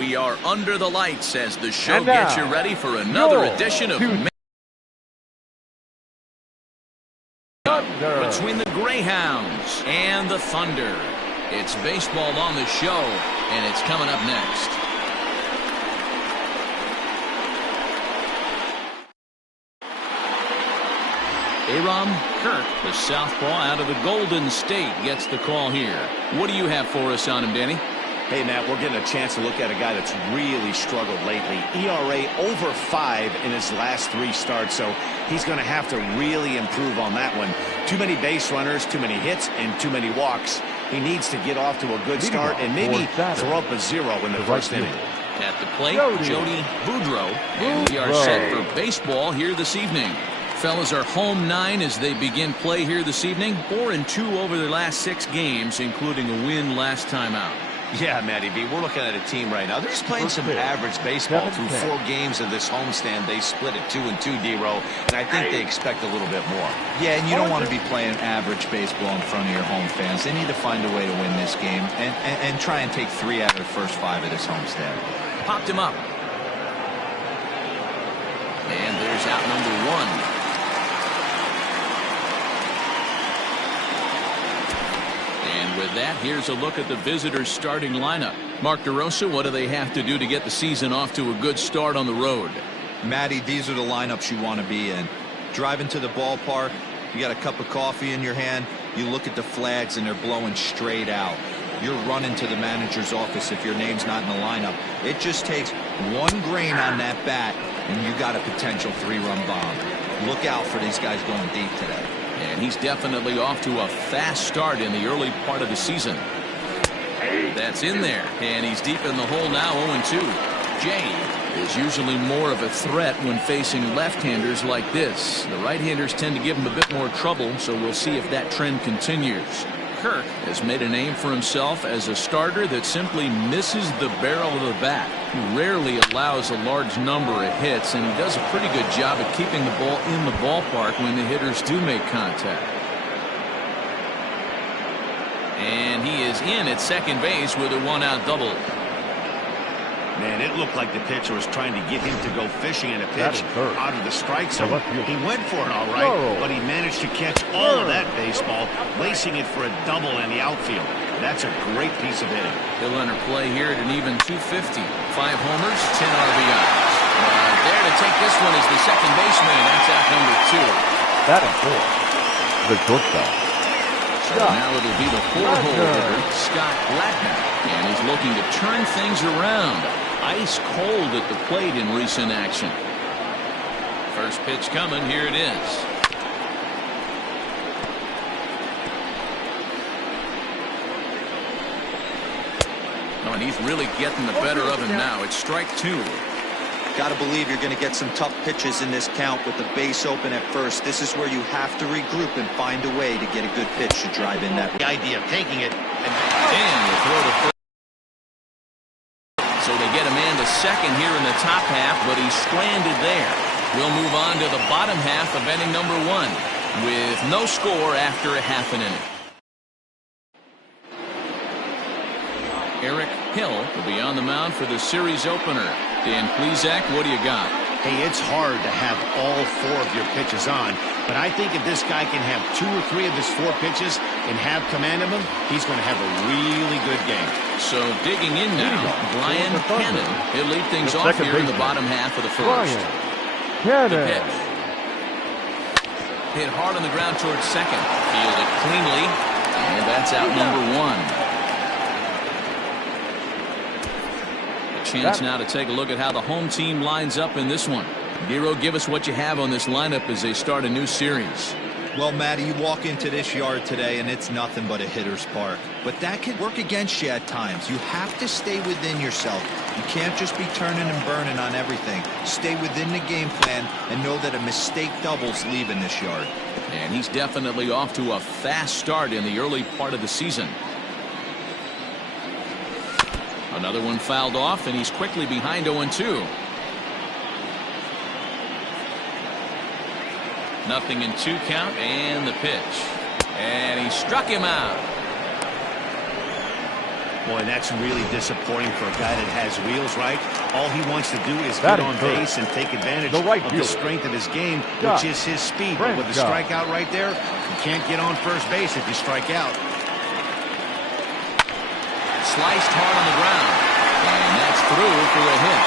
We are under the lights as the show gets you ready for another edition of between the Greyhounds and the Thunder. It's baseball on the show, and it's coming up next. Aram Kirk, the southpaw out of the Golden State, gets the call here. What do you have for us on him, Danny? Hey, Matt, we're getting a chance to look at a guy that's really struggled lately. ERA over 5 in his last 3 starts, so he's going to have to really improve on that one. Too many base runners, too many hits, and too many walks. He needs to get off to a good start and maybe throw up a 0 in the first inning. At the plate, Jody Boudreau, and we are set for baseball here this evening. Fellas are home 9 as they begin play here this evening. 4-2 over their last 6 games, including a win last time out. Yeah, Matty B, we're looking at a team right now. They're just playing some average baseball through 4 games of this homestand. They split at 2-2, D-Row, and I think they expect a little bit more. Yeah, and you don't want to be playing average baseball in front of your home fans. They need to find a way to win this game and try and take 3 out of the first 5 of this homestand. Popped him up. And there's out number 1. With that, here's a look at the visitors' starting lineup. Mark DeRosa, what do they have to do to get the season off to a good start on the road? Matty, these are the lineups you want to be in. Driving to the ballpark, you got a cup of coffee in your hand, you look at the flags and they're blowing straight out. You're running to the manager's office if your name's not in the lineup. It just takes 1 grain on that bat and you got a potential 3-run bomb. Look out for these guys going deep today. And he's definitely off to a fast start in the early part of the season. That's in there, and he's deep in the hole now, 0-2. Jay is usually more of a threat when facing left-handers like this. The right-handers tend to give him a bit more trouble, so we'll see if that trend continues. Kirk has made a name for himself as a starter that simply misses the barrel of the bat. He rarely allows a large number of hits, and he does a pretty good job at keeping the ball in the ballpark when the hitters do make contact. And he is in at second base with a 1-out double. Man, it looked like the pitcher was trying to get him to go fishing in a pitch out of the strike zone. He went for it all right, but he managed to catch all of that baseball, lacing it for a double in the outfield. That's a great piece of hitting. He'll enter play here at an even 250. 5 homers, 10 RBIs. There to take this one is the second baseman. That's out number 2. That is good. The shortstop. So now it'll be the 4-hole hitter, Scott Blackman, and he's looking to turn things around. Ice cold at the plate in recent action. First pitch coming. Here it is. Oh, and he's really getting the better of him now. It's strike 2. Got to believe you're going to get some tough pitches in this count with the base open at first. This is where you have to regroup and find a way to get a good pitch to drive in that. The idea of taking it and the throw to first. So they get a man to second here in the top half, but he's stranded there. We'll move on to the bottom half of inning number 1 with no score after a half an inning. Eric Hill will be on the mound for the series opener. Dan Plesac, what do you got? Hey, it's hard to have all 4 of your pitches on, but I think if this guy can have 2 or 3 of his 4 pitches and have command of them, he's going to have a really good game. So digging in now, Brian Cannon. He'll lead things off here in the bottom half of the first. The pitch. Hit hard on the ground towards second. Fielded cleanly, and that's out number 1. Chance now to take a look at how the home team lines up in this one. Nero, give us what you have on this lineup as they start a new series. Well, Matty, you walk into this yard today and it's nothing but a hitter's park. But that can work against you at times. You have to stay within yourself. You can't just be turning and burning on everything. Stay within the game plan and know that a mistake doubles leaving this yard. And he's definitely off to a fast start in the early part of the season. Another one fouled off, and he's quickly behind 0-2. Nothing in 2 count, and the pitch. And he struck him out. Boy, that's really disappointing for a guy that has wheels, right? All he wants to do is get on base and take advantage of the strength of his game, which is his speed. But with the strikeout right there, you can't get on first base if you strike out. Sliced hard on the ground, and that's through for a hit.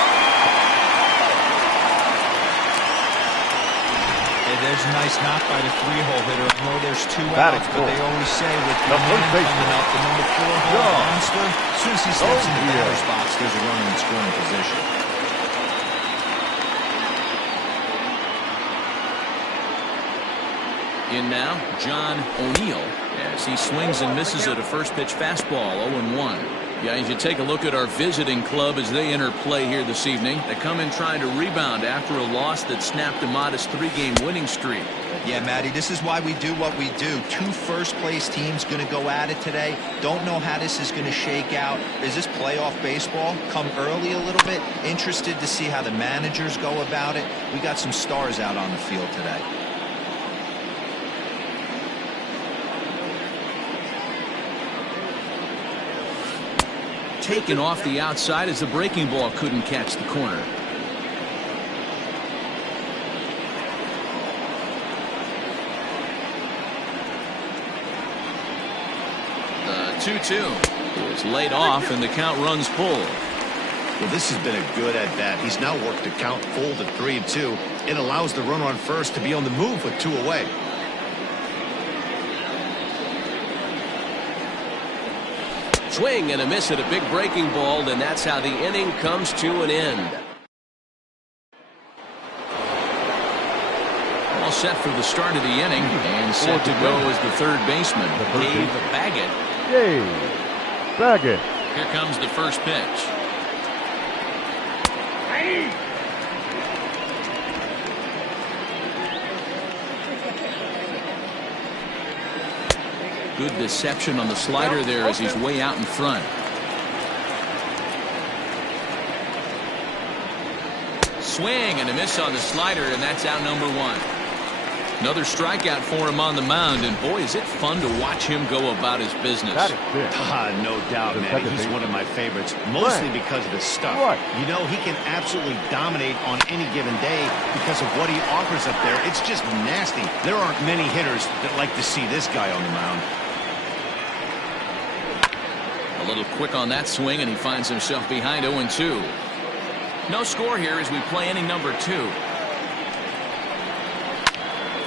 Hey, there's a nice knock by the 3-hole hitter. I know there's 2 outs, but they always say with the man coming up, the number 4-hole monster, as soon as he steps in the batter's box, there's a runner in scoring position. In now, John O'Neill, as he swings and misses at a first pitch fastball, 0-1. Yeah, as you take a look at our visiting club as they enter play here this evening, they come in trying to rebound after a loss that snapped a modest 3-game winning streak. Yeah, Matty, this is why we do what we do. 2 first-place teams going to go at it today. Don't know how this is going to shake out. Is this playoff baseball? Come early a little bit. Interested to see how the managers go about it. We got some stars out on the field today. Taken off the outside as the breaking ball couldn't catch the corner. The 2-2 is laid off and the count runs full. Well, this has been a good at-bat. He's now worked the count full to 3-2. It allows the runner on first to be on the move with 2 away. Swing and a miss at a big breaking ball, and that's how the inning comes to an end. All set for the start of the inning, and set to go as the third baseman, Dave Baggett. Dave Baggett. Here comes the first pitch. Good deception on the slider there as he's way out in front. Swing and a miss on the slider, and that's out number 1. Another strikeout for him on the mound, and boy, is it fun to watch him go about his business. No doubt, man. He's one of my favorites, mostly because of his stuff. You know, he can absolutely dominate on any given day because of what he offers up there. It's just nasty. There aren't many hitters that like to see this guy on the mound. A little quick on that swing, and he finds himself behind 0-2. No score here as we play inning number 2.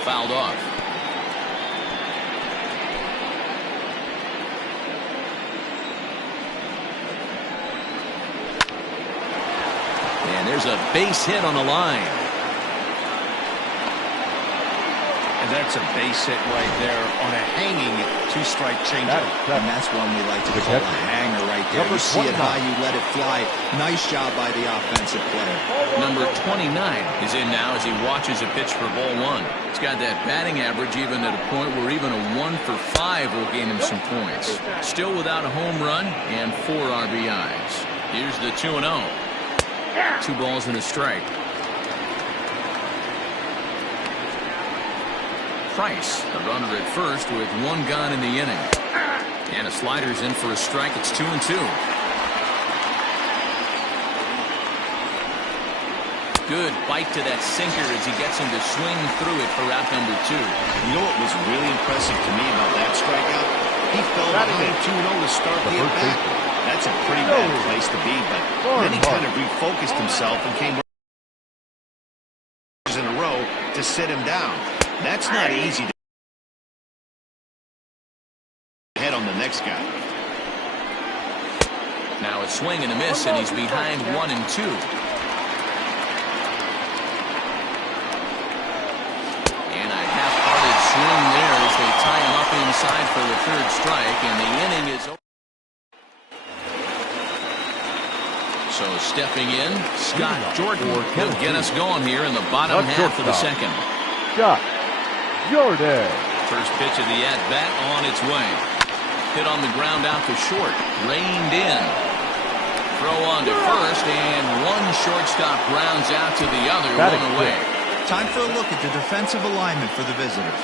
Fouled off. And there's a base hit on the line. And that's a base hit right there on a hanging 2-strike changeup. And that's one we like to call a hanger right there. You see it high, you let it fly. Nice job by the offensive player. Number 29 is in now as he watches a pitch for ball 1. He's got that batting average even at a point where even a 1 for 5 will gain him some points. Still without a home run and 4 RBIs. Here's the 2-0. 2 balls and a strike. Price, the runner at first with 1 gone in the inning. And a slider's in for a strike. It's 2-2. Good bite to that sinker as he gets him to swing through it for out number 2. You know what was really impressive to me about that strikeout? He fell behind 2-0 to start the at-bat. That's a pretty bad place to be, but then he kind of refocused himself and came in a row to sit him down. That's not easy to head on the next guy. Now a swing and a miss, and he's behind 1-2. And a half-hearted swing there as they tie him up inside for the 3rd strike, and the inning is over. So stepping in, Scott Jordan will get us going here in the bottom half of the 2nd. Scott Jordan. First pitch of the at-bat on its way. Hit on the ground out to short. Reined in. Throw on to first, and 1 shortstop grounds out to the other. 1 away. Time for a look at the defensive alignment for the visitors.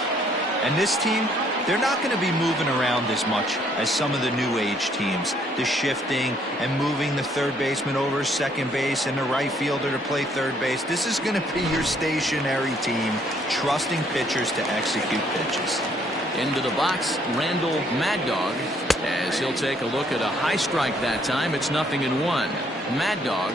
And this team, they're not going to be moving around as much as some of the new age teams. The shifting and moving the third baseman over second base and the right fielder to play third base. This is going to be your stationary team, trusting pitchers to execute pitches. Into the box, Randall Mad Dog, as he'll take a look at a high strike that time. It's 0-1. Mad Dog,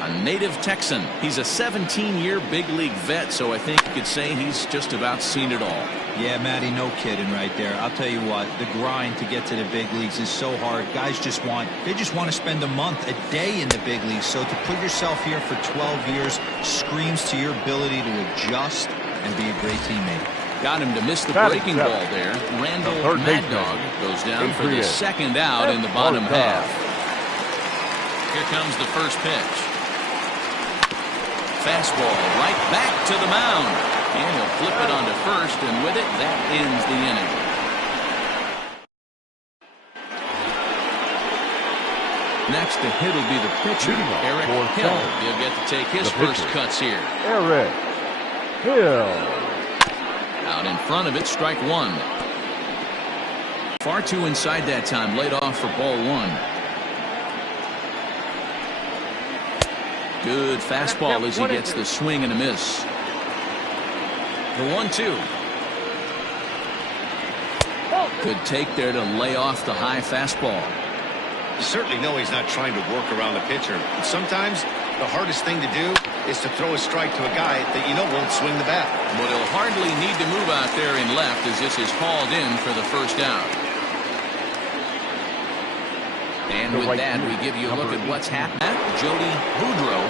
a native Texan. He's a 17-year big league vet, so I think you could say he's just about seen it all. Yeah, Matty, no kidding right there. I'll tell you what, the grind to get to the big leagues is so hard. Guys just want to spend a month, a day in the big leagues. So to put yourself here for 12 years screams to your ability to adjust and be a great teammate. Got him to miss the breaking ball there. Randall Mad Dog goes down for the second out in the bottom half. Here comes the first pitch. Fastball right back to the mound. And he'll flip it onto first, and with it, that ends the inning. Next to hit will be the pitcher, Eric Hill. He'll get to take his first cuts here. Eric Hill. Out in front of it, strike one. Far too inside that time, laid off for ball one. Good fastball as he gets the swing and a miss. The 1-2. Good take there to lay off the high fastball. You certainly know he's not trying to work around the pitcher. But sometimes the hardest thing to do is to throw a strike to a guy that you know won't swing the bat. But he'll hardly need to move out there in left as this is hauled in for the first out. And with that, we give you a look at what's happened. Jody Boudreau.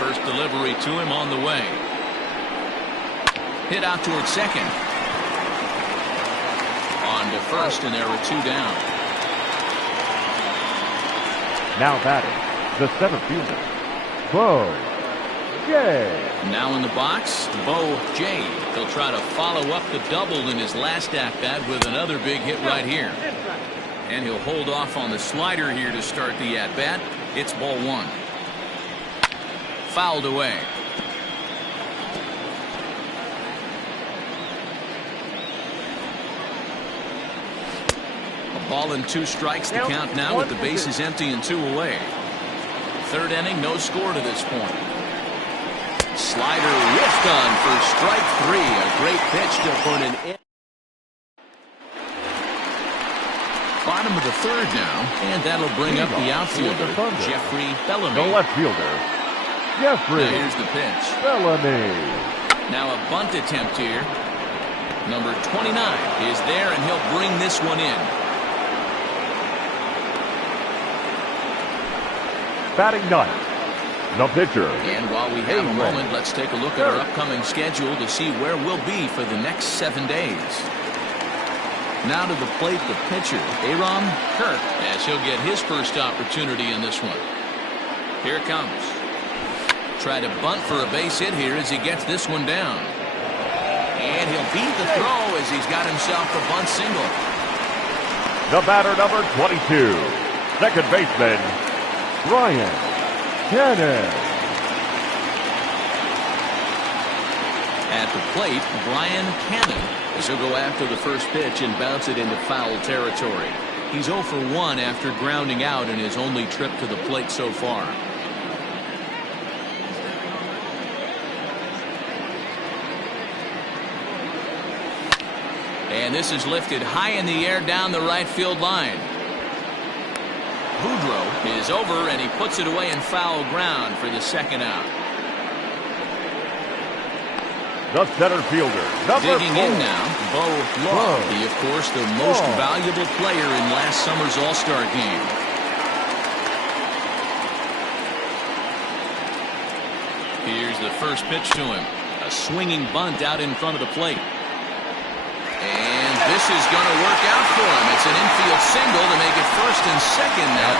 First delivery to him on the way. Hit out towards second. On to first, and there are two down. Now batting, the center fielder, Bo J. Now in the box, Bo J. He'll try to follow up the double in his last at-bat with another big hit right here. And he'll hold off on the slider here to start the at-bat. It's ball one. Fouled away. A ball and two strikes to count now with the bases empty and two away. Third inning, no score to this point. Slider whiffed on for strike three. A great pitch to put an end. Bottom of the third now, and that'll bring up the outfielder, Jeffrey Bellamy. The left fielder, Jeffrey. Now here's the pitch. Bellamy. Now a bunt attempt here. Number 29 is there, and he'll bring this one in. Batting ninth, the pitcher. And while we have a moment, let's take a look at our upcoming schedule to see where we'll be for the next 7 days. Now to the plate, the pitcher, Aaron Kirk, as he'll get his first opportunity in this one. Here it comes. Try to bunt for a base hit here as he gets this one down. And he'll beat the throw as he's got himself a bunt single. The batter, number 22, second baseman, Brian Cannon. At the plate, Brian Cannon, as he'll go after the first pitch and bounce it into foul territory. He's 0 for 1 after grounding out in his only trip to the plate so far. And this is lifted high in the air down the right field line. Boudreau is over, and he puts it away in foul ground for the second out. The center fielder, number Digging 4. in now, Bo Law. He, of course, the most valuable player in last summer's All-Star game. Here's the first pitch to him. A swinging bunt out in front of the plate. And this is going to work out for him. It's an infield single to make it first and second now.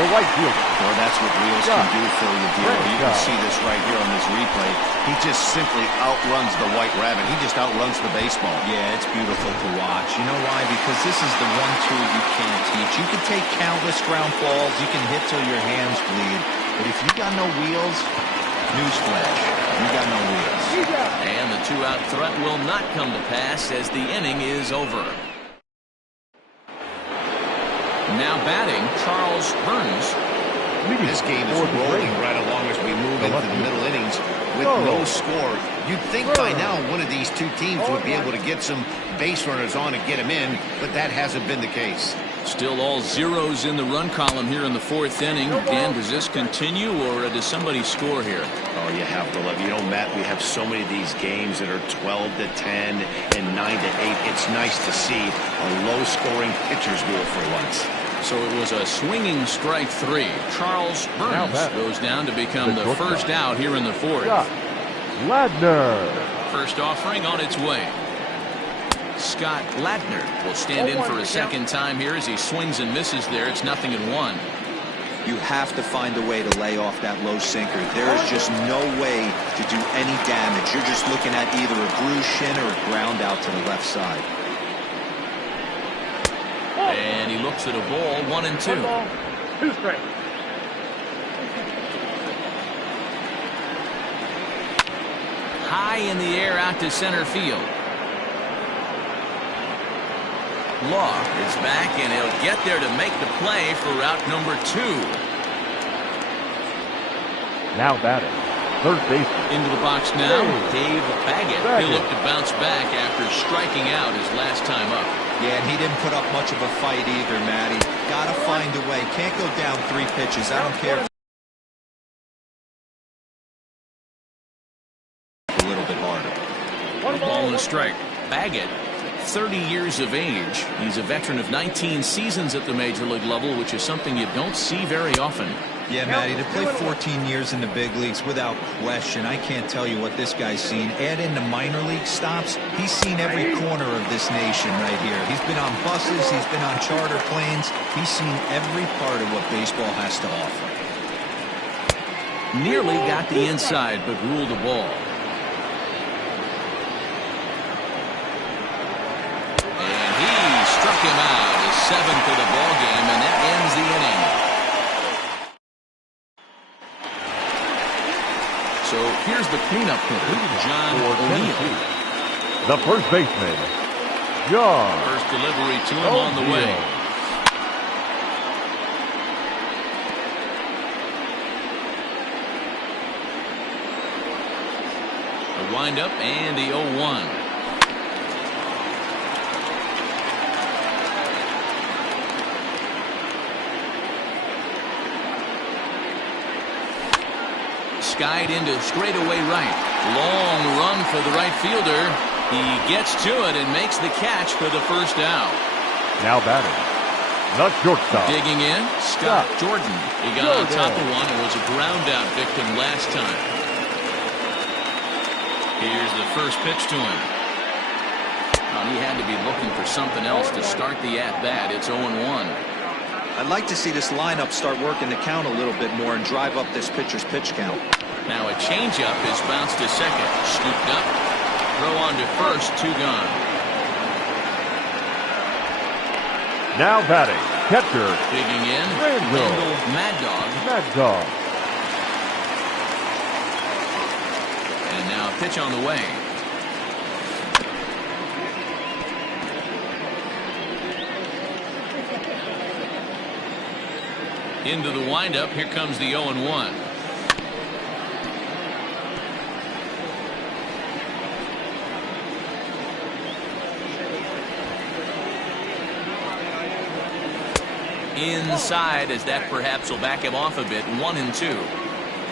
The right fielder. Well, that's what wheels can do for you, dear. You can see this right here on this replay. He just simply outruns the white rabbit. He just outruns the baseball. Yeah, it's beautiful to watch. You know why? Because this is the one tool you can't teach. You can take countless ground balls. You can hit till your hands bleed. But if you got no wheels, newsflash, you got no wheels. And the two-out threat will not come to pass as the inning is over. Now batting, Charles Burns. This game is rolling right along as we move into the middle innings with no score. You'd think by now one of these two teams would be able to get some base runners on and get them in, but that hasn't been the case. Still all zeros in the run column here in the fourth inning. Dan, does this continue or does somebody score here? Oh, you have to love. You know, Matt, we have so many of these games that are 12-10 and 9-8. It's nice to see a low-scoring pitcher's duel for once. So it was a swinging strike three. Charles Burns goes down to become the first out here in the fourth. Ladner. First offering on its way. Scott Ladner will stand in for a second time here as he swings and misses there. It's 0-1. You have to find a way to lay off that low sinker. There is just no way to do any damage. You're just looking at either a bruised shin or a ground out to the left side. And he looks at a ball, 1-2. 2 strikes. High in the air out to center field. Law is back, and he'll get there to make the play for route number 2. Now batting, third base. Into the box now, Dave Baggett. He'll look to bounce back after striking out his last time up. Yeah, and he didn't put up much of a fight either, Matty. Gotta find a way. Can't go down 3 pitches. I don't care if a little bit harder. A ball and a strike. Baggett, 30 years of age. He's a veteran of 19 seasons at the major league level, which is something you don't see very often. Yeah, Matty, to play 14 years in the big leagues without question, I can't tell you what this guy's seen. Add in the minor league stops, he's seen every corner of this nation right here. He's been on buses, he's been on charter planes. He's seen every part of what baseball has to offer. Nearly got the inside, but ruled the ball. And he struck him out, his 7th of the ball game, and that ends the inning. So here's the cleanup hitter, John O'Neill. The first baseman, John. First delivery to him on the way. A windup and the 0-1. Skied into straightaway right. Long run for the right fielder. He gets to it and makes the catch for the first out. Now batting, the shortstop. Digging in, Scott Jordan. He got on top of one and was a ground out victim last time. Here's the first pitch to him. He had to be looking for something else to start the at-bat. It's 0-1. I'd like to see this lineup start working the count a little bit more and drive up this pitcher's pitch count. Now a changeup is bounced to second. Scooped up. Throw on to first. 2 gone. Now batting, catcher. Digging in. Randall Mad Dog. Mad Dog. And now a pitch on the way. Into the windup. Here comes the 0-1. Inside, as that perhaps will back him off a bit. 1-2.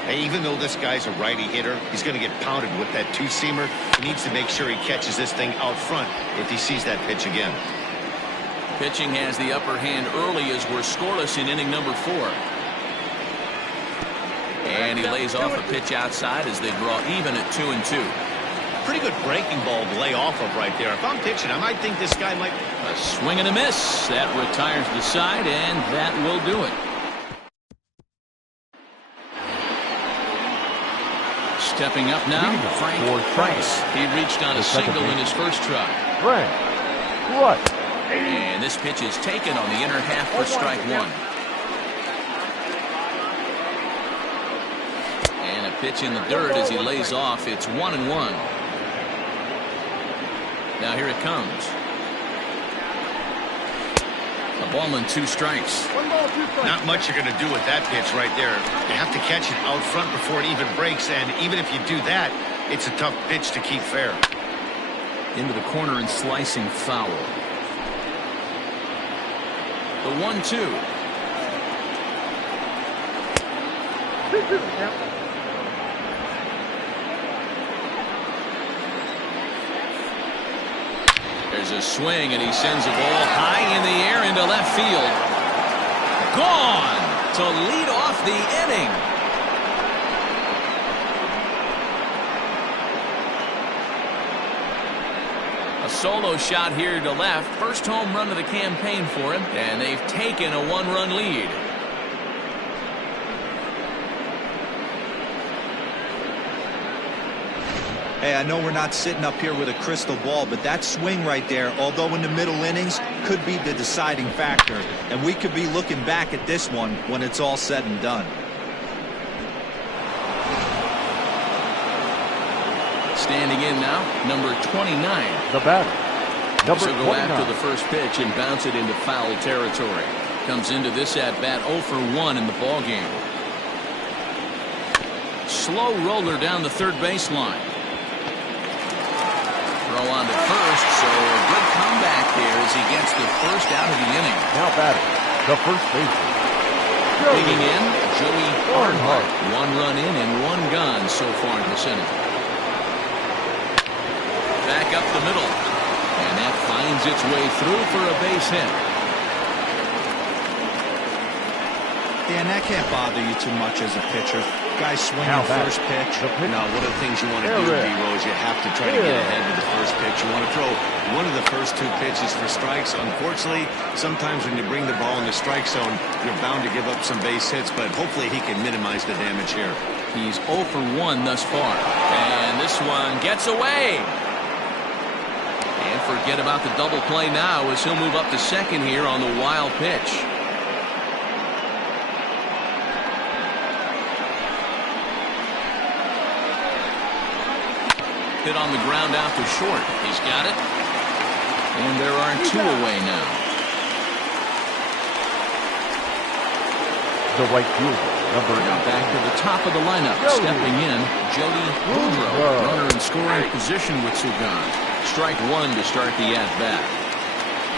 Hey, even though this guy's a righty hitter, he's going to get pounded with that 2-seamer. He needs to make sure he catches this thing out front if he sees that pitch again. Pitching has the upper hand early as we're scoreless in inning number 4. And he lays off a pitch outside as they draw even at 2-2. Pretty good breaking ball to lay off of right there. If I'm pitching, I might think this guy might... A swing and a miss. That retires the side, and that will do it. Stepping up now, Frank Price. He reached on a single in his first try. Frank, what? And this pitch is taken on the inner half for strike 1. And a pitch in the dirt as he lays off. It's 1-1. Now here it comes. A ball and 2 strikes. Not much you're going to do with that pitch right there. You have to catch it out front before it even breaks, and even if you do that, it's a tough pitch to keep fair. Into the corner and slicing foul. The 1-2. There's a swing, and he sends a ball high in the air into left field. Gone to lead off the inning. A solo shot here to left. First home run of the campaign for him, and they've taken a 1-run lead. Hey, I know we're not sitting up here with a crystal ball, but that swing right there, although in the middle innings, could be the deciding factor. And we could be looking back at this one when it's all said and done. Standing in now, number 29. The batter, number She'll go 29. after the first pitch and bounce it into foul territory. Comes into this at-bat 0 for 1 in the ballgame. Slow roller down the third baseline. Throw on to first, so a good comeback there as he gets the first out of the inning. Now batting, the first baseman. Digging in, Joey Earnhardt. 1 run in and 1 gone so far in this inning. Back up the middle, and that finds its way through for a base hit. Dan, that can't bother you too much as a pitcher. Guys swinging Now back. first pitch. No, one of the things you want to do, D-Rose, you have to try to get ahead with the first pitch. You want to throw one of the first 2 pitches for strikes. Unfortunately, sometimes when you bring the ball in the strike zone, you're bound to give up some base hits, but hopefully he can minimize the damage here. He's 0 for 1 thus far, and this one gets away. And forget about the double play now as he'll move up to second here on the wild pitch. Hit on the ground out to short. He's got it. And there are 2 away now. The right fielder, number 9. Back to the top of the lineup. Stepping in, Jody Woodrow. Runner in scoring position with Sugan. Strike 1 to start the at-bat.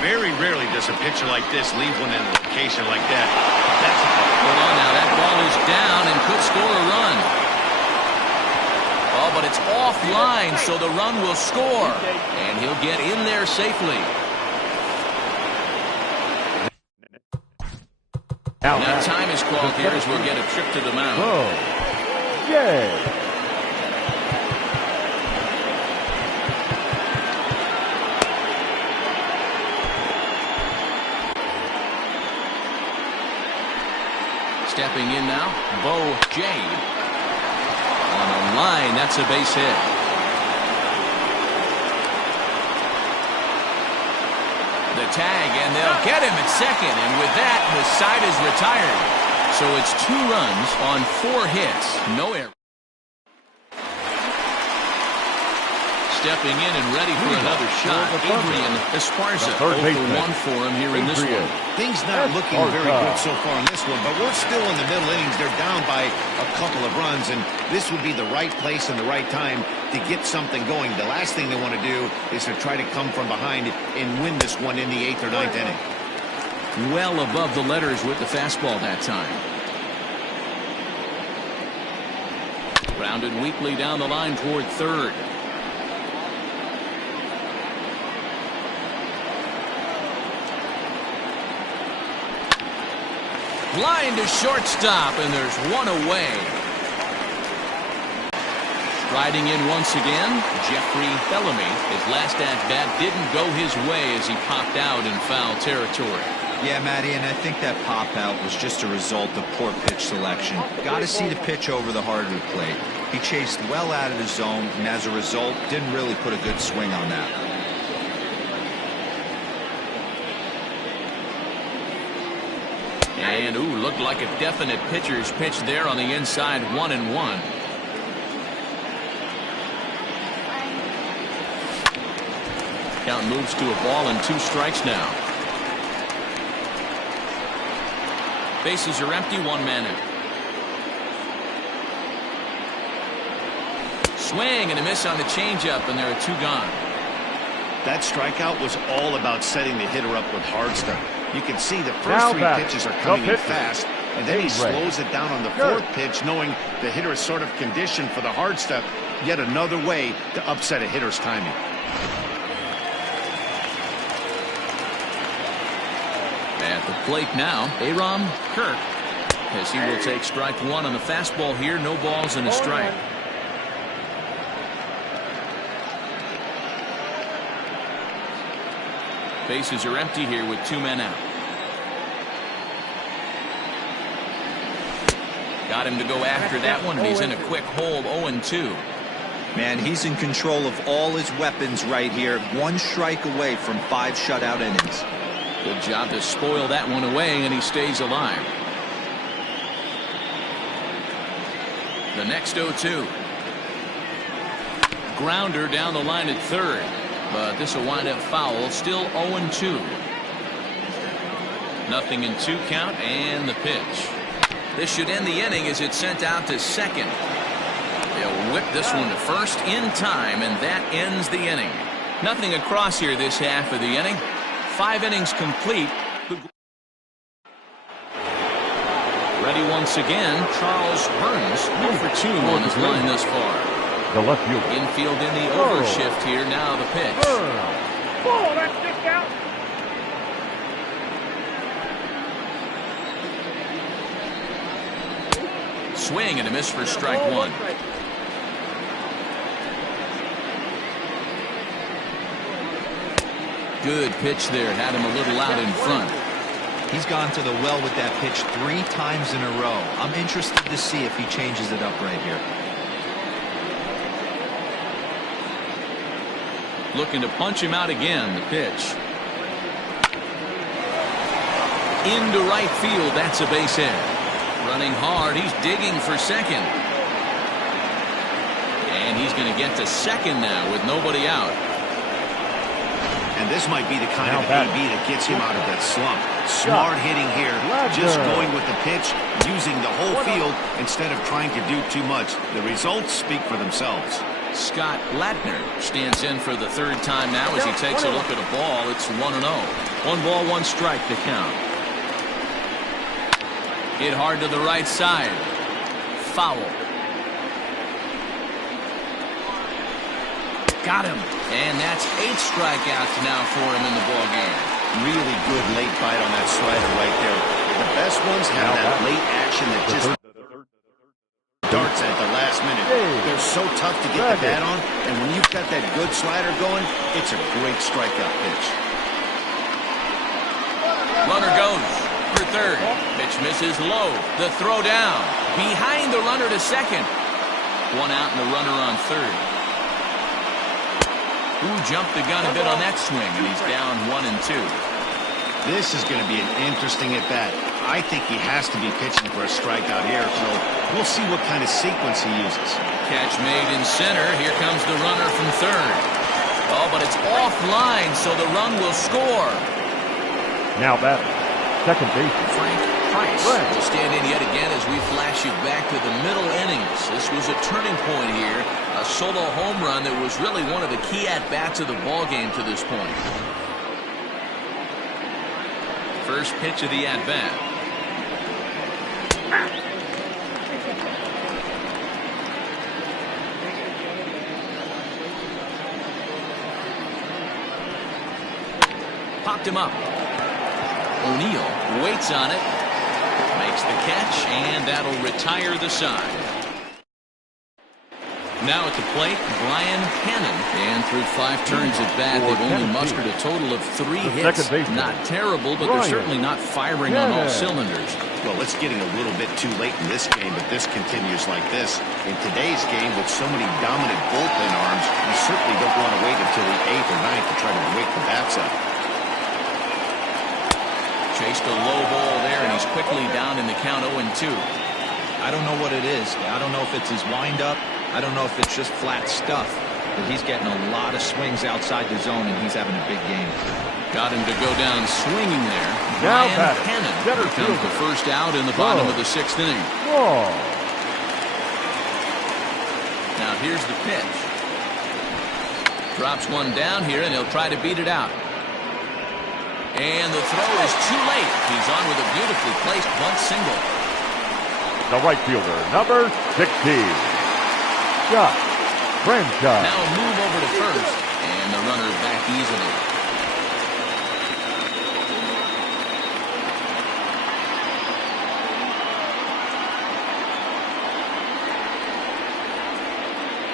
Very rarely does a pitcher like this leave one in a location like that. Hold on now. That ball is down and could score a run. Oh, but it's offline, so the run will score. And he'll get in there safely. Now time is called here as we'll get a trip to the mound. Oh, yay. Stepping in now, Bo Jade. On a line, that's a base hit. The tag, and they'll get him at second, and with that, the side is retired. So it's 2 runs on 4 hits, no error. Stepping in and ready for another shot, Adrian Esparza. 0 for 1 for him here in this one. Things not looking very good so far in this one, but we're still in the middle innings. They're down by a couple of runs, and this would be the right place and the right time to get something going. The last thing they want to do is to try to come from behind and win this one in the 8th or 9th inning. Well above the letters with the fastball that time. Grounded weakly down the line toward third. Line to shortstop, and there's 1 away. Riding in once again, Jeffrey Bellamy. His last at-bat didn't go his way as he popped out in foul territory. Yeah, Matty, and I think that pop-out was just a result of poor pitch selection. Got to see the pitch over the hardwood plate. He chased well out of the zone, and as a result, didn't really put a good swing on that. And, looked like a definite pitcher's pitch there on the inside, 1-1. Count moves to a ball and 2 strikes now. Bases are empty, 1 man out. Swing and a miss on the changeup, and there are 2 gone. That strikeout was all about setting the hitter up with hard stuff. You can see the first Now 3 back. pitches are coming in pitcher. fast, and then he slows it down on the 4th pitch, knowing the hitter is sort of conditioned for the hard stuff. Yet another way to upset a hitter's timing. At the plate now, Aram Kirk, as he will take strike 1 on the fastball here. No balls and a strike. Bases are empty here with 2 men out. Got him to go after that one, and he's in a quick hole, 0-2. Man, he's in control of all his weapons right here. 1 strike away from 5 shutout innings. Good job to spoil that one away, and he stays alive. The next 0-2. Grounder down the line at third, but this will wind up foul. Still 0-2. Nothing in 2 count, and the pitch. This should end the inning as it's sent out to second. They'll whip this one to first in time, and that ends the inning. Nothing across here this half of the inning. 5 innings complete. Ready once again, Charles Burns, 0-2 on his line thus far. The left field. Infield in the overshift here. Now the pitch. Ball, that's kicked out. Swing and a miss for strike 1. Good pitch there. Had him a little out in front. He's gone to the well with that pitch 3 times in a row. I'm interested to see if he changes it up right here. Looking to punch him out again. The pitch. Into right field. That's a base hit. Running hard. He's digging for second. And he's going to get to second now with nobody out. And this might be the kind of AB that gets him out of that slump. Smart hitting here. Just going with the pitch, using the whole field instead of trying to do too much. The results speak for themselves. Scott Ladner stands in for the 3rd time now as he takes a look at a ball. It's 1-0. 1 ball, 1 strike to count. Hit hard to the right side. Foul. Got him. And that's 8 strikeouts now for him in the ballgame. Really good late bite on that slider right there. The best ones have that late action that just darts at the last minute. They're so tough to get the bat on, and when you've got that good slider going, it's a great strikeout pitch. Runner goes for third. Pitch misses low. The throw down. Behind the runner to second. 1 out and the runner on third. Who jumped the gun a bit on that swing, and he's down 1-2. This is going to be an interesting at-bat. I think he has to be pitching for a strikeout here, so we'll see what kind of sequence he uses. Catch made in center. Here comes the runner from third. Oh, but it's offline, so the run will score. Now batting, second base. Frank Price will stand in yet again as we flash you back to the middle innings. This was a turning point here. A solo home run that was really one of the key at-bats of the ballgame to this point. First pitch of the at-bat. Popped him up. O'Neill waits on it. Makes the catch, and that'll retire the side. Now at the plate, Brian Hannon. And through 5 turns at bat, they've only mustered a total of 3 hits. Not terrible, but they're certainly not firing on all cylinders. Well, it's getting a little bit too late in this game, but this continues like this. In today's game, with so many dominant bullpen arms, you certainly don't want to wait until the 8th or 9th to try to wake the bats up. Chased a low ball there, and he's quickly down in the count 0-2. I don't know what it is. I don't know if it's his windup. I don't know if it's just flat stuff. but he's getting a lot of swings outside the zone, and he's having a big game. Got him to go down swinging there. Now Ryan batting, Cannon center becomes the fielder. first out in the bottom of the 6th inning. Whoa. Now here's the pitch. Drops one down here, and he'll try to beat it out. And the throw is too late. He's on with a beautifully placed bunt single. The right fielder, number 60. Shot. Franchise. Now a move over to first, and the runner back easily.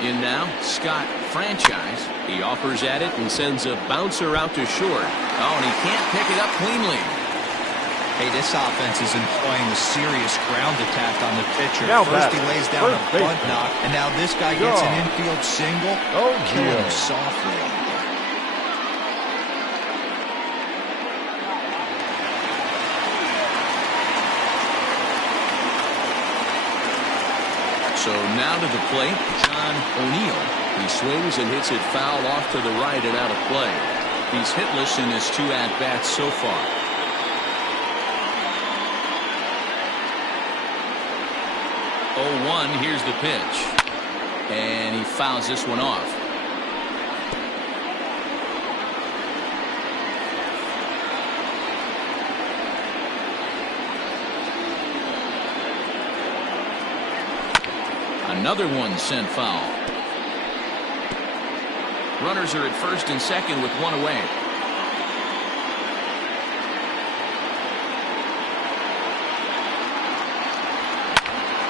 In now, Scott Franchise. He offers at it and sends a bouncer out to short. Oh, and he can't pick it up cleanly. Hey, this offense is employing a serious ground attack on the pitcher. Now First batting, he lays down a first bunt baseman. knock, and now this guy gets an infield single, Oh, killing yeah. him softly. So now to the plate, John O'Neill. He swings and hits it foul off to the right and out of play. He's hitless in his 2 at-bats so far. Oh, 1, here's the pitch. And he fouls this one off. Another one sent foul. Runners are at first and second with 1 away.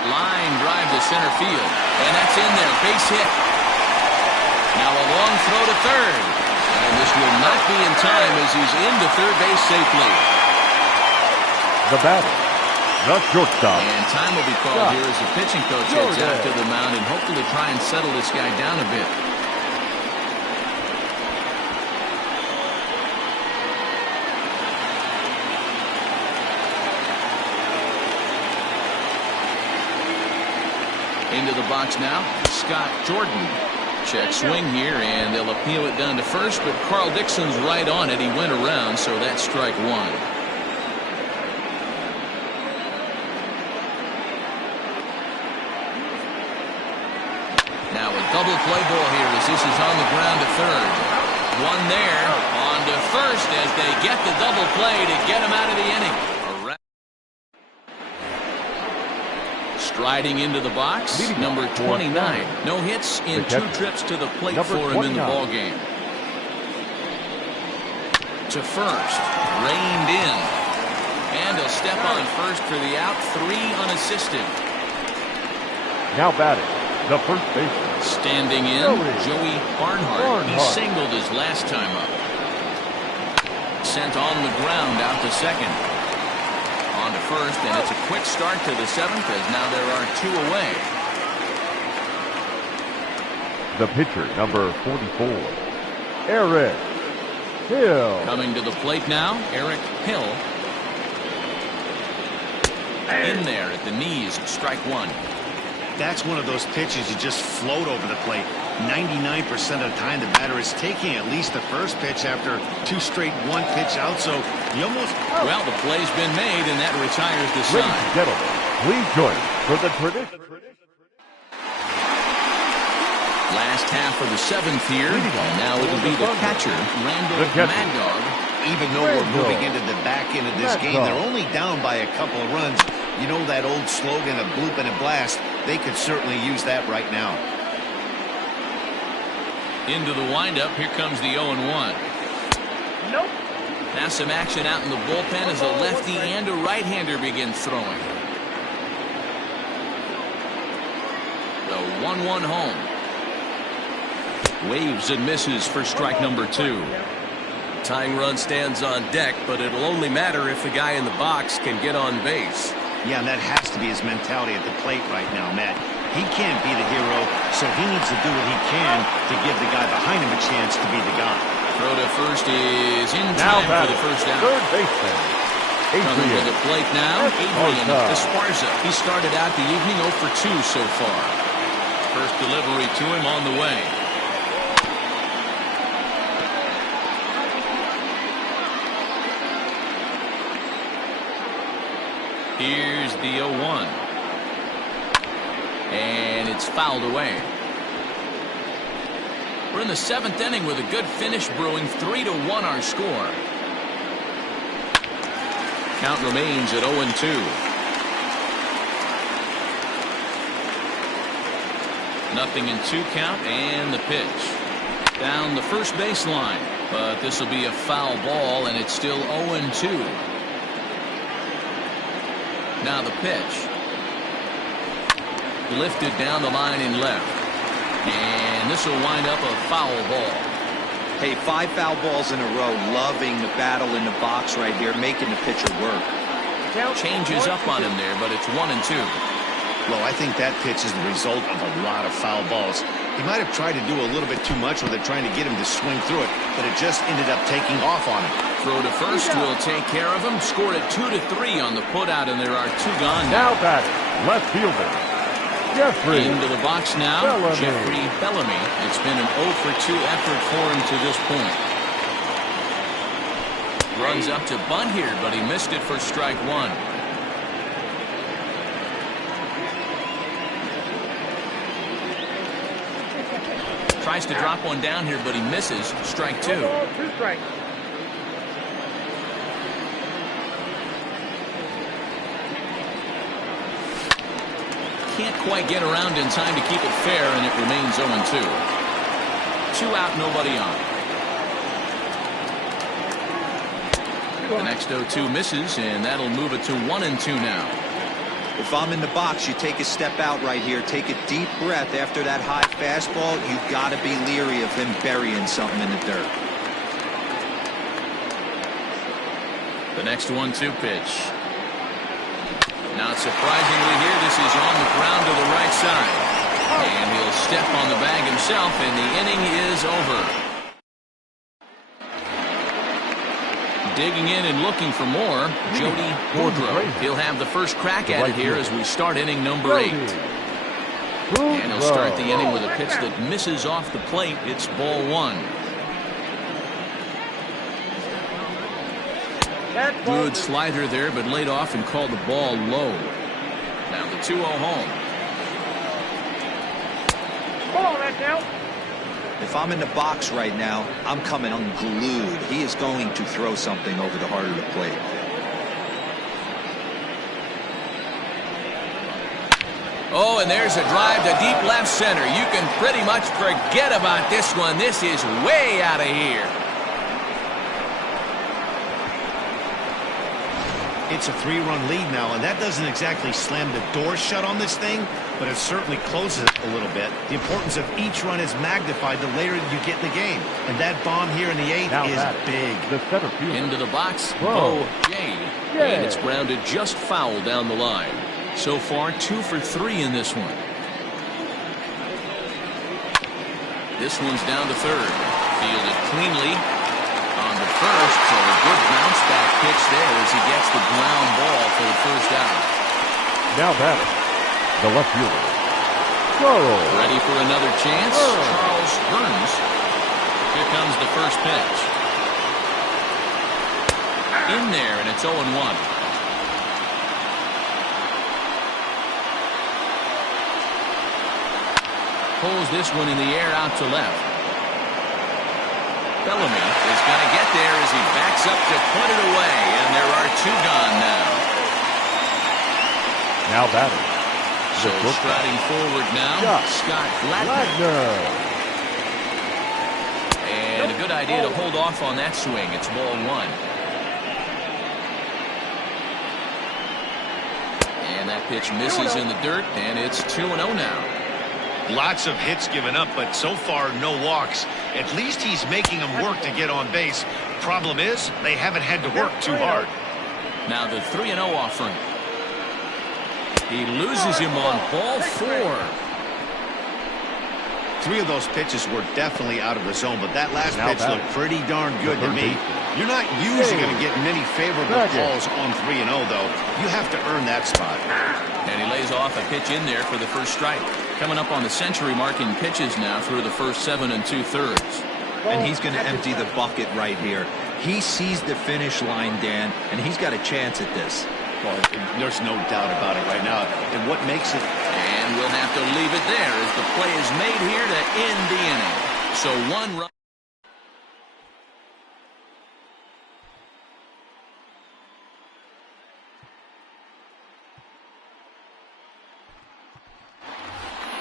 Line drive to center field. And that's in there. Base hit. Now a long throw to third. And this will not be in time as he's into third base safely. The batter, the shortstop. And time will be called here as the pitching coach heads out to the mound and hopefully try and settle this guy down a bit. Into the box now, Scott Jordan. Check swing here, and they'll appeal it down to first, but Carl Dixon's right on it. He went around, so that's strike 1. Now a double play ball here as this is on the ground to third. One there, on to first as they get the double play to get him out of the inning. Striding into the box, number 29. No hits in 2 trips to the plate for him in the ball game. To first, reined in. And he'll step on first for the out, 3 unassisted. Now batting, the first baseman. Standing in, Joey Barnhart. He singled his last time up. Sent on the ground out to second. On to first, and it's a quick start to the 7th as now there are 2 away. The pitcher, number 44, Eric Hill. Coming to the plate now, Eric Hill. In there at the knees, strike 1. That's one of those pitches you just float over the plate. 99% of the time the batter is taking at least the first pitch after 2 straight 1-pitch out, so you almost... Well, the play's been made, and that retires the Ladies side. and gentlemen, please join for the tradition. Last half of the 7th here, and now it'll be the catcher, Randall Mad Dog. Even though we're moving into the back end of this game, they're only down by a couple of runs. You know that old slogan, a bloop and a blast? They could certainly use that right now. Into the windup, here comes the 0-1. Nope. Now some action out in the bullpen as a lefty and a right-hander begin throwing. The 1-1 home. Waves and misses for strike number 2. Tying run stands on deck, but it'll only matter if the guy in the box can get on base. Yeah, and that has to be his mentality at the plate right now, Matt. He can't be the hero, so he needs to do what he can to give the guy behind him a chance to be the guy. Throw to first is in Now time for the first out. third baseman, Coming to Adrian the plate now, Adrian Esparza. Esparza. He started out the evening 0 for 2 so far. First delivery to him on the way. Here's the 0-1. And it's fouled away. We're in the 7th inning with a good finish brewing. 3-1 our score. Count remains at 0-2. Nothing in 2 count, and the pitch. Down the first baseline, but this will be a foul ball, and it's still 0-2. Now the pitch. Lifted down the line in left. And this will wind up a foul ball. Hey, 5 foul balls in a row. Loving the battle in the box right here, making the pitcher work. Changes up on him there, but it's 1-2. Well, I think that pitch is the result of a lot of foul balls. He might have tried to do a little bit too much with it, trying to get him to swing through it, but it just ended up taking off on him. Throw to first will take care of him. Scored at 2-3 on the putout, and there are 2 gone now. Now batting, left fielder, Jeffrey. Into the box now, Bellamy. Jeffrey Bellamy. It's been an 0-for-2 effort for him to this point. Runs up to bunt here, but he missed it for strike 1. Tries to drop one down here, but he misses. Strike 2. 2 strikes. Can't quite get around in time to keep it fair, and it remains 0-2. 2 out, nobody on. The next 0-2 misses, and that'll move it to 1-2 now. If I'm in the box, you take a step out right here. Take a deep breath after that high fastball. You've got to be leery of him burying something in the dirt. The next 1-2 pitch. Not surprisingly here, this is on the ground to the right side. And he'll step on the bag himself, and the inning is over. Digging in and looking for more, Jody Boudreau. He'll have the first crack at it here as we start inning number 8. And he'll start the inning with a pitch that misses off the plate. It's ball 1. Good slider there, but laid off and called the ball low. Now the 2-0 home. Ball, that's out. If I'm in the box right now, I'm coming unglued. He is going to throw something over the heart of the plate. Oh, and there's a drive to deep left center. You can pretty much forget about this one. This is way out of here. It's a 3-run lead now, and that doesn't exactly slam the door shut on this thing, but it certainly closes it a little bit. The importance of each run is magnified the later you get in the game, and that bomb here in the 8th is big. The center fielder. Into the box, Whoa. Jay. And it's grounded just foul down the line. So far, 2 for 3 in this one. This one's down to third. Fielded cleanly. On the first, so a good bounce back pitch there as he gets the ground ball for the first out. Now batting, the left fielder, Charles. Ready for another chance? Charles Burns. Here comes the first pitch. In there, and it's 0-1. Pulls this one in the air out to left. Bellamy is going to get there as he backs up to put it away, and there are 2 gone now. Now batting, So striding forward now, Scott Ladner. And a good idea to hold off on that swing. It's ball 1. And that pitch misses in the dirt, and it's 2-0 now. Lots of hits given up, but so far no walks. At least he's making them work to get on base. Problem is, they haven't had to work too hard. Now the 3-0 offering. He loses him on ball 4. 3 of those pitches were definitely out of the zone, but that last pitch looked pretty darn good to me. You're not usually going to get many favorable calls on 3-0, though. You have to earn that spot. And he lays off a pitch in there for the first strike. Coming up on the century mark in pitches now through the first 7 2/3. And he's going to empty the bucket right here. He sees the finish line, Dan, and he's got a chance at this. Well, there's no doubt about it right now. And what makes it... And we'll have to leave it there as the play is made here to end the inning. So one run.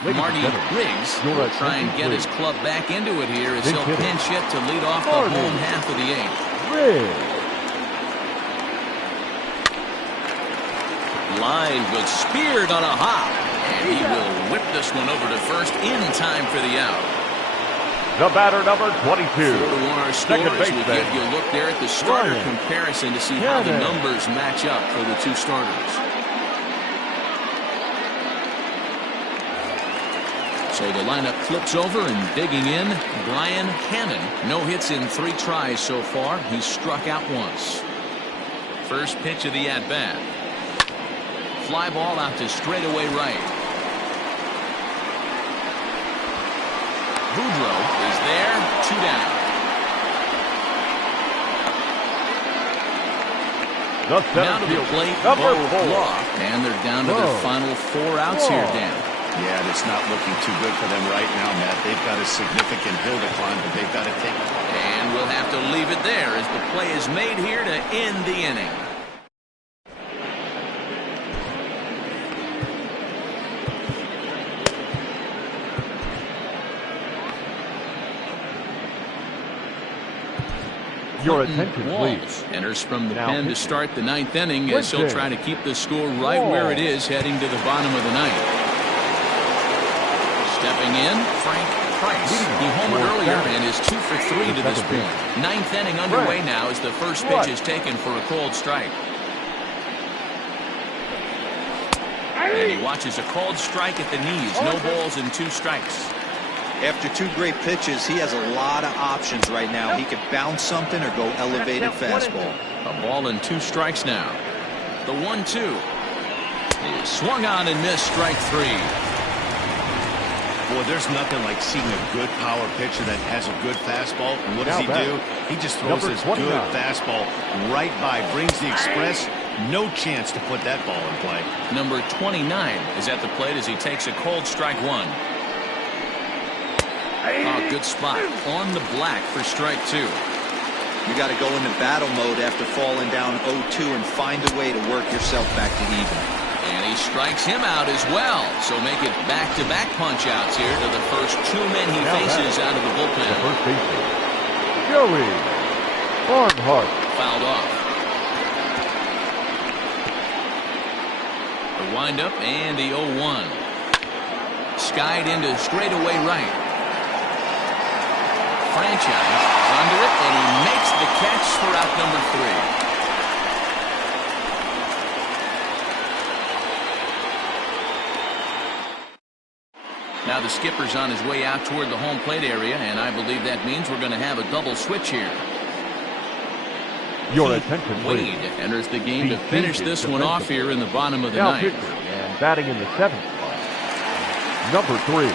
Marty Riggs will try and get his club back into it here as he'll pinch hit to lead off the home half of the eighth. Line but speared on a hop, and he will whip this one over to first in time for the out. The batter, number 22. 4-1 our score as we give you a look there at the starter comparison to see how the numbers match up for the two starters. So the lineup flips over and digging in, Brian Hannon. No hits in 3 tries so far. He's struck out once. First pitch of the at-bat. Fly ball out to straightaway right. Boudreau is there, 2 down. Now to the plate, Bo Block, and they're down to their final 4 outs here, Dan. Yeah, it's not looking too good for them right now, Matt. They've got a significant hill to climb, but they've got to take it. And we'll have to leave it there as the play is made here to end the inning. Your attention, please. Enters from the pen to start the 9th inning as he'll try to keep the score right where it is heading to the bottom of the 9th. Stepping in, Frank Price. He homered earlier and is 2 for 3 to this point. 9th inning underway now as the first pitch is taken for a called strike. And he watches a called strike at the knees. No balls and 2 strikes. After 2 great pitches, he has a lot of options right now. He could bounce something or go elevated fastball. A ball and 2 strikes now. The 1-2 is swung on and missed, strike 3. Boy, there's nothing like seeing a good power pitcher that has a good fastball. And what does he do? He just throws his good fastball right by, brings the express. No chance to put that ball in play. Number 29 is at the plate as he takes a cold strike 1. Oh, good spot on the black for strike 2. You got to go into battle mode after falling down 0-2 and find a way to work yourself back to even. And he strikes him out as well. So make it back-to-back punch-outs here to the first 2 men he faces out of the bullpen. The first baseman, Joey Barnhart. Fouled off. The windup and the 0-1. Skied into straightaway right. Franchise under it, and he makes the catch for out number 3. Now the skipper's on his way out toward the home plate area, and I believe that means we're going to have a double switch here. Your attention, please. Wade enters the game to finish this one off here in the bottom of the 9th. And batting in the 7th spot, number 3.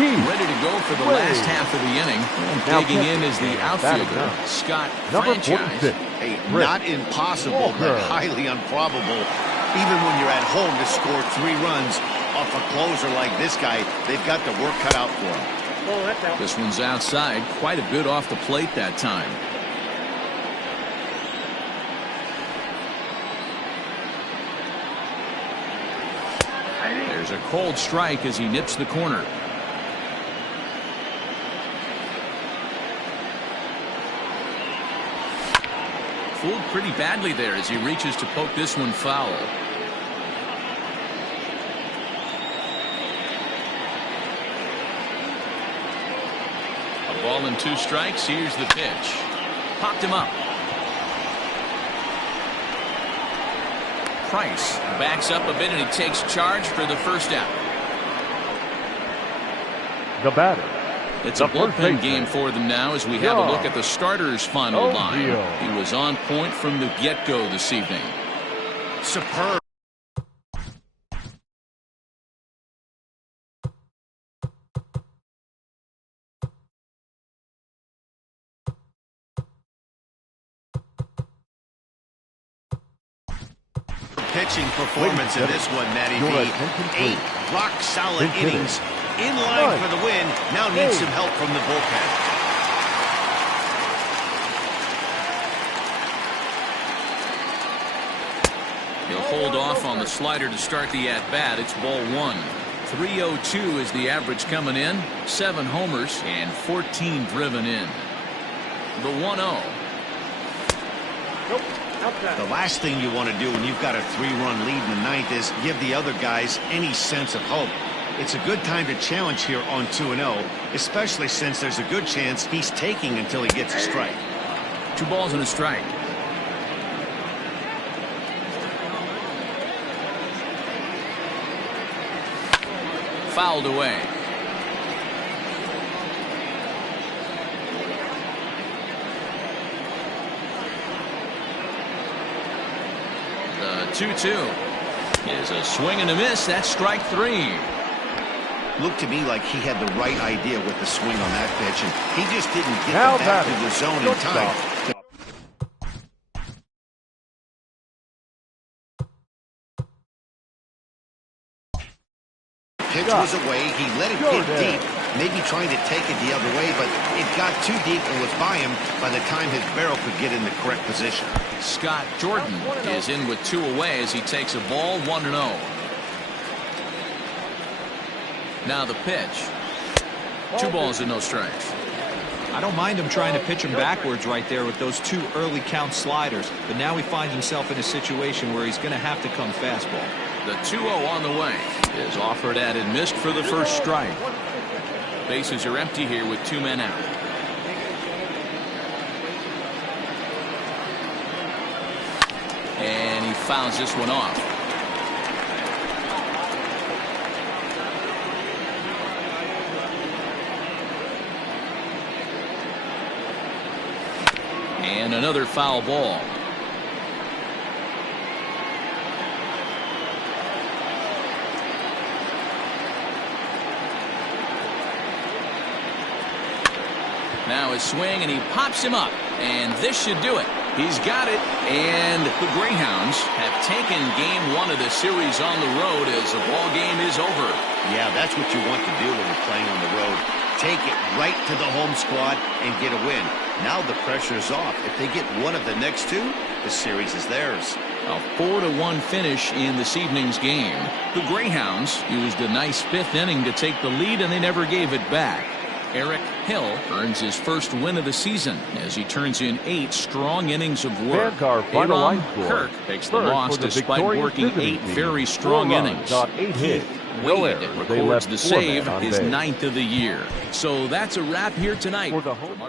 Ready to go for the last half of the inning. Digging in is the outfielder, Scott Franchise. Hey, not impossible, but highly improbable. Even when you're at home to score 3 runs off a closer like this guy, they've got the work cut out for him. This one's outside, quite a bit off the plate that time. There's a cold strike as he nips the corner. Fooled pretty badly there as he reaches to poke this one foul. A ball and 2 strikes. Here's the pitch. Popped him up. Price backs up a bit and he takes charge for the first out. The batter. It's a bullpen game for them now as we have a look at the starter's final line. He was on point from the get-go this evening. Superb. pitching performance in this one, Matty Your V. attention, 8 please. rock-solid Big hitter. innings. In line for the win. Now needs some help from the bullpen. He'll hold off on the slider to start the at-bat. It's ball 1. 302 is the average coming in. 7 homers and 14 driven in. The 1-0. The last thing you want to do when you've got a 3-run lead in the ninth is give the other guys any sense of hope. It's a good time to challenge here on 2-0, especially since there's a good chance he's taking until he gets a strike. 2 balls and a strike. Fouled away. The 2-2 is a swing and a miss. That's strike 3. Looked to me like he had the right idea with the swing on that pitch, and he just didn't get Now the bat to batting. the zone in time. Pitch was away. He let it get deep, maybe trying to take it the other way, but it got too deep and was by him by the time his barrel could get in the correct position. Scott Jordan is in with 2 away as he takes a ball. 1-0. Now the pitch. 2 balls and no strikes. I don't mind him trying to pitch him backwards right there with those 2 early count sliders, but now he finds himself in a situation where he's going to have to come fastball. The 2-0 on the way is offered at and missed for the first strike. Bases are empty here with 2 men out. And he fouls this one off. And another foul ball. Now his swing, and he pops him up. And this should do it. He's got it. And the Greyhounds have taken game 1 of the series on the road as the ball game is over. Yeah, that's what you want to do when you're playing on the road. Take it right to the home squad and get a win. Now the pressure is off. If they get one of the next 2, the series is theirs. A 4-1 finish in this evening's game. The Greyhounds used a nice 5th inning to take the lead, and they never gave it back. Eric Hill earns his first win of the season as he turns in 8 strong innings of work. Final line Aaron score. Kirk takes the First loss for the despite victorious working visiting 8 team. very strong 4 runs, innings. got 8 hits. No Wade errors. They records left the 4 save, men on his base. 9th of the year. So that's a wrap here tonight. For the home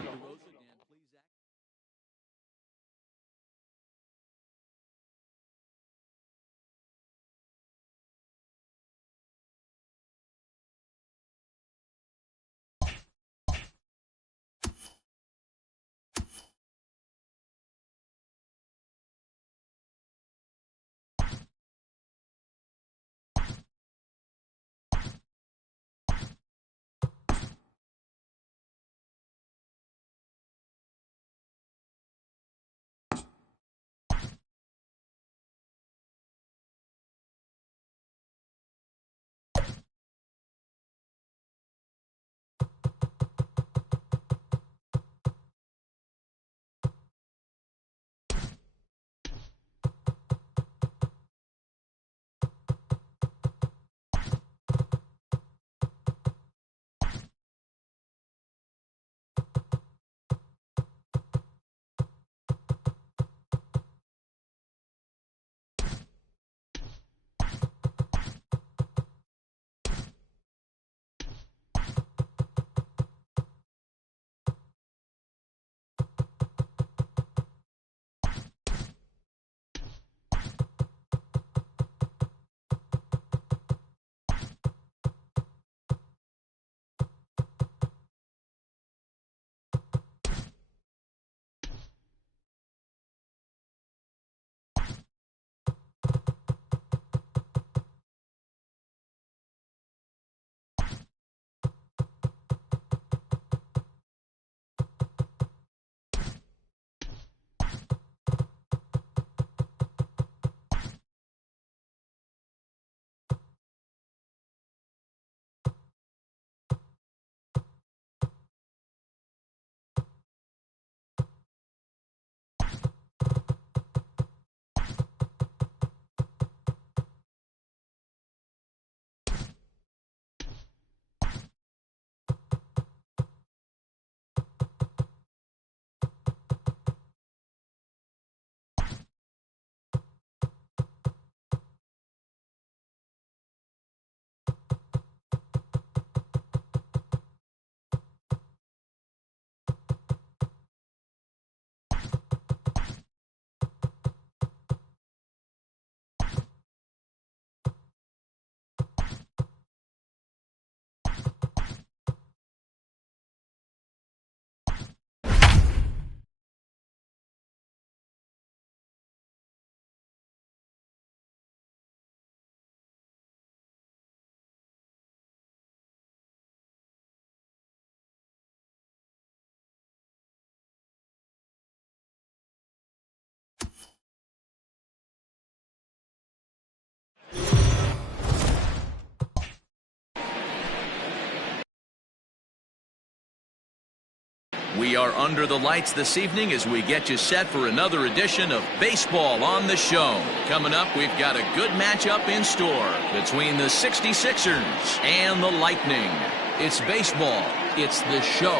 We are under the lights this evening as we get you set for another edition of Baseball on the Show. Coming up, we've got a good matchup in store between the 66ers and the Lightning. It's baseball, it's the show,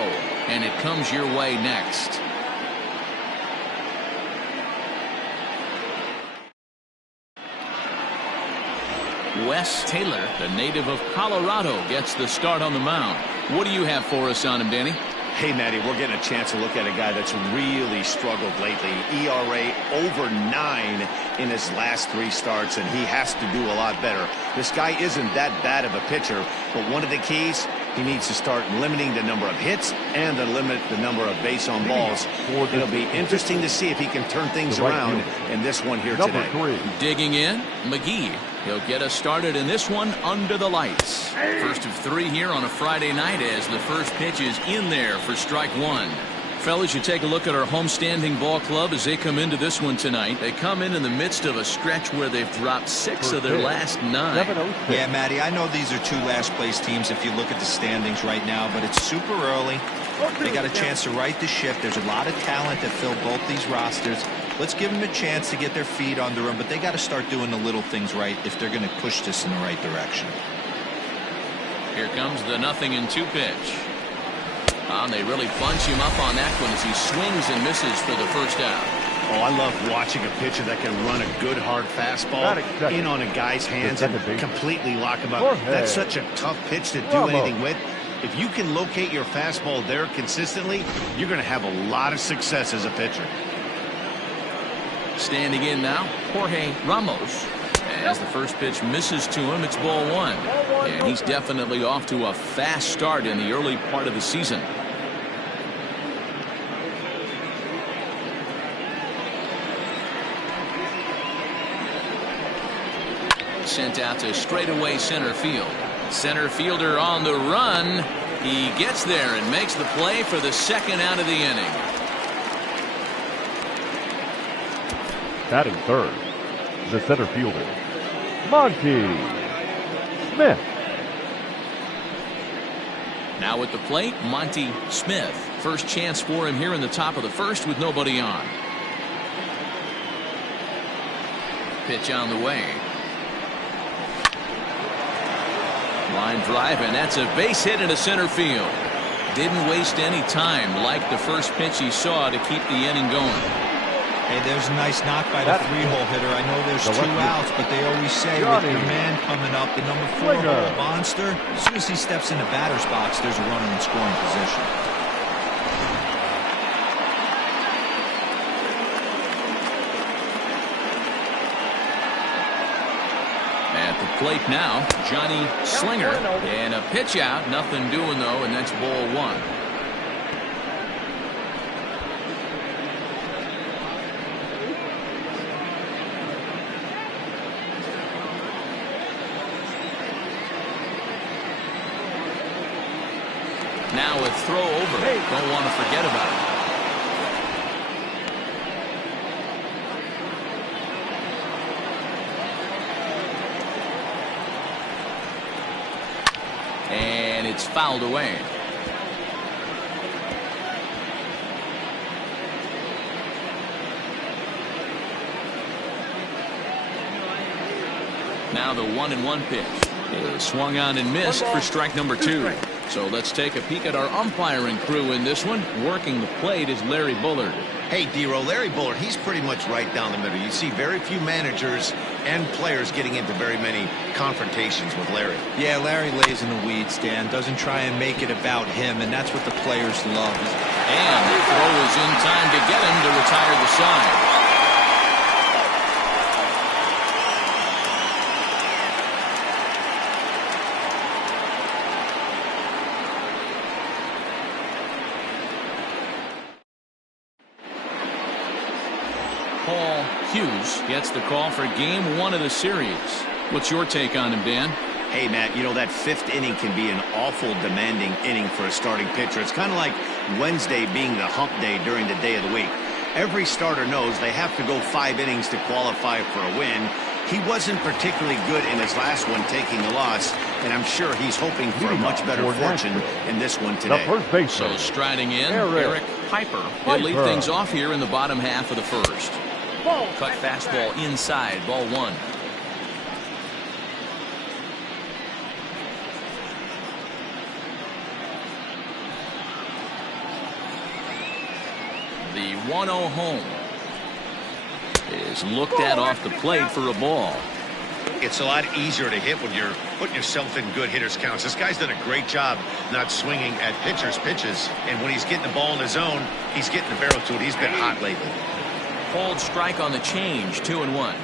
and it comes your way next. Wes Taylor, the native of Colorado, gets the start on the mound. What do you have for us on him, Danny? Hey, Matty, we're getting a chance to look at a guy that's really struggled lately. ERA over 9 in his last 3 starts, and he has to do a lot better. This guy isn't that bad of a pitcher, but one of the keys, he needs to start limiting the number of hits and to limit the number of base on balls. It'll be interesting to see if he can turn things around in this one here today. Digging in, McGee. He'll get us started in this one under the lights. First of 3 here on a Friday night as the first pitch is in there for strike 1. Fellas, you take a look at our homestanding ball club as they come into this one tonight. They come in the midst of a stretch where they've dropped 6 of their last 9. Yeah, Matty, I know these are 2 last place teams if you look at the standings right now, but it's super early. They got a chance to right the ship. There's a lot of talent that fill both these rosters. Let's give them a chance to get their feet under them, but they got to start doing the little things right if they're going to push this in the right direction. Here comes the 0-2 pitch. And they really bunch him up on that one as he swings and misses for the first out. Oh, I love watching a pitcher that can run a good hard fastball in on a guy's hands and completely lock him up. That's such a tough pitch to do anything with. If you can locate your fastball there consistently, you're going to have a lot of success as a pitcher. Standing in now, Jorge Ramos. As the first pitch misses to him, it's ball 1. And he's definitely off to a fast start in the early part of the season. Sent out to straightaway center field. Center fielder on the run. He gets there and makes the play for the second out of the inning. Batting third, the center fielder, Monty Smith. Now at the plate, Monty Smith. First chance for him here in the top of the first with nobody on. Pitch on the way. Line drive, and that's a base hit into center field. Didn't waste any time like the first pitch he saw to keep the inning going. Hey, there's a nice knock by the 3-hole hitter. I know there's 2 outs, but they always say with your man coming up, the number 4-hole monster, as soon as he steps in the batter's box, there's a runner in scoring position. At the plate now, Johnny Slinger, and a pitch out, nothing doing though, and that's ball 1. Now a throw over. Don't want to forget about it. And it's fouled away. Now the 1-1 pitch is swung on and missed for strike number 2. So let's take a peek at our umpiring crew in this one. Working the plate is Larry Bullard. Hey, D-Row, Larry Bullard, he's pretty much right down the middle. You see very few managers and players getting into very many confrontations with Larry. Yeah, Larry lays in the weeds, Dan. Doesn't try and make it about him, and that's what the players love. And the throw is in time to get him to retire the side. Paul Hughes gets the call for game 1 of the series. What's your take on him, Dan? Hey, Matt, you know, that 5th inning can be an awful demanding inning for a starting pitcher. It's kind of like Wednesday being the hump day during the day of the week. Every starter knows they have to go 5 innings to qualify for a win. He wasn't particularly good in his last one, taking the loss. and I'm sure he's hoping for a much better fortune in this one The today. first baseman. So striding in, Eric Eric Piper. He'll lead things off here in the bottom half of the first. Cut fastball inside, ball one. The 1-0 home is looked at off the plate for a ball. It's a lot easier to hit when you're putting yourself in good hitters counts. This guy's done a great job not swinging at pitchers' pitches, and when he's getting the ball in his zone, he's getting the barrel to it. He's been hot lately. Hold strike on the change, 2-1.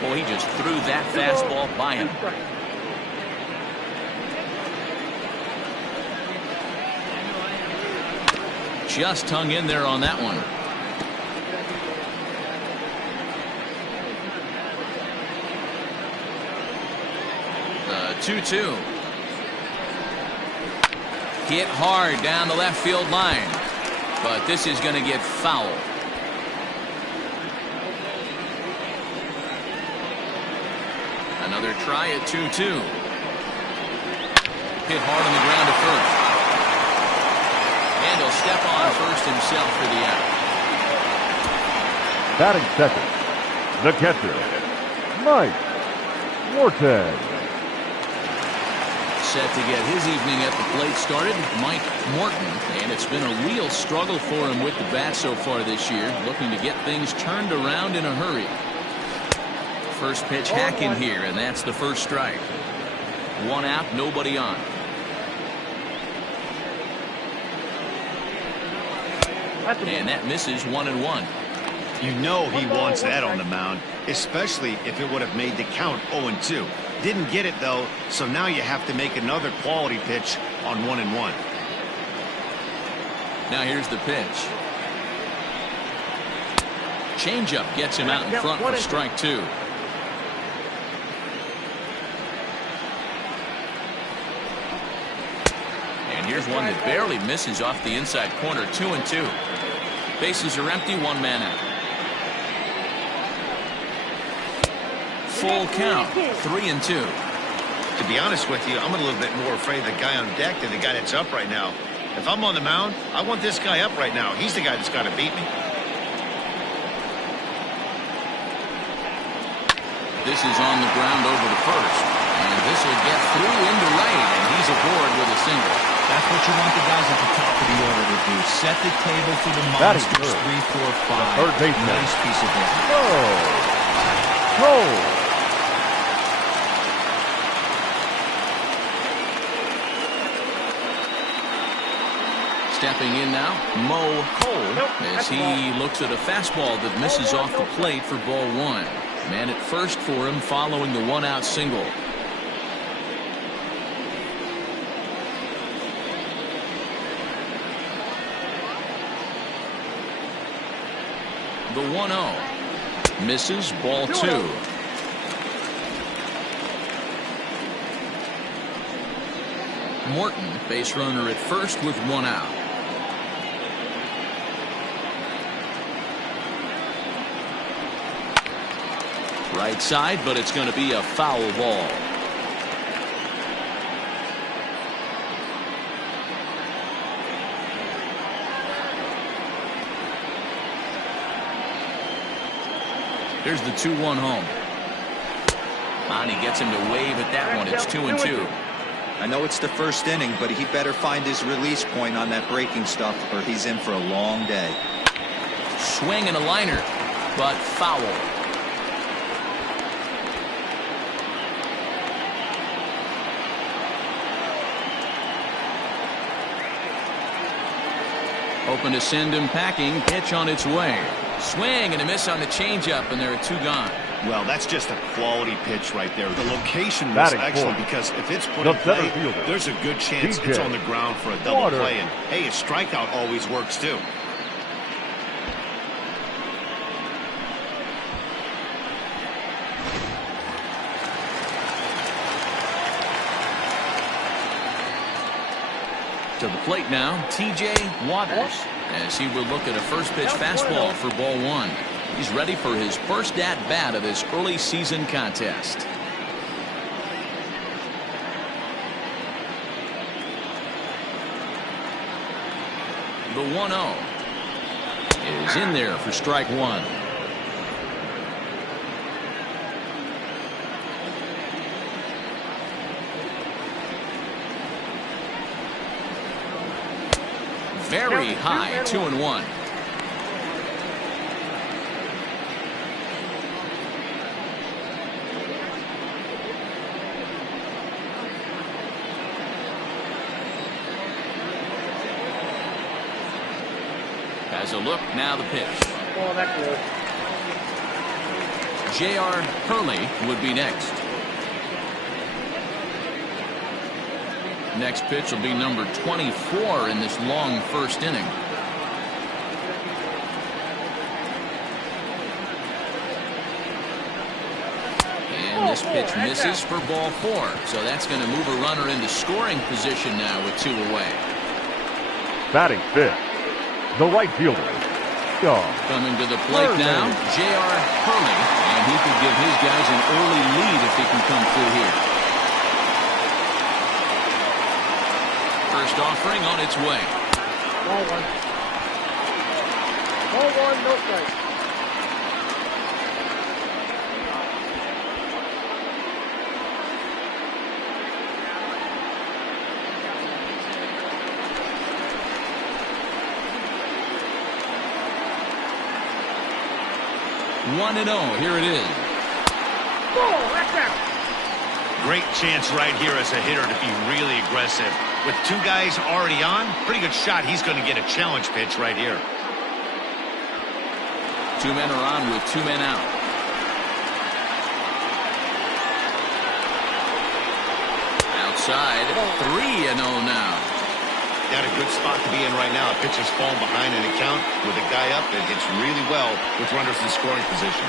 Boy, he just threw that fastball by him. Just hung in there on that one. The 2-2. Hit hard down the left field line, but this is going to get foul. Another try at 2-2. Hit hard on the ground to first. And he'll step on first himself for the out. batting second, the catcher, Mike Morton. Set to get his evening at the plate started, Mike Morton, and it's been a real struggle for him with the bat so far this year, looking to get things turned around in a hurry. First pitch hacking here, and that's the first strike. One out, nobody on. And that misses 1-1. You know he wants that on the mound, especially if it would have made the count 0-2. Didn't get it, though, so now you have to make another quality pitch on 1-1. Now here's the pitch. Changeup gets him out in front for strike two. And here's one that barely misses off the inside corner. 2-2. Bases are empty, one man out. Full count, 3-2. To be honest with you, I'm a little bit more afraid of the guy on deck than the guy that's up right now. If I'm on the mound, I want this guy up right now. He's the guy that's got to beat me. This is on the ground over the first. And this will get through into right, and he's aboard with a single. That's what you want the guys at the top of the order to do. Set the table for the monsters. 3, 4, 5. Third baseman. Nice piece of hitting. Cole. Stepping in now, Mo Cole, as he looks at a fastball that misses off the plate for ball one. Man at first for him following the one-out single. The 1-0 misses, ball two. Morton, base runner at first with one out. Right side, but it's going to be a foul ball. Here's the 2-1 home. And he gets him to wave at that one. It's 2-2. I know it's the first inning, but he better find his release point on that breaking stuff, or he's in for a long day. Swing and a liner, but foul. Open to send him packing. Pitch on its way. Swing and a miss on the changeup, and there are two gone. Well, that's just a quality pitch right there. The location was excellent because if it's put in play, there's a good chance it's on the ground for a double play. And, hey, a strikeout always works, too. To the plate now, T.J. Waters, as he will look at a first pitch fastball for ball one. He's ready for his first at-bat of this early season contest. The 1-0 is in there for strike one. Very high, 2-1. Has a look, now the pitch. Oh, that's good. J.R. Hurley would be next. Next pitch will be number 24 in this long first inning. And this pitch misses for ball four. So that's going to move a runner into scoring position now with two away. Batting fifth, the right fielder, John. Coming to the plate now, J.R. Hurley. And he could give his guys an early lead if he can come through here. First offering on its way. Ball one. Ball one, no strike. One and oh, here it is. Ball, that's out. Great chance right here as a hitter to be really aggressive. With two guys already on, pretty good shot. He's going to get a challenge pitch right here. Two men are on with two men out. Outside, 3-0 now. Got a good spot to be in right now. A pitcher's falling behind in the count with a guy up that hits really well with runners in scoring position.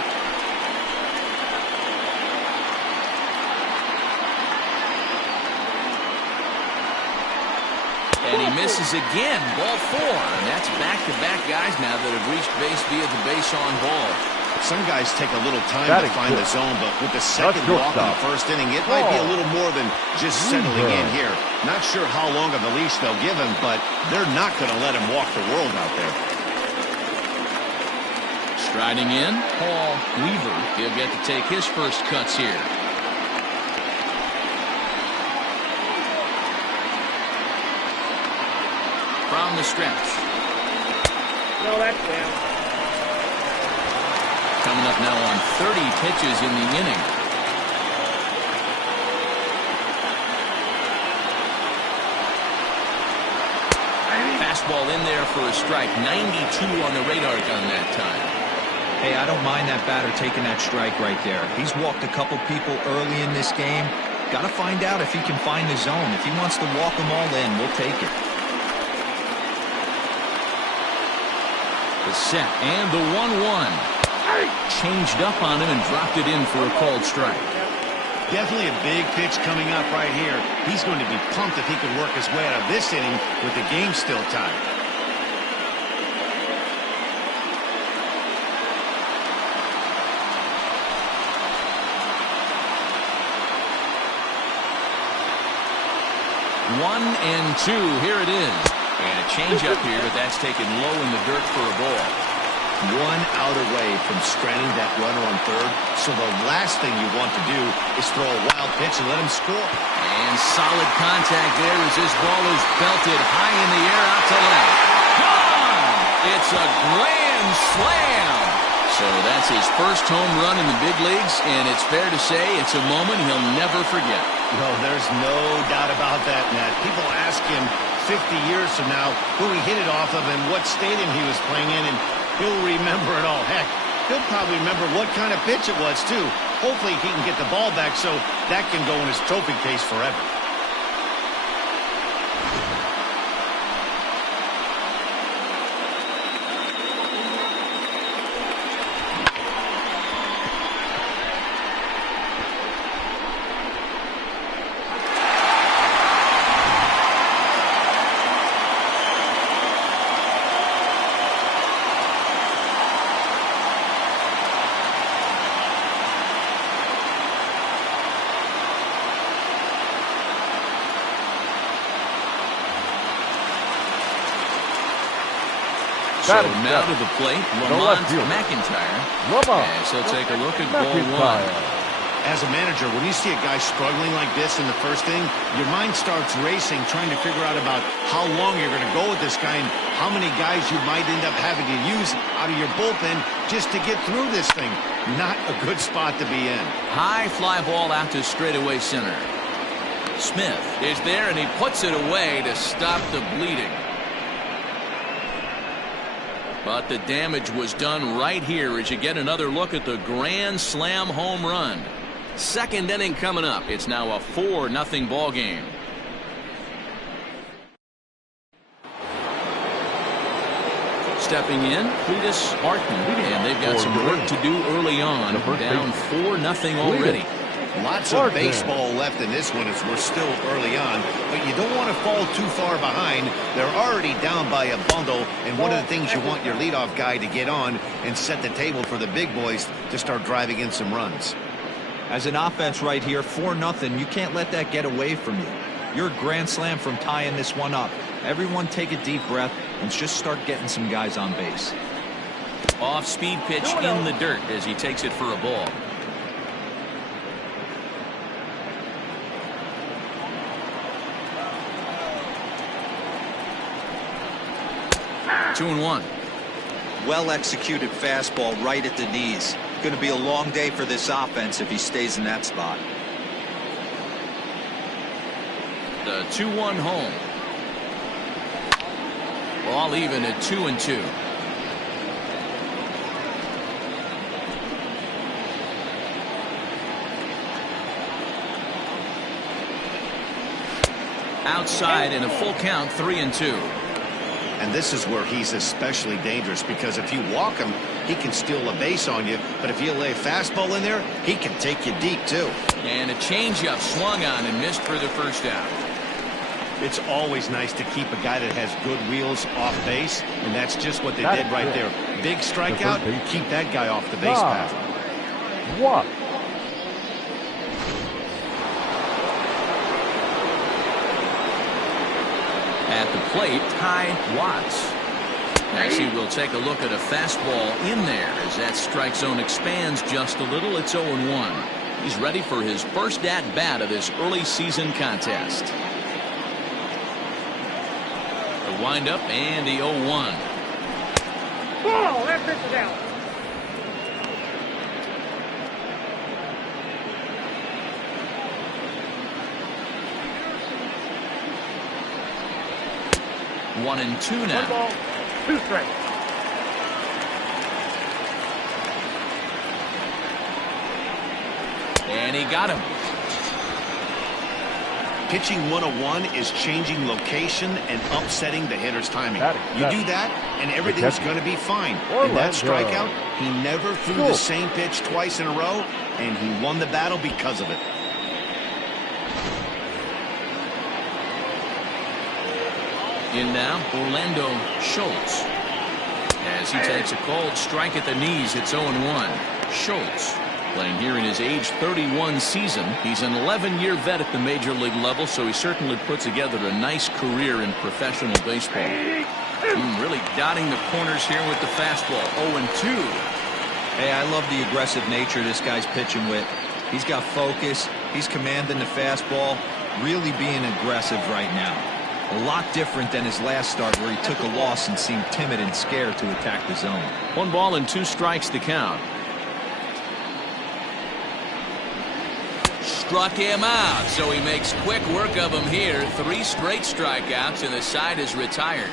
And he misses again. Ball four. And that's back-to-back guys now that have reached base via the base on ball. Some guys take a little time to find the zone, but with the second walk in the first inning, it might be a little more than just settling in here. Not sure how long of a leash they'll give him, but they're not going to let him walk the world out there. Striding in, Paul Weaver. He'll get to take his first cuts here. From the stretch. No, that's down. Coming up now on 30 pitches in the inning. Fastball in there for a strike. 92 on the radar gun that time. Hey, I don't mind that batter taking that strike right there. He's walked a couple people early in this game. Got to find out if he can find the zone. If he wants to walk them all in, we'll take it. The set and the 1-1. Changed up on him and dropped it in for a called strike. Definitely a big pitch coming up right here. He's going to be pumped if he can work his way out of this inning with the game still tied. One and two. Here it is. And a changeup here, but that's taken low in the dirt for a ball. One out away from stranding that runner on third. So the last thing you want to do is throw a wild pitch and let him score. And solid contact there as this ball is belted high in the air out to left. Gone! It's a grand slam. So that's his first home run in the big leagues, and it's fair to say it's a moment he'll never forget. Well, there's no doubt about that, Matt. People ask him 50 years from now who he hit it off of and what stadium he was playing in, and he'll remember it all. Heck, he'll probably remember what kind of pitch it was, too. Hopefully he can get the ball back so that can go in his trophy case forever. So Batting now seven. to the plate, The left Lamont fielder. McIntyre. Lamont As he'll take a look at ball one. McIntyre. As a manager, when you see a guy struggling like this in the first inning, your mind starts racing, trying to figure out about how long you're going to go with this guy and how many guys you might end up having to use out of your bullpen just to get through this thing. Not a good spot to be in. High fly ball out to straightaway center. Smith is there, and he puts it away to stop the bleeding. But the damage was done right here as you get another look at the grand slam home run. Second inning coming up. It's now a 4-0 ball game. Stepping in, Cletus Hartman, and they've got some work to do early on. Down 4-0 already. Lots of baseball left in this one as we're still early on, but you don't want to fall too far behind. They're already down by a bundle, and one of the things you want your leadoff guy to get on and set the table for the big boys to start driving in some runs. As an offense right here, 4-0, you can't let that get away from you. You're a grand slam from tying this one up. Everyone take a deep breath and just start getting some guys on base. Off-speed pitch in the dirt as he takes it for a ball. Two and one. Well executed fastball right at the knees. Going to be a long day for this offense if he stays in that spot. The 2-1 home. All even at 2-2. Outside in a full count, 3-2. And this is where he's especially dangerous, because if you walk him, he can steal a base on you. But if you lay a fastball in there, he can take you deep, too. And a changeup swung on and missed for the first out. It's always nice to keep a guy that has good wheels off base, and that's just what they did right there. Big strikeout, keep that guy off the base path. What? At the plate, Ty Watts. As he will take a look at a fastball in there as that strike zone expands just a little. It's 0-1. He's ready for his first at-bat of this early season contest. The windup and the 0-1. Ball, that pitch is out. One and two One now. ball, two strikes. And he got him. Pitching 101 is changing location and upsetting the hitter's timing. You do that, and everything's going to be fine. And that strikeout, he never threw the same pitch twice in a row, and he won the battle because of it. In now, Orlando Schultz. As he takes a cold strike at the knees, it's 0-1. Schultz playing here in his age 31 season. He's an 11-year vet at the major league level, so he certainly put together a nice career in professional baseball. Really dotting the corners here with the fastball. 0-2. Hey, I love the aggressive nature this guy's pitching with. He's got focus. He's commanding the fastball. Really being aggressive right now. A lot different than his last start where he took a loss and seemed timid and scared to attack the zone. 1 ball and 2 strikes to count. Struck him out, so he makes quick work of him here. 3 straight strikeouts, and the side is retired.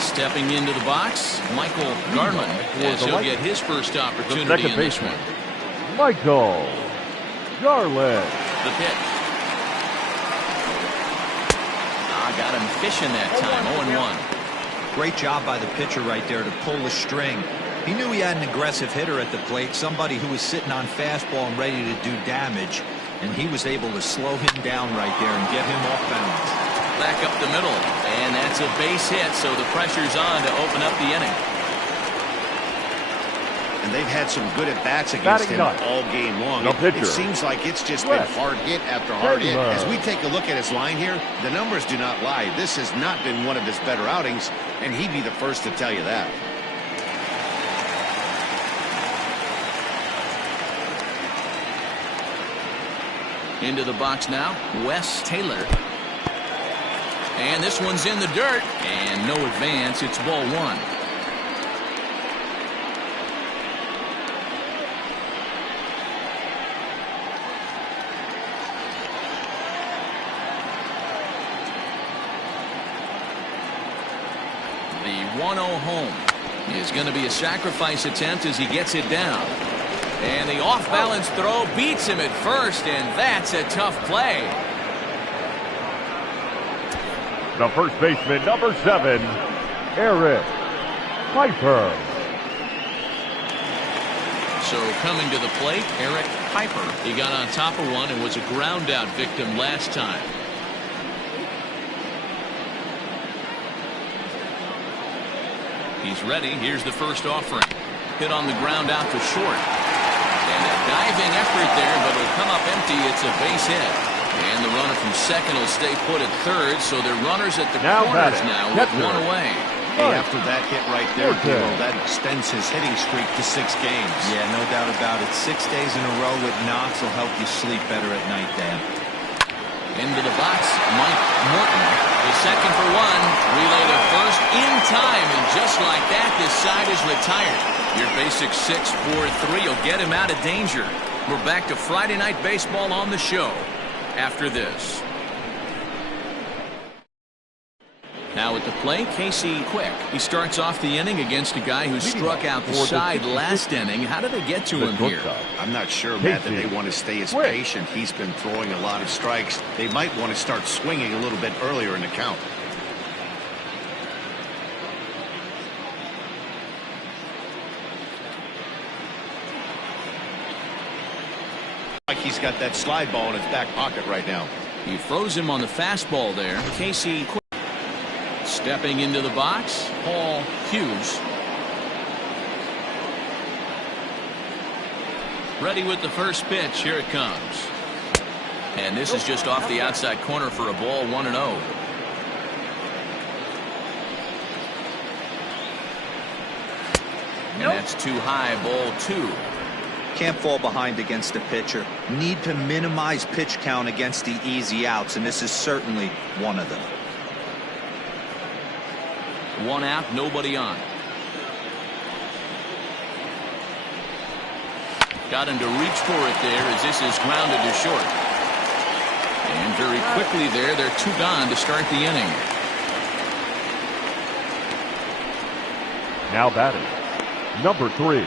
Stepping into the box, Michael Garland, as he'll get his first opportunity in this one. Michael Garland. The pitch. Got him fishing that time. 0-1. Great job by the pitcher right there to pull the string. He knew he had an aggressive hitter at the plate, somebody who was sitting on fastball and ready to do damage, and he was able to slow him down right there and get him off balance. Back up the middle, And that's a base hit, so the pressure's on to open up the inning. And they've had some good at-bats against him all game long. It seems like it's just been hard hit after hard hit. As we take a look at his line here, the numbers do not lie. This has not been one of his better outings, and he'd be the first to tell you that. Into the box now, Wes Taylor. And this one's in the dirt, and no advance. It's ball one. The 1-0 home is going to be a sacrifice attempt as he gets it down. And the off-balance throw beats him at first, and that's a tough play. The first baseman, number 7, Eric Piper. So coming to the plate, Eric Piper. He got on top of one and was a ground-out victim last time. He's ready. Here's the first offering. Hit on the ground out to short. And a diving effort there, but it'll come up empty. It's a base hit. And the runner from second will stay put at third, so they're runners at the corners now with one away. Hey, after that hit right there, that extends his hitting streak to 6 games. Yeah, no doubt about it. 6 days in a row with knocks will help you sleep better at night, Dan. Into the box, Mike Morton. The second for one. Relay to first in time, and just like that, this side is retired. Your basic 6-4-3 will get him out of danger. We're back to Friday Night Baseball on the show after this. Now at the plate, Casey Quick. He starts off the inning against a guy who struck out the side last inning. How did they get to him here? I'm not sure, Matt, that they want to stay as patient. He's been throwing a lot of strikes. They might want to start swinging a little bit earlier in the count. Like he's got that slide ball in his back pocket right now. He froze him on the fastball there. Casey Quick. Stepping into the box, Paul Hughes. Ready with the first pitch. Here it comes. And this is just off the outside corner for a ball, 1-0. And that's too high, ball 2. Can't fall behind against a pitcher. Need to minimize pitch count against the easy outs, and this is certainly one of them. 1 out, nobody on. Got him to reach for it there as this is grounded to short. And very quickly there, they're 2 gone to start the inning. Now batting, number 3.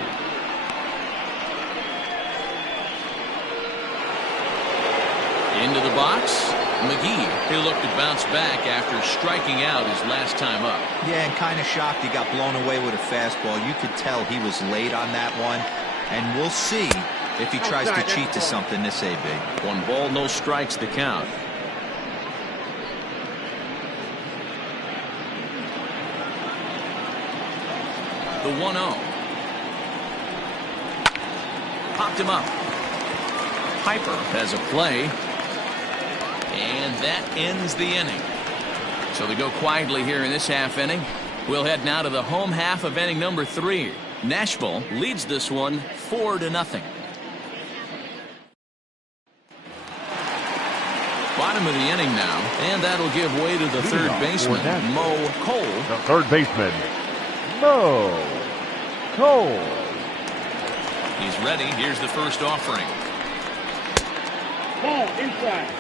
Into the box, McGee. He looked to bounce back after striking out his last time up. Yeah, and kind of shocked he got blown away with a fastball. You could tell he was late on that one. And we'll see if he tries to cheat to something this AB. 1 ball, no strikes to count. The 1-0. Popped him up. Piper has a play. And that ends the inning. So they go quietly here in this half inning. We'll head now to the home half of inning number 3. Nashville leads this one 4-0. Bottom of the inning now, and that'll give way to the third baseman, Mo Cole. The third baseman, Mo Cole. He's ready. Here's the first offering. Ball inside.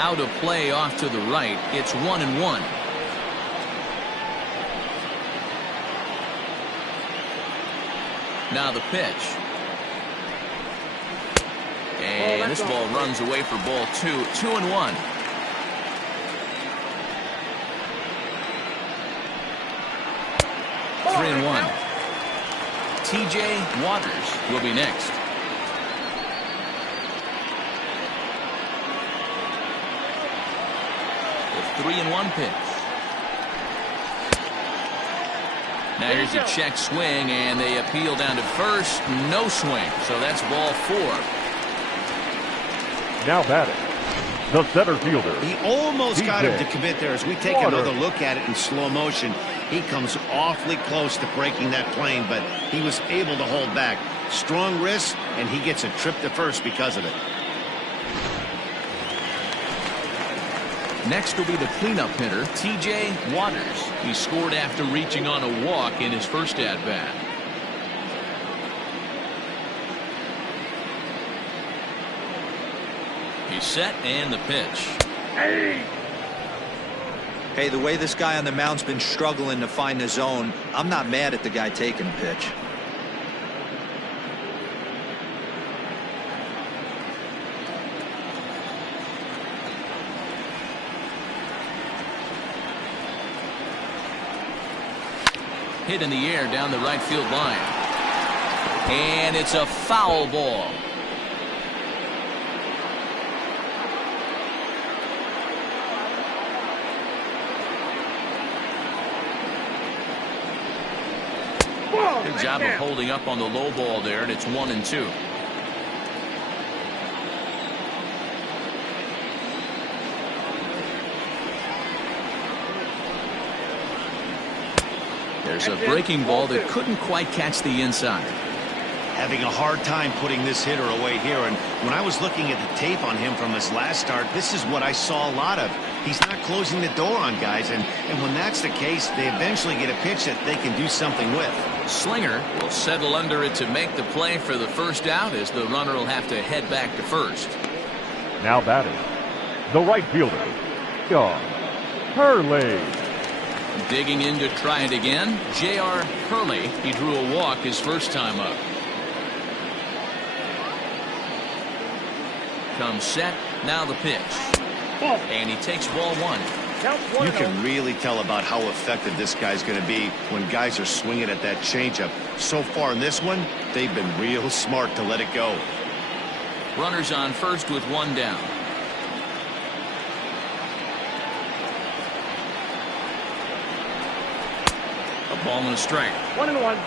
Out of play off to the right. It's 1-1. Now the pitch. And this ball runs away for ball 2. 2-1. 3-1. TJ Waters will be next. The 3-1 pitch. Now here's a check swing, and they appeal down to first. No swing, so that's ball 4. Now batting, the center fielder. He almost got him to commit there. As we take Waters. another look at it in slow motion, he comes awfully close to breaking that plane, but he was able to hold back. Strong wrist, and he gets a trip to first because of it. Next will be the cleanup hitter, TJ Waters. He scored after reaching on a walk in his first at-bat. He's set, and the pitch. Hey, the way this guy on the mound's been struggling to find the zone, I'm not mad at the guy taking the pitch. Hit in the air down the right field line. And it's a foul ball. Good job of holding up on the low ball there, and it's 1-2. There's a breaking ball that couldn't quite catch the inside. Having a hard time putting this hitter away here, and when I was looking at the tape on him from his last start, this is what I saw a lot of. He's not closing the door on guys, and when that's the case, they eventually get a pitch that they can do something with. Slinger will settle under it to make the play for the first out, as the runner will have to head back to first. Now batting, the right fielder, John Hurley. Digging in to try it again, J.R. Hurley. He drew a walk his first time up. Comes set, now the pitch. And he takes ball 1. You can really tell about how effective this guy's going to be when guys are swinging at that changeup. So far in this one, they've been real smart to let it go. Runners on first with 1 down. A ball and a strike. 1-1.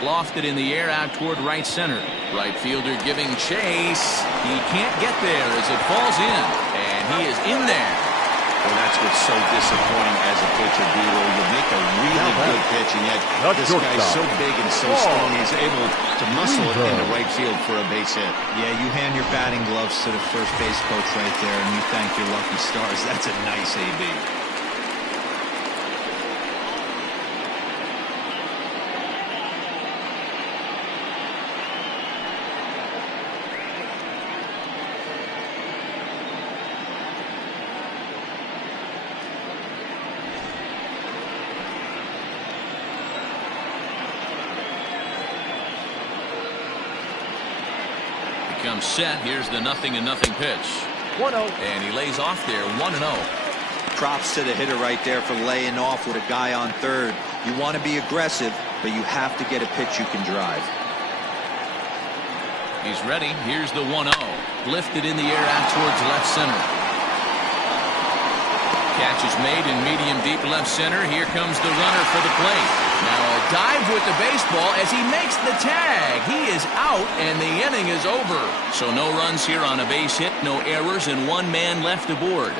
Lofted in the air out toward right center. Right fielder giving chase. He can't get there as it falls in. And he is in there. Well, that's what's so disappointing as a pitcher, D-Roll. You make a really good pitch, and yet this guy's so big and so strong, he's able to muscle it into right field for a base hit. Yeah, you hand your batting gloves to the first base coach right there, and you thank your lucky stars. That's a nice AB. Comes set. Here's the 0-0 pitch. 1-0. And he lays off there, 1-0. Props to the hitter right there for laying off with a guy on third. You want to be aggressive, but you have to get a pitch you can drive. He's ready. Here's the 1-0. Lifted in the air out towards left center. Catch is made in medium deep left center. Here comes the runner for the plate. Now a dive with the baseball as he makes the tag. He is out, and the inning is over. So no runs here on a base hit, no errors, and 1 man left aboard.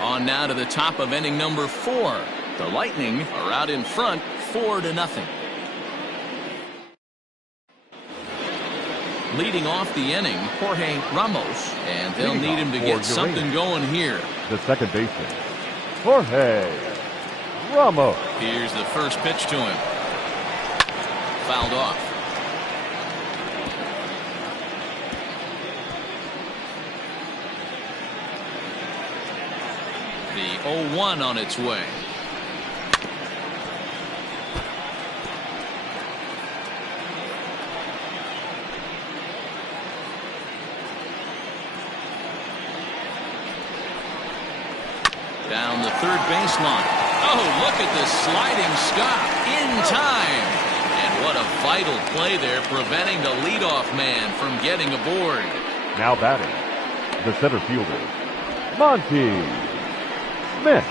On now to the top of inning number 4. The Lightning are out in front, 4-0. Leading off the inning, Jorge Ramos, and they'll need him to get something going here. The second baseman, Jorge Ramos. Here's the first pitch to him. Fouled off. The 0-1 on its way. Down the third baseline. Oh, look at this sliding stop in time. And what a vital play there, preventing the leadoff man from getting aboard. Now batting, the center fielder, Monty Smith.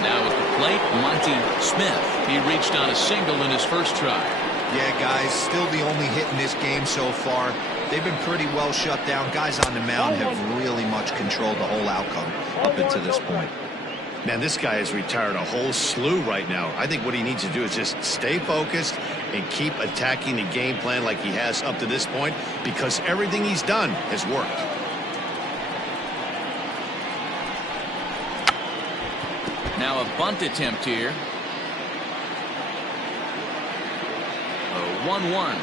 Now at the plate, Monty Smith. He reached on a single in his first try. Yeah, guys, still the only hit in this game so far. They've been pretty well shut down. Guys on the mound have really much controlled the whole outcome up until this point. Man, this guy has retired a whole slew right now. I think what he needs to do is just stay focused and keep attacking the game plan like he has up to this point, because everything he's done has worked. Now a bunt attempt here. 1-1.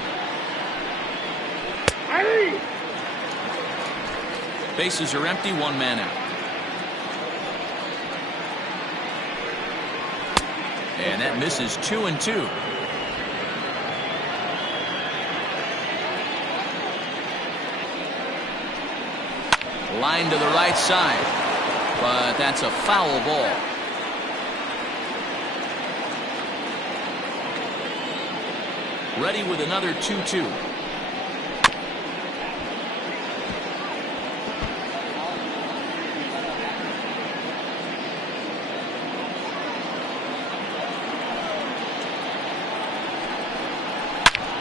Bases are empty, one man out. And that misses 2-2. Line to the right side, but that's a foul ball. Ready with another 2-2.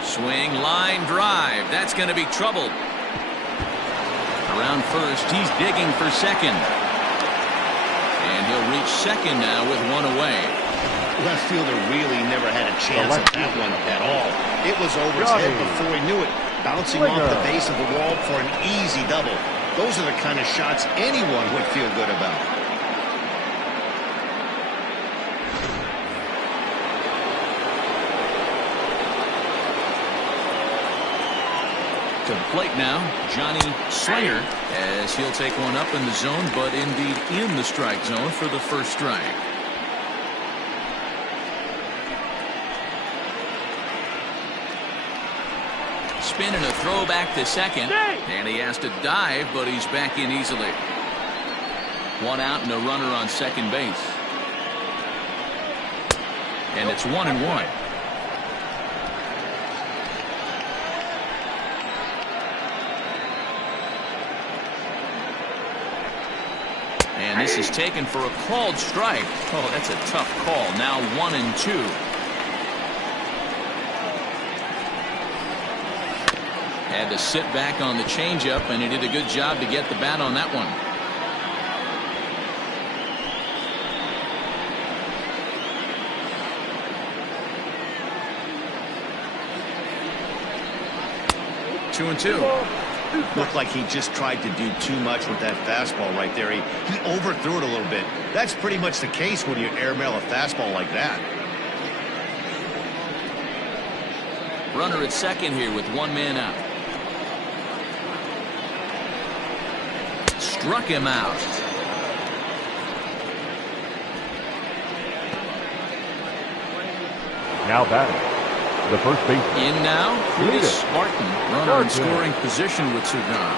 Swing, line drive. That's going to be trouble. Around first, he's digging for second. And he'll reach second now with one away. Left fielder really never had a chance at that one at all. It was over his head before he knew it, bouncing off the base of the wall for an easy double. Those are the kind of shots anyone would feel good about. To the plate now, Johnny Slinger, as he'll take one up in the zone, but indeed in the strike zone for the first strike. Spin and a throw back to second, and he has to dive, but he's back in easily. One out and a runner on second base. And it's 1-1. And this is taken for a called strike. Oh, that's a tough call. Now 1-2. Had to sit back on the changeup, and he did a good job to get the bat on that one. Two and two. Looked like he just tried to do too much with that fastball right there. He overthrew it a little bit. That's pretty much the case when you airmail a fastball like that. Runner at second here with one man out. Struck him out. Now batting, the first baseman. In now, Curtis Spartan. Runner in scoring position with two gone.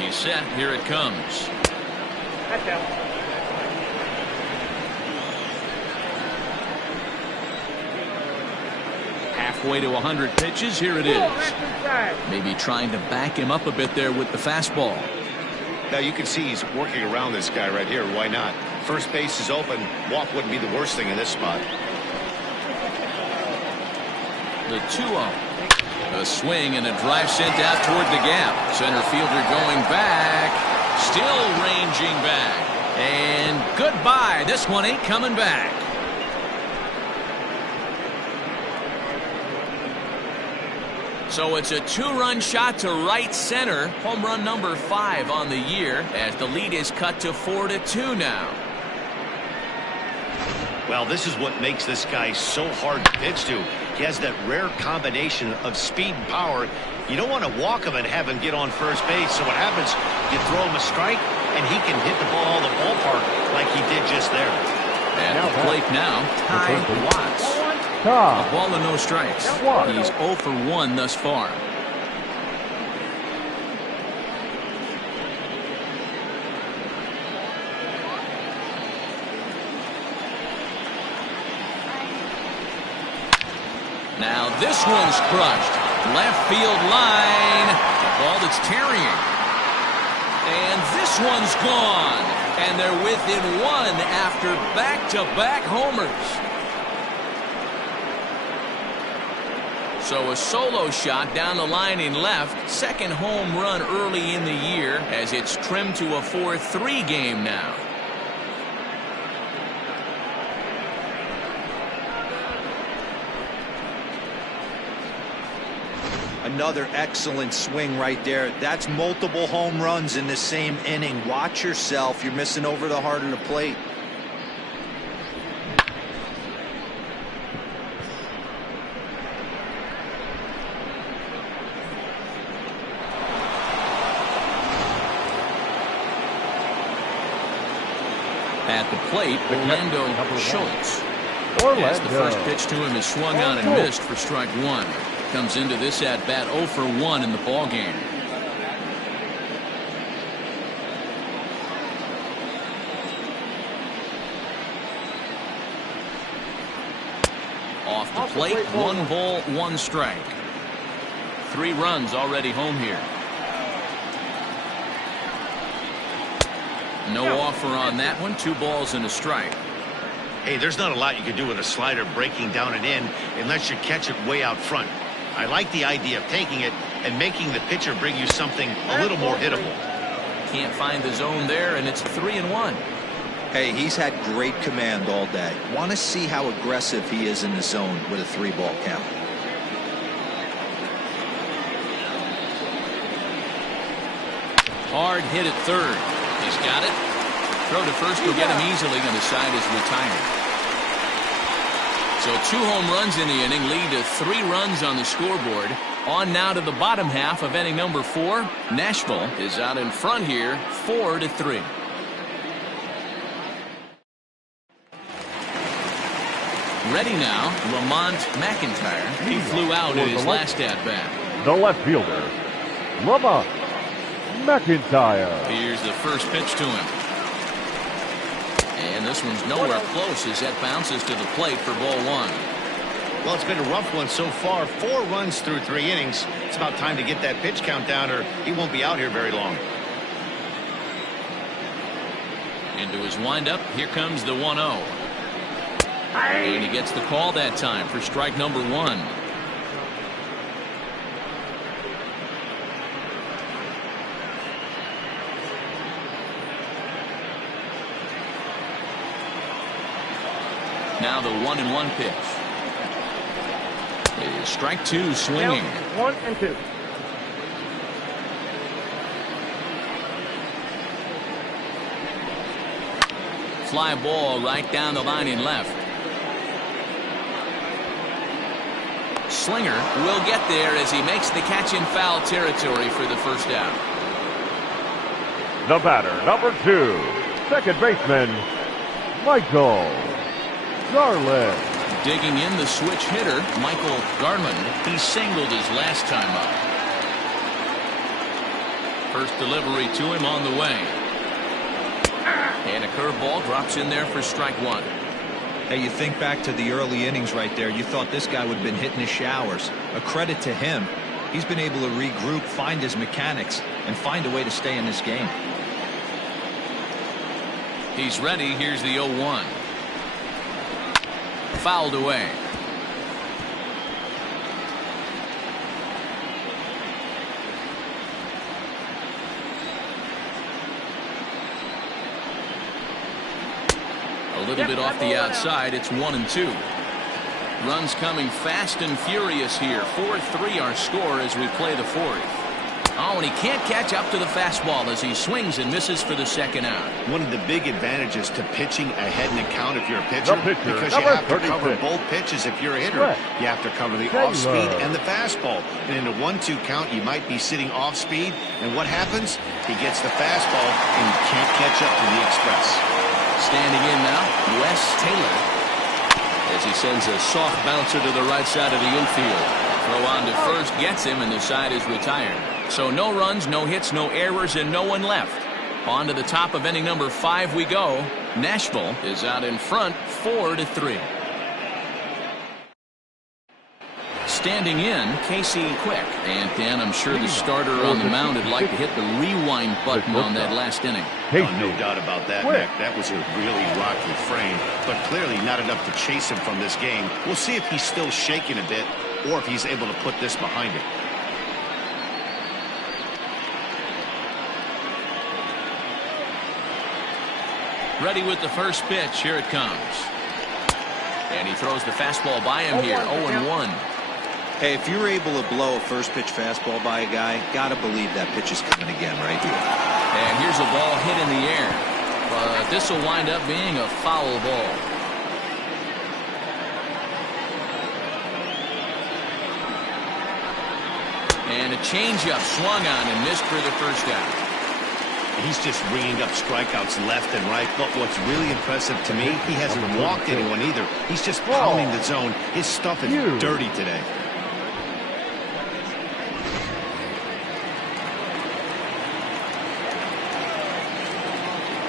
He's set. Here it comes. That's out. Halfway to 100 pitches. Here it is. Maybe trying to back him up a bit there with the fastball. Now you can see he's working around this guy right here. Why not? First base is open. Walk wouldn't be the worst thing in this spot. The 2-0. A swing and a drive sent out toward the gap. Center fielder going back. Still ranging back. And goodbye. This one ain't coming back. So it's a two-run shot to right center. Home run number 5 on the year as the lead is cut to 4-2 now. Well, this is what makes this guy so hard to pitch to. He has that rare combination of speed and power. You don't want to walk him and have him get on first base. So what happens, you throw him a strike, and he can hit the ball all the ballpark like he did just there. At the plate now, Ty Watts. A ball and no strikes. He's 0 for 1 thus far. Now this one's crushed. Left field line. A ball that's tarrying. And this one's gone. And they're within 1 after back-to-back homers. So a solo shot down the line in left. Second home run early in the year as it's trimmed to a 4-3 game now. Another excellent swing right there. That's multiple home runs in the same inning. Watch yourself. You're missing over the heart of the plate. At the plate, Orlando Schultz. As the first pitch to him is swung on and missed for strike 1. Comes into this at bat 0 for 1 in the ball game. Off the plate, 1 ball, 1 strike. 3 runs already home here. No offer on that one. 2 balls and a strike. Hey, there's not a lot you can do with a slider breaking down and in unless you catch it way out front. I like the idea of taking it and making the pitcher bring you something a little more hittable. Can't find the zone there, and it's 3-1. Hey, he's had great command all day. Want to see how aggressive he is in the zone with a 3-ball count. Hard hit at third. He's got it. Throw to first will get him easily, and the side is retired. So 2 home runs in the inning lead to 3 runs on the scoreboard. On now to the bottom half of inning number 4. Nashville is out in front here, 4-3. Ready now, Lamont McIntyre. He flew out in his last at-bat. The left fielder, Lamont McIntyre. Here's the first pitch to him. And this one's nowhere close as that bounces to the plate for ball 1. Well, it's been a rough one so far. 4 runs through 3 innings. It's about time to get that pitch count down or he won't be out here very long. Into his windup, here comes the 1-0. And he gets the call that time for strike number 1. Now the 1-1 pitch. It is strike 2 swinging. 1-2. Fly ball right down the line in left. Slinger will get there as he makes the catch in foul territory for the first out. The batter, number 2, second baseman, Michael Garland. Digging in the switch hitter, Michael Garland. He singled his last time up. First delivery to him on the way. And a curveball drops in there for strike 1. Hey, you think back to the early innings right there. You thought this guy would have been hitting his showers. A credit to him. He's been able to regroup, find his mechanics, and find a way to stay in this game. He's ready. Here's the 0-1. Fouled away. A little bit off the outside. It's 1-2. Runs coming fast and furious here. 4-3 our score as we play the 4th. Oh, and he can't catch up to the fastball as he swings and misses for the second out. One of the big advantages to pitching ahead in the count if you're a pitcher, because you have to cover both pitches if you're a hitter. You have to cover the off speed and the fastball. And in a 1-2 count, you might be sitting off speed. And what happens? He gets the fastball and you can't catch up to the express. Standing in now, Wes Taylor. as he sends a soft bouncer to the right side of the infield. Throw on to first gets him, and the side is retired. So no runs, no hits, no errors, and no one left. On to the top of inning number 5 we go. Nashville is out in front 4-3. Standing in, Casey Quick. And Dan, I'm sure the starter on the mound would like to hit the rewind button on that last inning. Oh, no doubt about that, Nick. That was a really rocky frame, but clearly not enough to chase him from this game. We'll see if he's still shaking a bit or if he's able to put this behind him. Ready with the first pitch. Here it comes. And he throws the fastball by him here. 0-1. Hey, if you're able to blow a first pitch fastball by a guy, gotta believe that pitch is coming again right here. And here's a ball hit in the air. But this will wind up being a foul ball. And a changeup swung on and missed for the first out. He's just ringing up strikeouts left and right, but what's really impressive to me, he hasn't walked anyone either. He's just pounding the zone. His stuff is dirty today.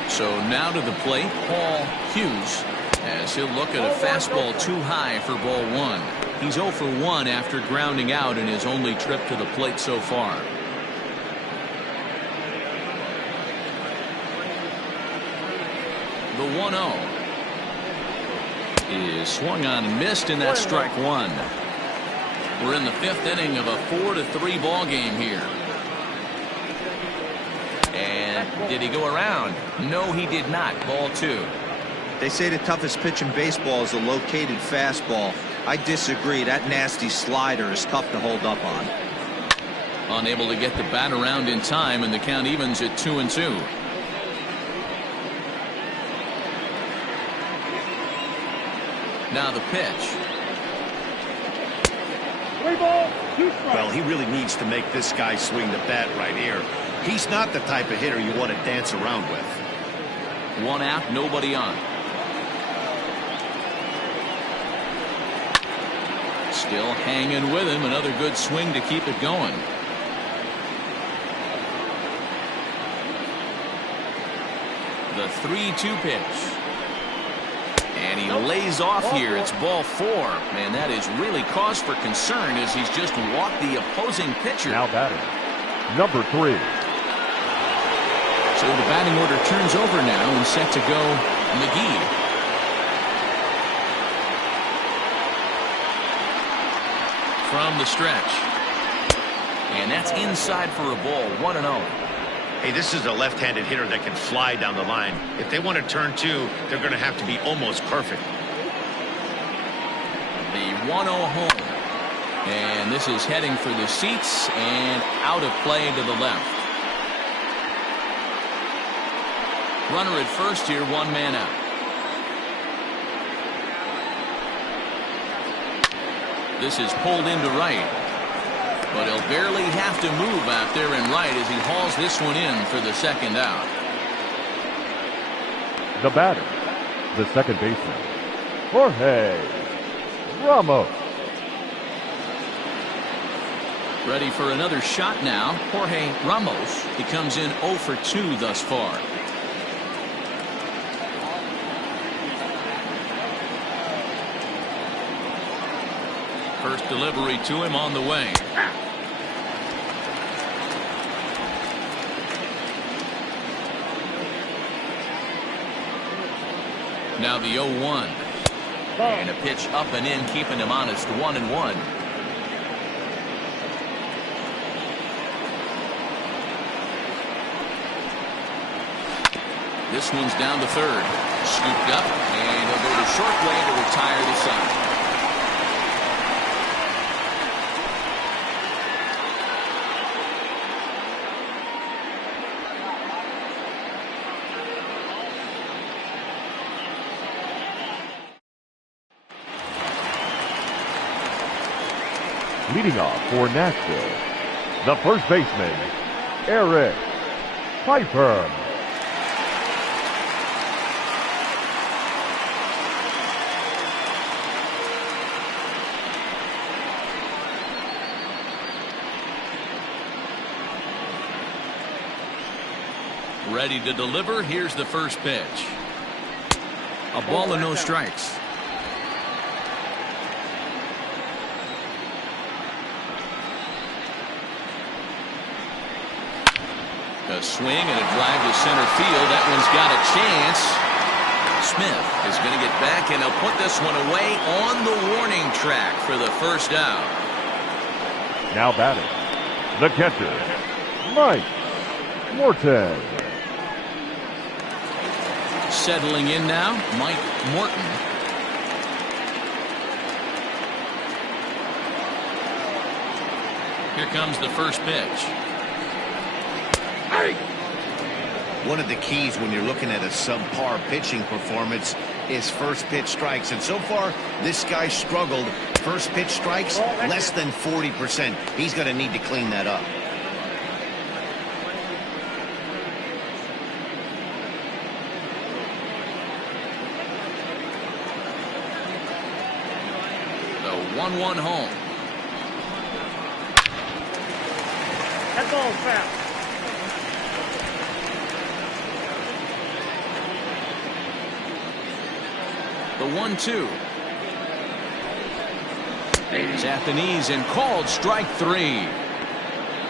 So now to the plate, Paul Hughes, as he'll look at a fastball too high for ball 1. He's 0 for 1 after grounding out in his only trip to the plate so far. The 1-0 is swung on and missed, and that's strike 1. We're in the 5th inning of a 4-3 ball game here. And did he go around? No, he did not. Ball 2. They say the toughest pitch in baseball is a located fastball. I disagree. That nasty slider is tough to hold up on. Unable to get the bat around in time, and the count evens at 2-2. Now the pitch. 3 balls, 2 strikes. Well, he really needs to make this guy swing the bat right here. He's not the type of hitter you want to dance around with. 1 out, nobody on. Still hanging with him. Another good swing to keep it going. The 3-2 pitch. And he lays off here. It's ball 4. Man, that is really cause for concern as he's just walked the opposing pitcher. Now batting, number 3. So the batting order turns over now and set to go McGee. From the stretch. And that's inside for a ball. 1-0. Hey, this is a left-handed hitter that can fly down the line. If they want to turn 2, they're going to have to be almost perfect. The 1-0 home. And this is heading for the seats and out of play to the left. Runner at first here, 1 man out. This is pulled into right. But he'll barely have to move out there in right as he hauls this one in for the second out. The batter, the second baseman, Jorge Ramos. Ready for another shot now. Jorge Ramos. He comes in 0 for 2 thus far. First delivery to him on the way. Now the 0-1. And a pitch up and in, keeping him honest. 1-1. This one's down to third. Scooped up, and he'll go to short way to retire the side. Leading off for Nashville, the first baseman, Eric Piper. Ready to deliver. Here's the first pitch. A ball and no strikes. A swing and a drive to center field. That one's got a chance. Smith is going to get back, and he'll put this one away on the warning track for the first out. Now batting, the catcher, Mike Morton. Settling in now, Mike Morton. Here comes the first pitch. One of the keys when you're looking at a subpar pitching performance is first pitch strikes. And so far, this guy struggled. First pitch strikes, less than 40%. He's going to need to clean that up. The 1-1 home. That ball's foul. The 1-2. He's at the knees and called strike 3.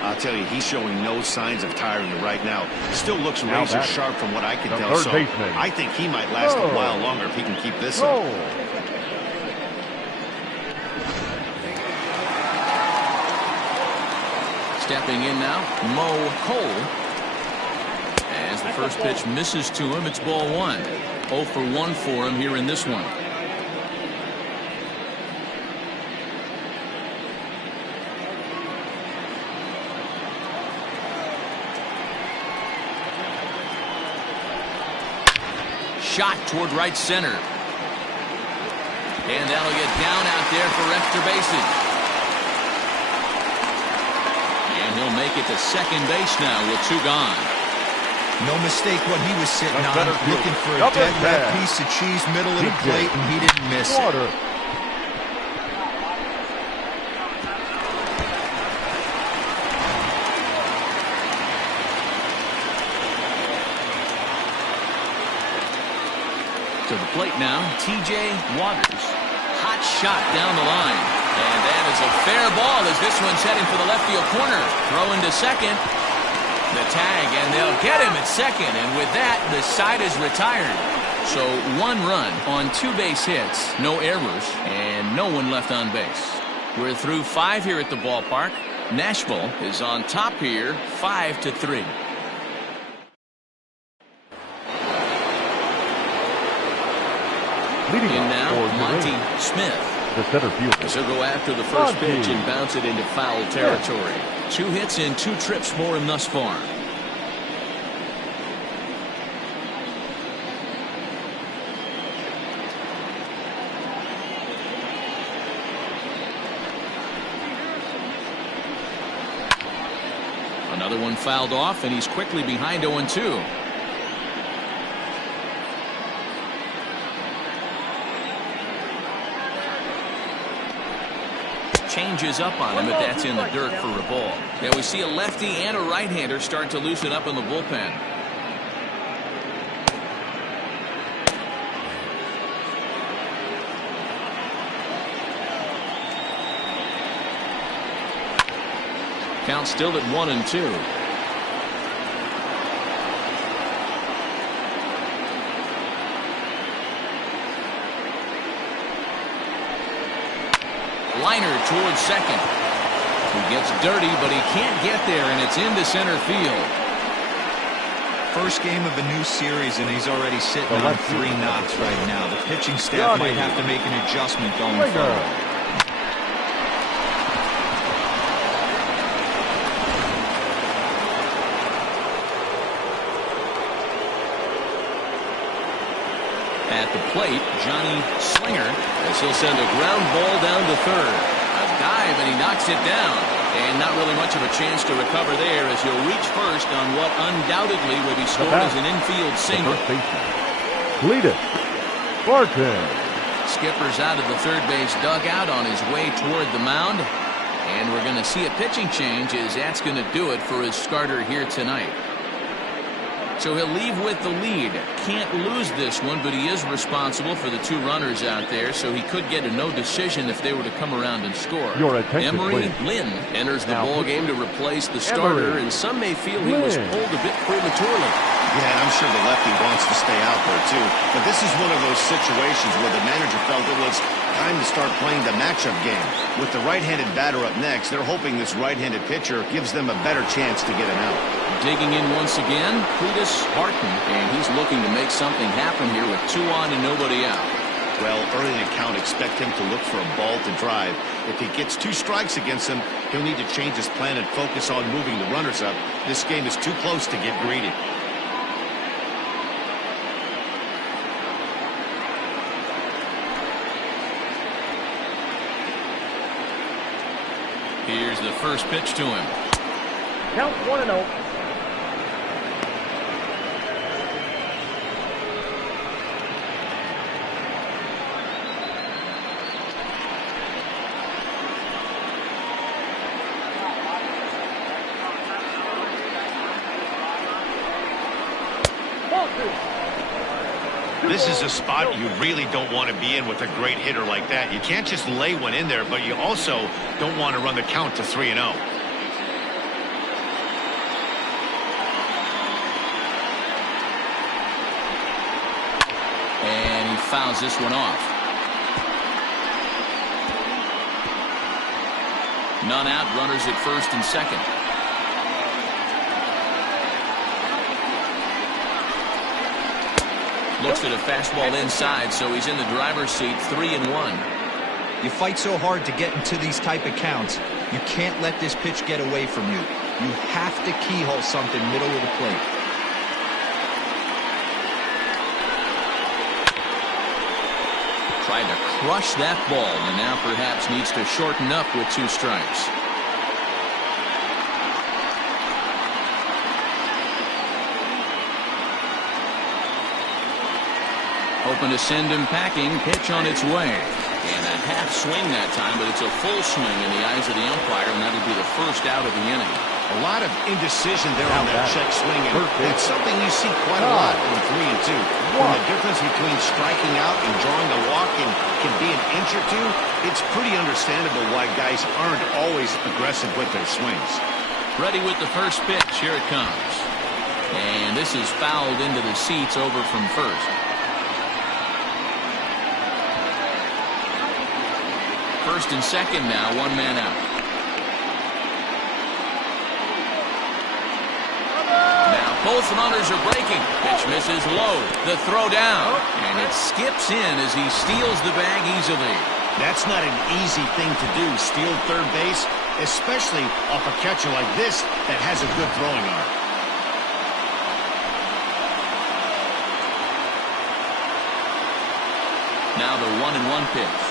I'll tell you, he's showing no signs of tiring right now. Still looks razor sharp from what I can tell. So I think he might last a while longer if he can keep this up. Stepping in now, Mo Cole. As the first pitch misses to him, it's ball 1. 0 for 1 for him here in this one. Shot toward right center. And that'll get down out there for extra bases. And he'll make it to second base now with 2 gone. No mistake what he was sitting on, looking for a dead rat piece of cheese middle of the plate, and he didn't miss it. To the plate now, T.J. Waters. Hot shot down the line. And that is a fair ball as this one's heading for the left field corner. Throw into second. The tag, and they'll get him at second. And with that, the side is retired. So 1 run on 2 base hits, no errors, and no one left on base. We're through 5 here at the ballpark. Nashville is on top here, 5-3. Leading in now, Monty Smith. The center fielder. He'll go after the first pitch and bounce it into foul territory. 2 hits and 2 trips for him thus far. Another one fouled off, and he's quickly behind 0-2. Changes up on him, but that's in the dirt for a ball. Yeah, we see a lefty and a right-hander start to loosen up in the bullpen. Count still at 1-2. Liner towards second. He gets dirty, but he can't get there, and it's into center field. First game of a new series, and he's already sitting on 3 knocks right now. The pitching staff might have to make an adjustment going forward. At the plate, Johnny Slinger, as he'll send a ground ball down to third. A dive, and he knocks it down. And not really much of a chance to recover there as he'll reach first on what undoubtedly will be scored as an infield single. Cletus Barton. Skipper's out of the third base dugout on his way toward the mound. And we're going to see a pitching change as that's going to do it for his starter here tonight. So he'll leave with the lead. Can't lose this one, but he is responsible for the 2 runners out there, so he could get a no decision if they were to come around and score. Your attention, Emery please. Lynn enters the Now, ball game to replace the starter, Emery and some may feel he was Lynn. pulled a bit prematurely. Yeah, and I'm sure the lefty wants to stay out there, too. But this is one of those situations where the manager felt it was time to start playing the matchup game. With the right-handed batter up next, they're hoping this right-handed pitcher gives them a better chance to get an out. Digging in once again, Cletus Barton, and he's looking to make something happen here with 2 on and nobody out. Well, early in the count, expect him to look for a ball to drive. If he gets 2 strikes against him, he'll need to change his plan and focus on moving the runners up. This game is too close to get greedy. Here's the first pitch to him. Count 1-0. This is a spot you really don't want to be in with a great hitter like that. You can't just lay one in there, but you also don't want to run the count to 3-0. And he fouls this one off. None out, runners at first and second. Looks at a fastball inside, so he's in the driver's seat, 3-1. You fight so hard to get into these type of counts. You can't let this pitch get away from you. You have to keyhole something middle of the plate. Tried to crush that ball, and now perhaps needs to shorten up with 2 strikes. Hoping to send him packing. Pitch on its way. And a half swing that time, but it's a full swing in the eyes of the umpire, and that'll be the first out of the inning. A lot of indecision there on that check swing, and that's something you see quite a lot in 3-2. When the difference between striking out and drawing a walk can be an inch or 2, it's pretty understandable why guys aren't always aggressive with their swings. Ready with the first pitch. Here it comes. And this is fouled into the seats over from first. First and second now, 1 man out. Now both runners are breaking. Pitch misses low. The throw down. And it skips in as he steals the bag easily. That's not an easy thing to do, steal third base, especially off a catcher like this that has a good throwing arm. Now the 1-1 pitch.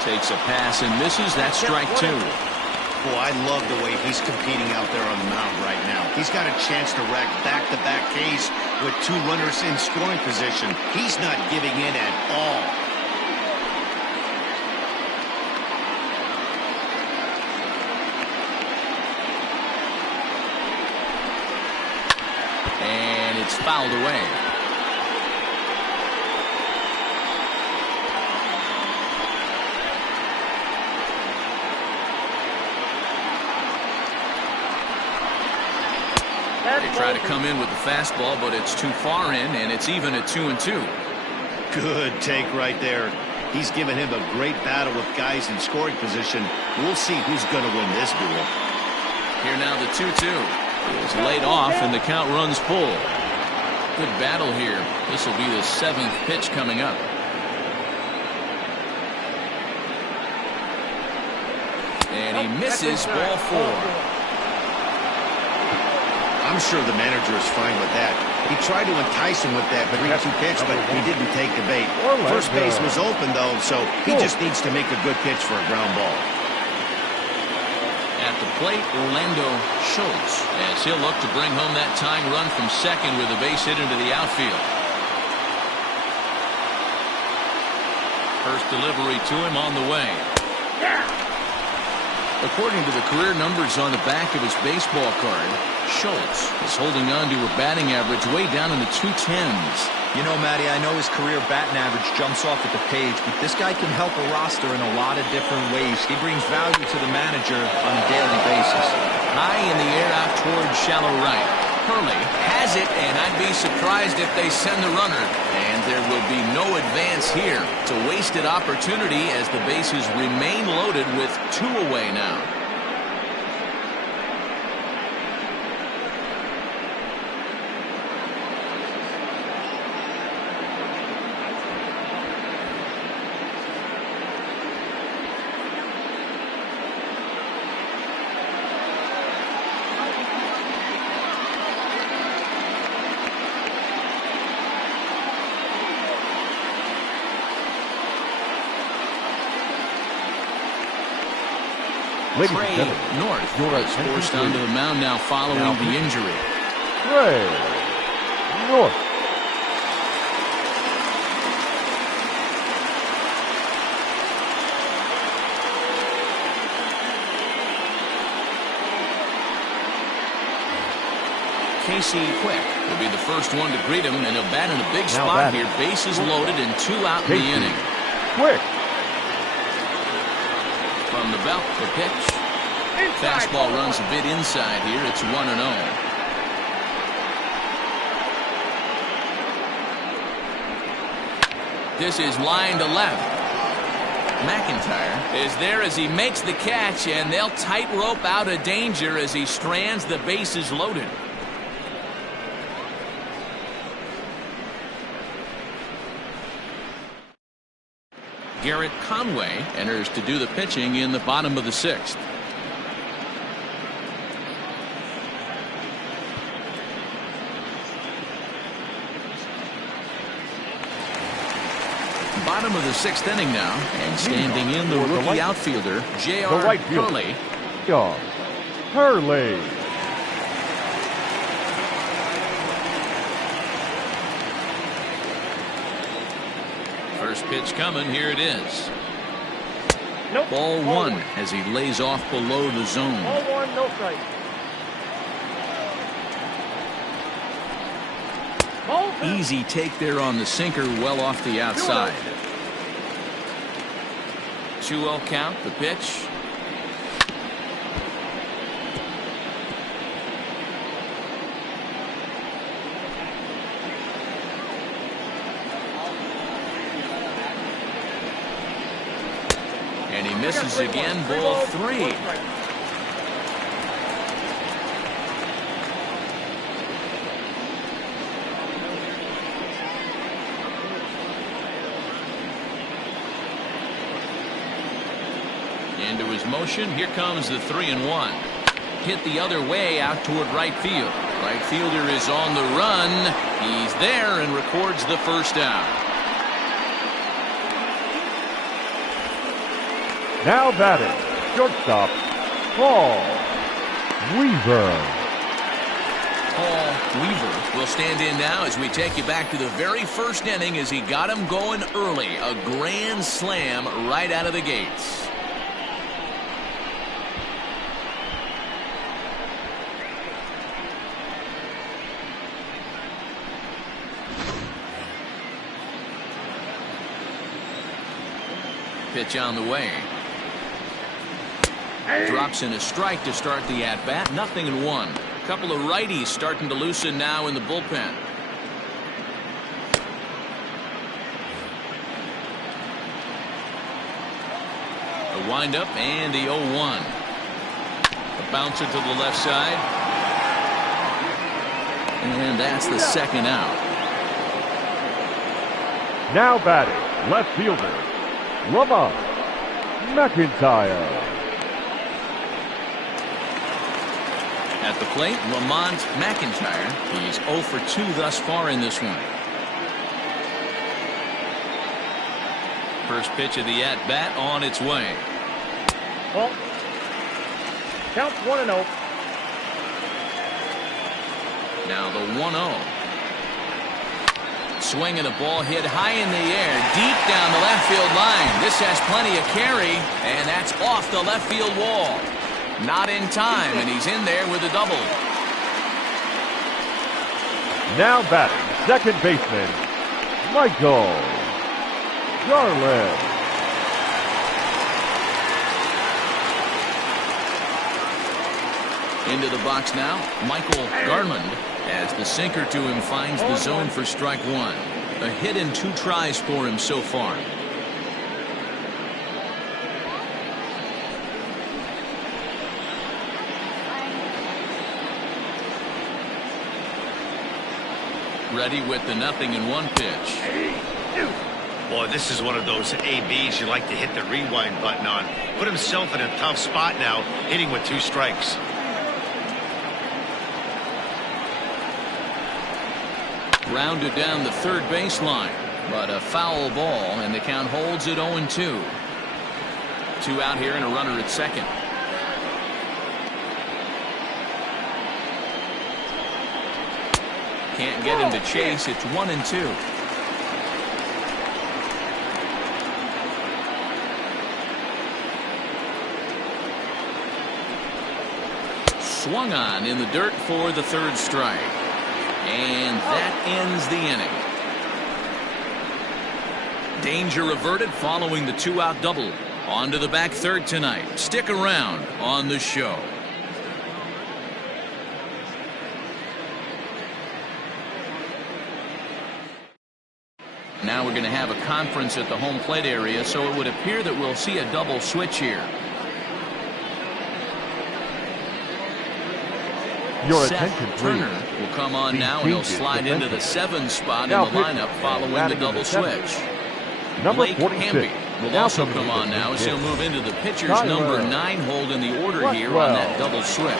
Takes a pass and misses. That's strike 2. Boy, I love the way he's competing out there on the mound right now. He's got a chance to rack back-to-back Ks with 2 runners in scoring position. He's not giving in at all. And it's fouled away. They try to come in with the fastball, but it's too far in, and it's even at 2-2. Good take right there. He's given him a great battle with guys in scoring position. We'll see who's going to win this duel. Here now the 2-2 is laid off, and the count runs full. Good battle here. This will be the 7th pitch coming up. And he misses ball 4. I'm sure the manager is fine with that. He tried to entice him with that 3-2 pitch, but he didn't take the bait. First base was open, though, so he just needs to make a good pitch for a ground ball. At the plate, Orlando Schultz, as he'll look to bring home that tying run from second with a base hit into the outfield. First delivery to him on the way. According to the career numbers on the back of his baseball card, Schultz is holding on to a batting average way down in the 210s. You know, Matty, I know his career batting average jumps off at the page, but this guy can help a roster in a lot of different ways. He brings value to the manager on a daily basis. High in the air out towards shallow right. Hurley has it, and I'd be surprised if they send the runner. And there will be no advance here. It's a wasted opportunity as the bases remain loaded with 2 away now. Ladies Trey and gentlemen, North your is forced onto the mound now following the injury. Trey North. Casey Quick will be the first one to greet him, and he'll bat in a big Now spot batting. here. Bases loaded and 2 out in the Casey inning. Quick. From the belt, the pitch. Fastball runs a bit inside here. It's 1-0. This is line to left. McIntyre is there as he makes the catch, and they'll tightrope out of danger as he strands the bases loaded. Garrett Conway enters to do the pitching in the bottom of the 6th. Bottom of the 6th inning now, and standing in the rookie outfielder, J.R. right fielder. Hurley. J.R. Hurley. First pitch coming. Here it is. Nope. Ball 1 as he lays off below the zone. Ball 1, no strike. Ball 2. Easy take there on the sinker, well off the outside. 2-0 count, the pitch. And he misses again, ball 3. Into his motion. Here comes the 3-1. Hit the other way out toward right field. Right fielder is on the run. He's there and records the first out. Now batting, shortstop, Paul Weaver. Paul Weaver will stand in now as we take you back to the very first inning as he got him going early. A grand slam right out of the gates. Pitch on the way. Drops in a strike to start the at-bat. 0-1. A couple of righties starting to loosen now in the bullpen. The windup and the 0-1. A bouncer to the left side. And that's the second out. Now batting, left fielder, Lamont McIntyre. At the plate, Lamont McIntyre. He's 0 for 2 thus far in this one. First pitch of the at-bat on its way. Ball. Count 1-0. Now the 1-0. Swing and a ball hit high in the air, deep down the left field line. This has plenty of carry, and that's off the left field wall. Not in time, and he's in there with a double. Now batting, second baseman, Michael Garland. Into the box now, Michael Garland, as the sinker to him finds the zone for strike one. A hit in 2 tries for him so far. Ready with the 0-1 pitch. Boy, this is one of those ABs you like to hit the rewind button on. Put himself in a tough spot now, hitting with 2 strikes. Rounded down the third baseline, but a foul ball, and the count holds at 0-2. 2 out here and a runner at second. Can't get him to chase. It's 1-2. Swung on in the dirt for the 3rd strike. And that ends the inning. Danger averted following the 2-out double. On to the back third tonight. Stick around on the show. Now we're going to have a conference at the home plate area, so it would appear that we'll see a double switch here. Your Seth attention, Turner please. will come on now, and he'll slide into the 7 spot Now in the lineup following the double switch. Number Blake 46 Hamby will now also coming come into on the now, as pitch. he'll move into the pitcher's Tyler number 9 hold in the order here on that double switch.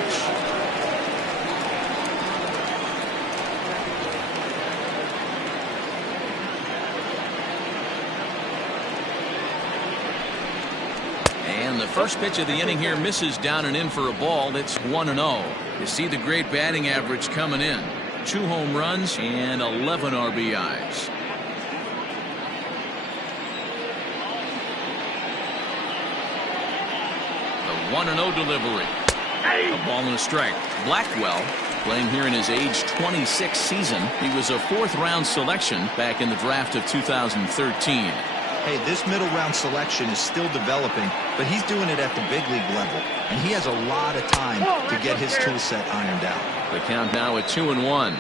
And the first pitch of the inning here misses down and in for a ball. That's 1-0. You see the great batting average coming in. 2 home runs and 11 RBIs. The 1-0 delivery. A ball and a strike. Blackwell, playing here in his age 26 season. He was a 4th-round selection back in the draft of 2013. Hey, this middle round selection is still developing, but he's doing it at the big league level, and he has a lot of time to get his tool set ironed out. The count now at 2-1.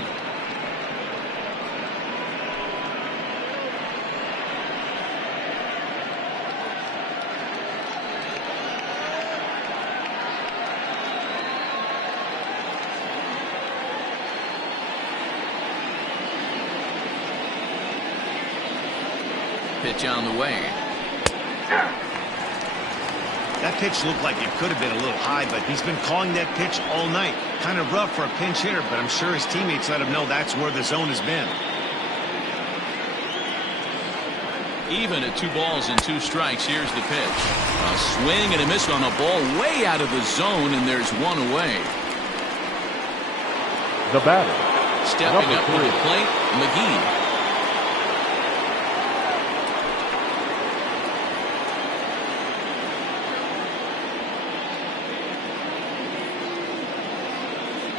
Pitch on the way. That pitch looked like it could have been a little high, but he's been calling that pitch all night. Kind of rough for a pinch hitter, but I'm sure his teammates let him know that's where the zone has been. Even at 2 balls and 2 strikes, here's the pitch. A swing and a miss on a ball way out of the zone, and there's 1 away. The batter, Stepping number up to 3. the plate, McGee.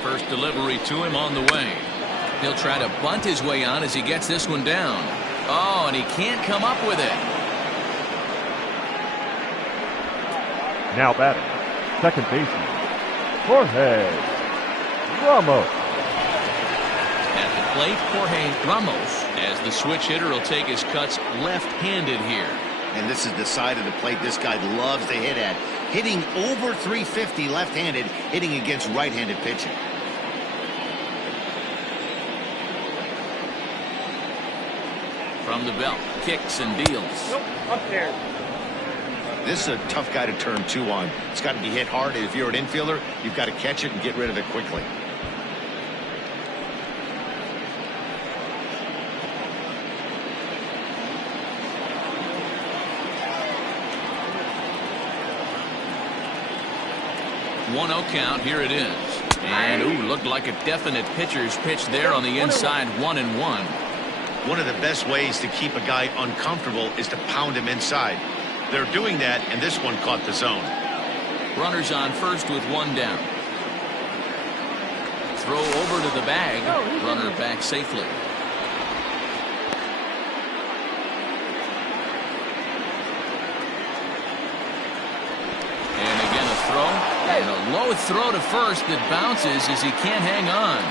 First delivery to him on the way. He'll try to bunt his way on as he gets this one down. Oh, and he can't come up with it. Now batting, second baseman, Jorge Ramos. At the plate, Jorge Ramos, as the switch hitter will take his cuts left-handed here. And this is the side of the plate this guy loves to hit at. Hitting over 350 left-handed, hitting against right-handed pitching. From the belt, kicks and deals. Nope, upstairs. This is a tough guy to turn 2 on. It's got to be hit hard, and if you're an infielder, you've got to catch it and get rid of it quickly. One-0 count. Here it is. And, ooh, looked like a definite pitcher's pitch there on the inside. 1-1. one of the best ways to keep a guy uncomfortable is to pound him inside. They're doing that, and this one caught the zone. Runners on first with one down. Throw over to the bag. Runner back safely. And again a throw. And a low throw to first that bounces as he can't hang on.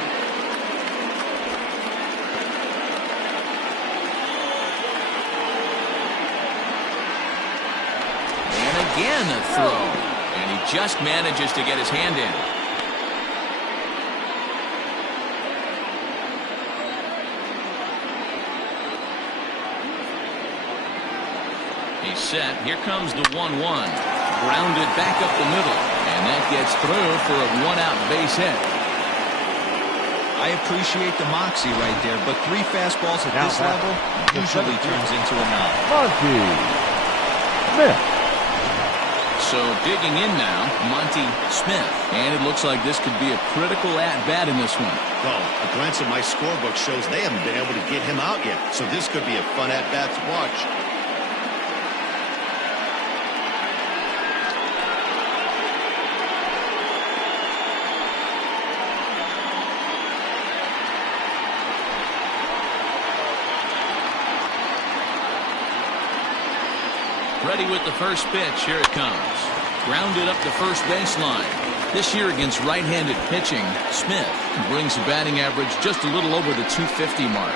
And again a throw. And he just manages to get his hand in. He's set. Here comes the 1-1. Grounded back up the middle. And that gets through for a one-out base hit. I appreciate the moxie right there, but 3 fastballs at this level usually turns into a knock. Monty Smith. So digging in now, Monty Smith. And it looks like this could be a critical at-bat in this one. Well, a glance at my scorebook shows they haven't been able to get him out yet. So this could be a fun at-bat to watch. Ready with the first pitch. Here it comes. Grounded up the first baseline. This year against right-handed pitching, Smith brings a batting average just a little over the 250 mark.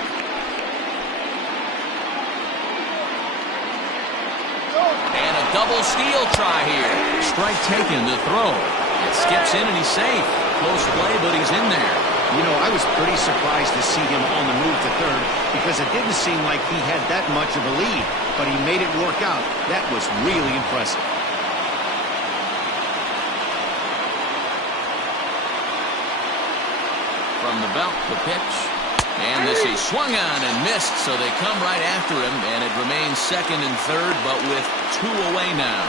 And a double steal try here. Strike taken to throw. It skips in and he's safe. Close play, but he's in there. You know, I was pretty surprised to see him on the move to third because it didn't seem like he had that much of a lead, but he made it work out. That was really impressive. From the belt, the pitch. And this is swung on and missed, so they come right after him, and it remains second and third, but with 2 away now.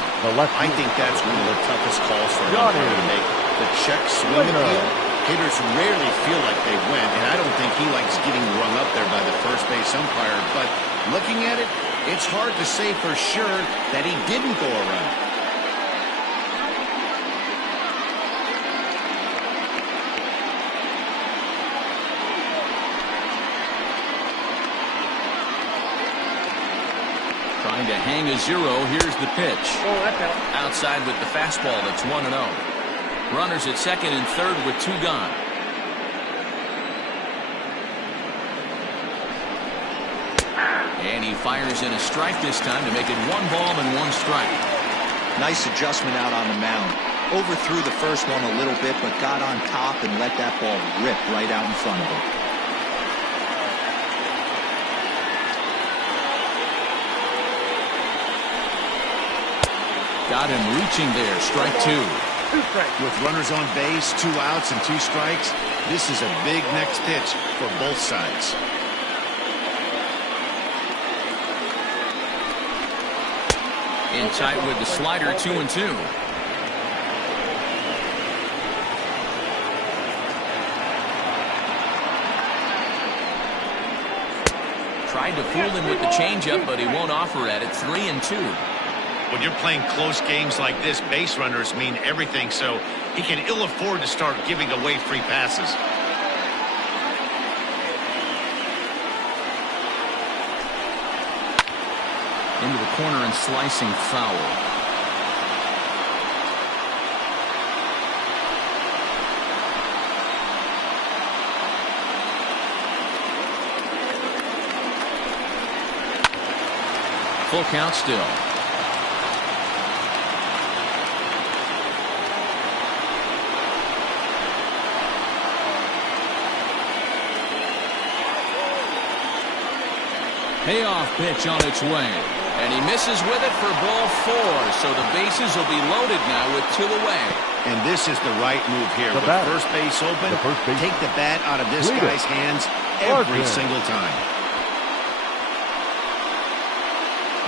I think that's one of the toughest calls for an umpire to make. The check swing appeal. Hitters rarely feel like they went, and I don't think he likes getting rung up there by the first base umpire. But looking at it, it's hard to say for sure that he didn't go around. Trying to hang a 0. Here's the pitch. Oh, that's out. Outside with the fastball. That's 1-0. Runners at second and third with 2 gone. And he fires in a strike this time to make it 1 ball and 1 strike. Nice adjustment out on the mound. Overthrew the first one a little bit, but got on top and let that ball rip right out in front of him. Got him reaching there. Strike 2. With runners on base, 2 outs and 2 strikes, this is a big next pitch for both sides. In tight with the slider, 2-2. Tried to fool him with the changeup, but he won't offer at it. 3-2. When you're playing close games like this, base runners mean everything, so he can ill afford to start giving away free passes. Into the corner and slicing foul. Full count still. Payoff pitch on its way. And he misses with it for ball 4. So the bases will be loaded now with 2 away. And this is the right move here. With first base open, take the bat out of this guy's hands every single time.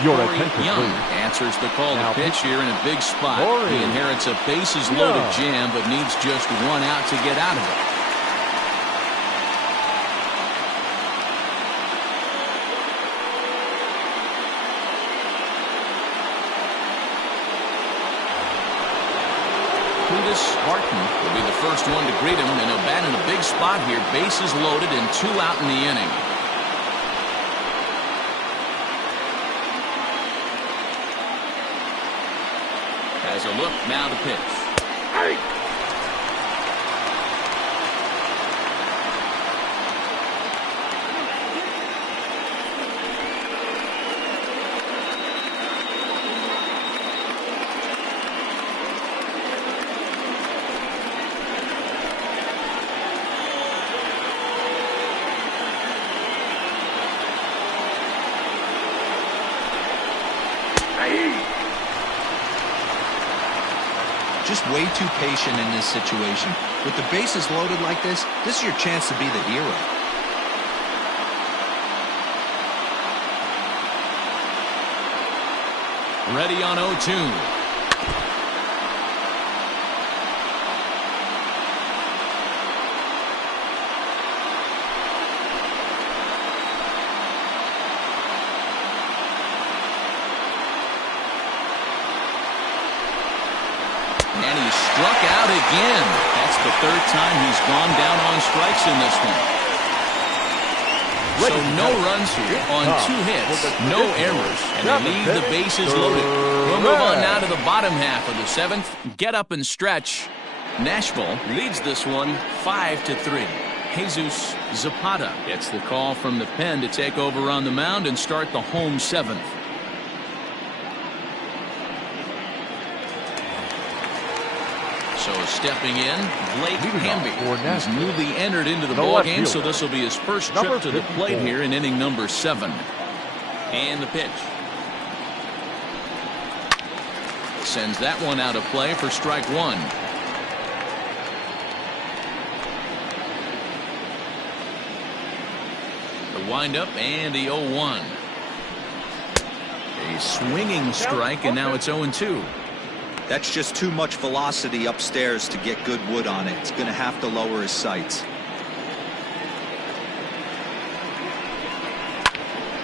Corey Young answers the call to pitch here in a big spot. He inherits a bases-loaded jam, but needs just 1 out to get out of it. Barton will be the first one to greet him, and he'll bat in a big spot here. Bases loaded and 2 out in the inning. Has a look, now the pitch. Just way too patient in this situation. With the bases loaded like this is your chance to be the hero. Ready on 0-2. And he's struck out again. That's the 3rd time he's gone down on strikes in this one. So no runs here on 2 hits, no errors, and they leave the bases loaded. We'll move on now to the bottom half of the 7th. Get up and stretch. Nashville leads this one 5-3. Jesus Zapata gets the call from the pen to take over on the mound and start the home 7th. So stepping in, Blake Hamby. He's newly entered into the ballgame, so this will be his first trip to the plate here in inning number 7. And the pitch. Sends that one out of play for strike 1. The windup and the 0-1. A swinging strike, and now it's 0-2. That's just too much velocity upstairs to get good wood on it. It's going to have to lower his sights.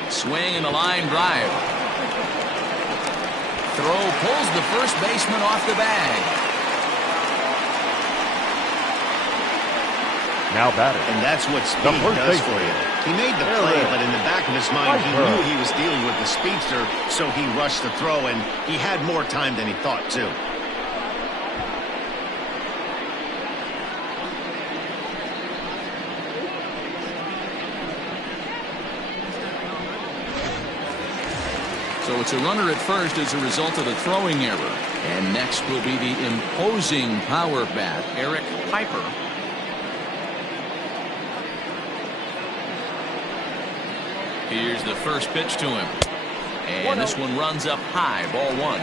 Swing and a line drive. Throw pulls the first baseman off the bag. Now batting. And that's what speed does for you. He made the play, but in the back of his mind, he knew he was dealing with the speedster, so he rushed the throw, and he had more time than he thought, too. So it's a runner at first as a result of the throwing error. And next will be the imposing power bat, Eric Piper. Here's the first pitch to him. And this one runs up high, ball 1.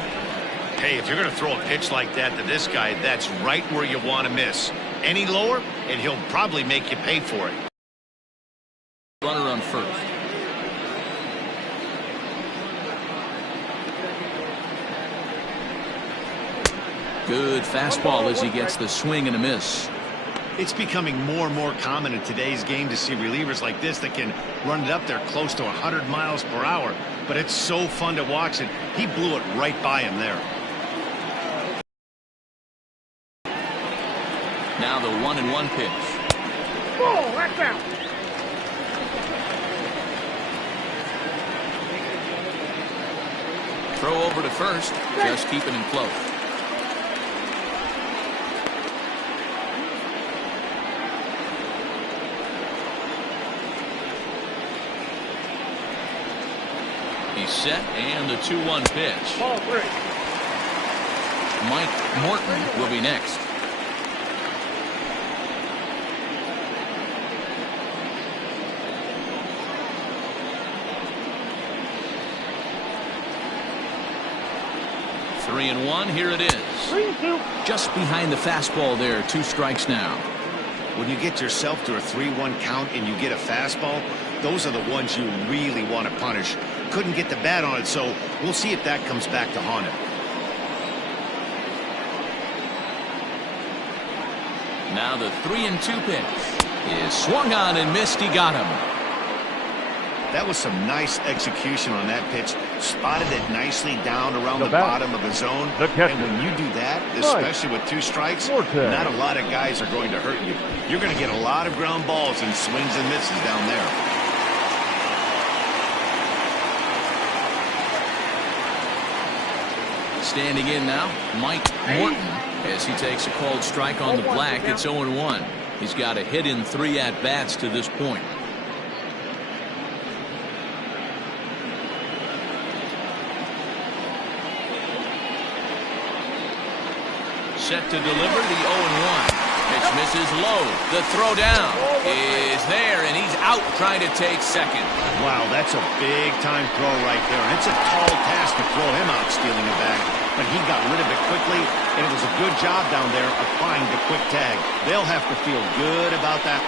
Hey, if you're going to throw a pitch like that to this guy, that's right where you want to miss. Any lower, and he'll probably make you pay for it. Runner on first. Good fastball as he gets the swing and a miss. It's becoming more and more common in today's game to see relievers like this that can run it up there close to 100 miles per hour. But it's so fun to watch, and he blew it right by him there. Now the 1-1 pitch. Oh, that's out. Throw over to first, just keeping him close. He's set, and the 2-1 pitch. Ball 3. Mike Morton will be next. Three and 1, here it is. 3-2. Just behind the fastball there, 2 strikes now. When you get yourself to a 3-1 count and you get a fastball, those are the ones you really want to punish. Couldn't get the bat on it, so we'll see if that comes back to haunt him. Now the 3-2 pitch is swung on and missed. He got him. That was some nice execution on that pitch. Spotted it nicely down around the bottom of the zone. And when you do that, especially with 2 strikes, not a lot of guys are going to hurt you. You're going to get a lot of ground balls and swings and misses down there. Standing in now, Mike Morton, as he takes a called strike on the black. It's 0-1. He's got a hit in 3 at-bats to this point. Set to deliver the 0-1. Pitch misses low. The throw down is there, and he's out trying to take second. Wow, that's a big-time throw right there. And it's a tall task to throw him out stealing a bag. But he got rid of it quickly, and it was a good job down there applying the quick tag. They'll have to feel good about that.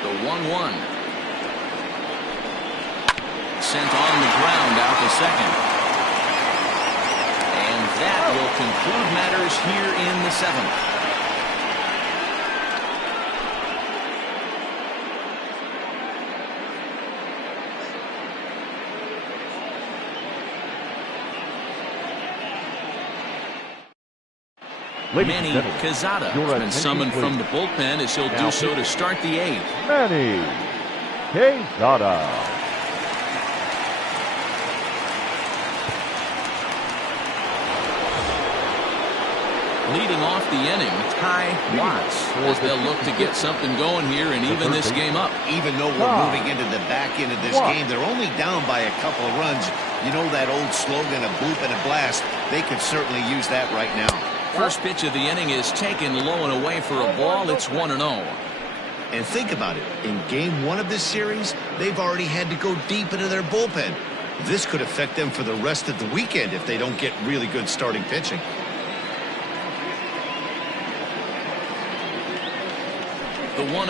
The 1-1. Sent on the ground out to second. And that will conclude matters here in the 7th. Manny Quezada has been summoned from the bullpen as he'll do so to start the 8th. Manny Quezada. Leading off the inning, Ty Watts, as they'll look to get something going here and even this game up. Even though we're moving into the back end of this game, they're only down by a couple of runs. You know that old slogan, a bloop and a blast. They could certainly use that right now. First pitch of the inning is taken low and away for a ball. It's 1-0. And think about it. In game 1 of this series, they've already had to go deep into their bullpen. This could affect them for the rest of the weekend if they don't get really good starting pitching. The 1-0.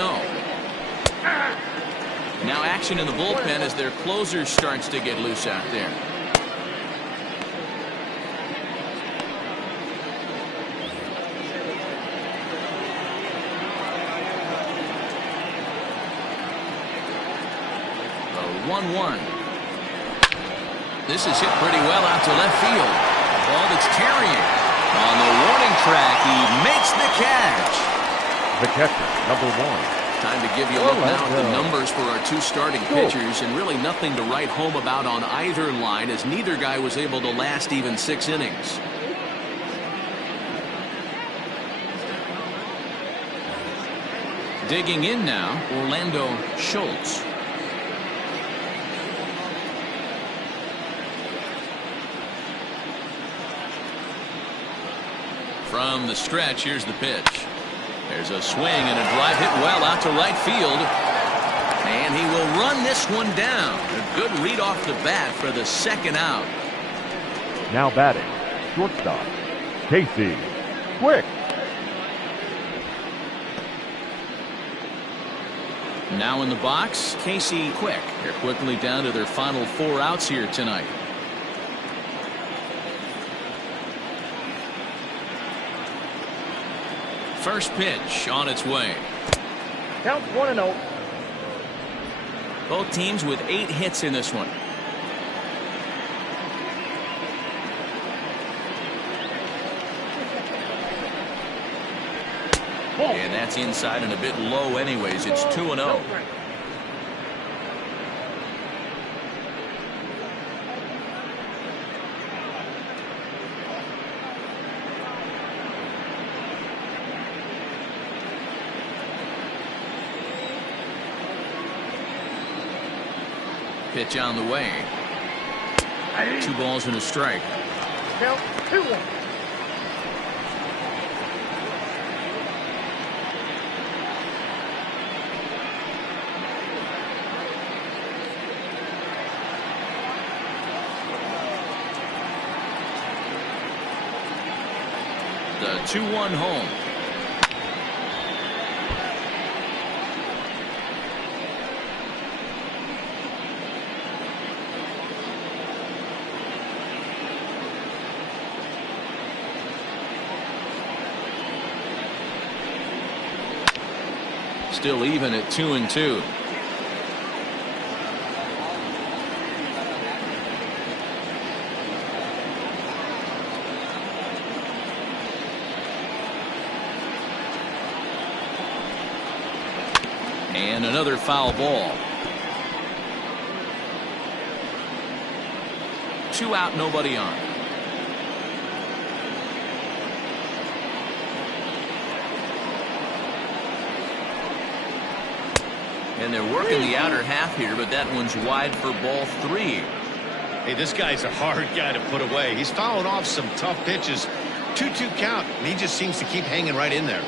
Now action in the bullpen as their closer starts to get loose out there. The 1-1. This is hit pretty well out to left field. A ball that's carrying. On the warning track, he makes the catch. The catcher, number 1. Time to give you a look now at the numbers for our 2 starting pitchers, and really nothing to write home about on either line, as neither guy was able to last even 6 innings. Digging in now, Orlando Schultz. From the stretch, here's the pitch. There's a swing and a drive hit well out to right field. And he will run this one down. A good read off the bat for the 2nd out. Now batting, shortstop, Casey Quick. Now in the box, Casey Quick. They're quickly down to their final 4 outs here tonight. First pitch on its way. Count 1-0. Both teams with 8 hits in this one. And that's inside and a bit low anyways. It's 2-0. Pitch on the way. 2 balls and a strike. Count 2-1. The 2-1 home. still even at 2-2. And another foul ball. 2 out, nobody on. And they're working the outer half here, but that one's wide for ball 3. Hey, this guy's a hard guy to put away. He's fouled off some tough pitches. 2-2 count, and he just seems to keep hanging right in there.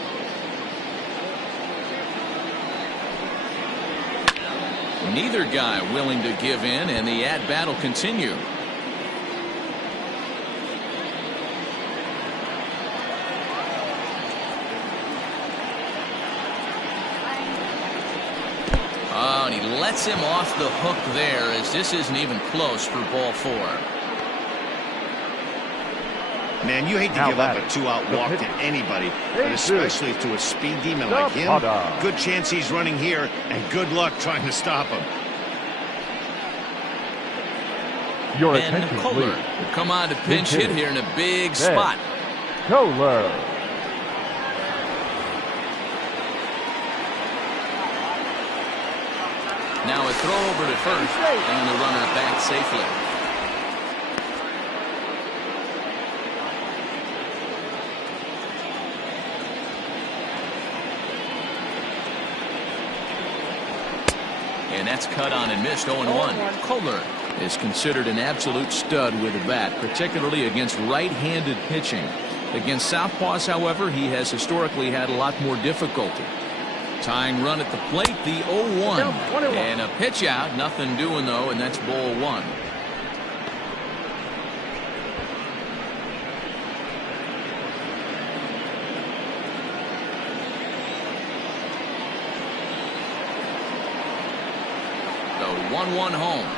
Neither guy willing to give in, and the at-bat will continue. Oh, and he lets him off the hook there, as this isn't even close for ball 4. Man, you hate to give up a 2-out walk to anybody, but especially to a speed demon like him. Good chance he's running here, and good luck trying to stop him. Your Ben attention, Kohler please. will come on to pinch hit here in a big spot. Kohler. Now a throw over to first, and the runner back safely. And that's cut on and missed. 0-1. Kohler is considered an absolute stud with a bat, particularly against right-handed pitching. Against southpaws, however, he has historically had a lot more difficulty. Tying run at the plate, the 0-1. And a pitch out, nothing doing though, and that's ball 1. The 1-1 home.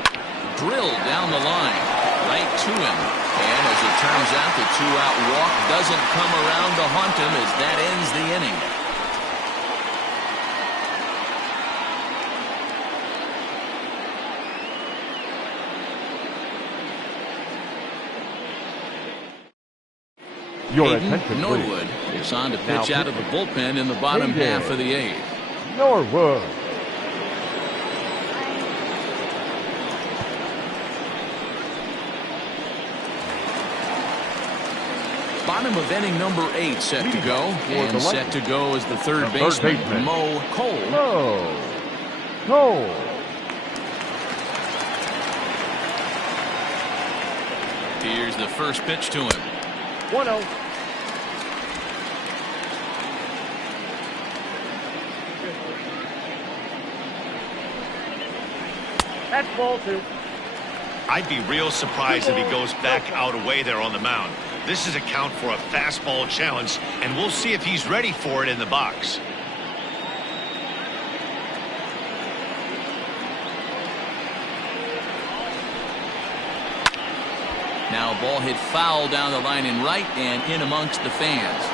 Drilled down the line, right to him. And as it turns out, the 2-out walk doesn't come around to haunt him as that ends the inning. Your Hayden attention, Norwood please. is on to Now pitch out of the bullpen in the bottom Hayden half of the 8th. Norwood. Bottom of inning number 8 set to go, and set to go is the third baseman, Mo Cole. Cole. Here's the first pitch to him. 1-0. That's ball 2. I'd be real surprised if he goes back out away there on the mound. This is a count for a fastball challenge, and we'll see if he's ready for it in the box. Now a ball hit foul down the line in right and in amongst the fans.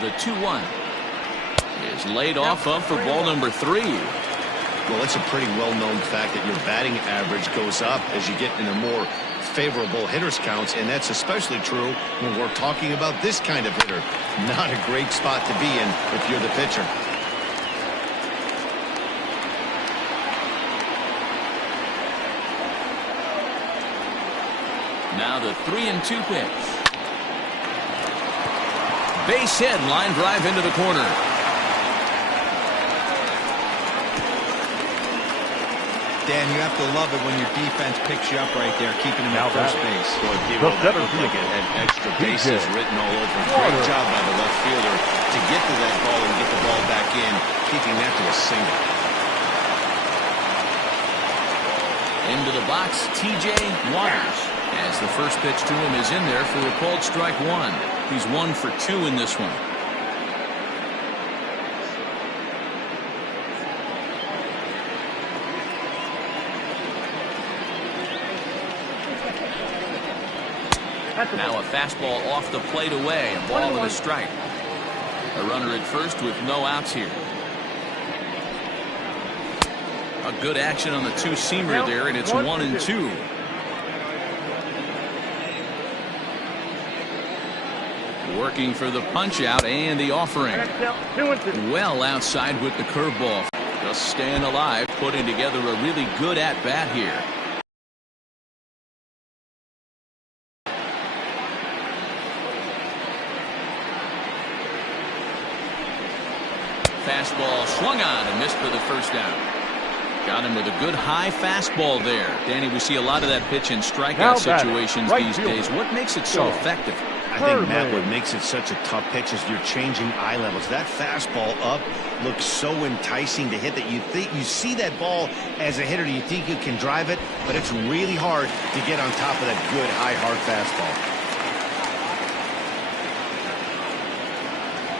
The 2-1 is laid off of for ball number 3. Well, it's a pretty well-known fact that your batting average goes up as you get into more favorable hitters counts, and that's especially true when we're talking about this kind of hitter. Not a great spot to be in if you're the pitcher. Now the 3-2 pitch. Base hit, line drive into the corner. Dan, you have to love it when your defense picks you up right there, keeping him at first base. Boy, Dero, that looked like it had extra bases written all over. Great job by the left fielder to get to that ball and get the ball back in, keeping that to a single. Into the box, T.J. Waters. As the first pitch to him is in there for a called strike 1. He's 1 for 2 in this one. Now a fastball off the plate away. A ball and a strike. A runner at first with no outs here. A good action on the two-seamer there, and it's 1-2. Working for the punch out and the offering. Well outside with the curveball. Just staying alive, putting together a really good at-bat here. Fastball swung on and missed for the first down. Got him with a good high fastball there. Danny, we see a lot of that pitch in strikeout situations these days. What makes it so effective? I think, Matt, what makes it such a tough pitch is you're changing eye levels. That fastball up looks so enticing to hit that you see that ball as a hitter, you think you can drive it, but it's really hard to get on top of that good high hard fastball.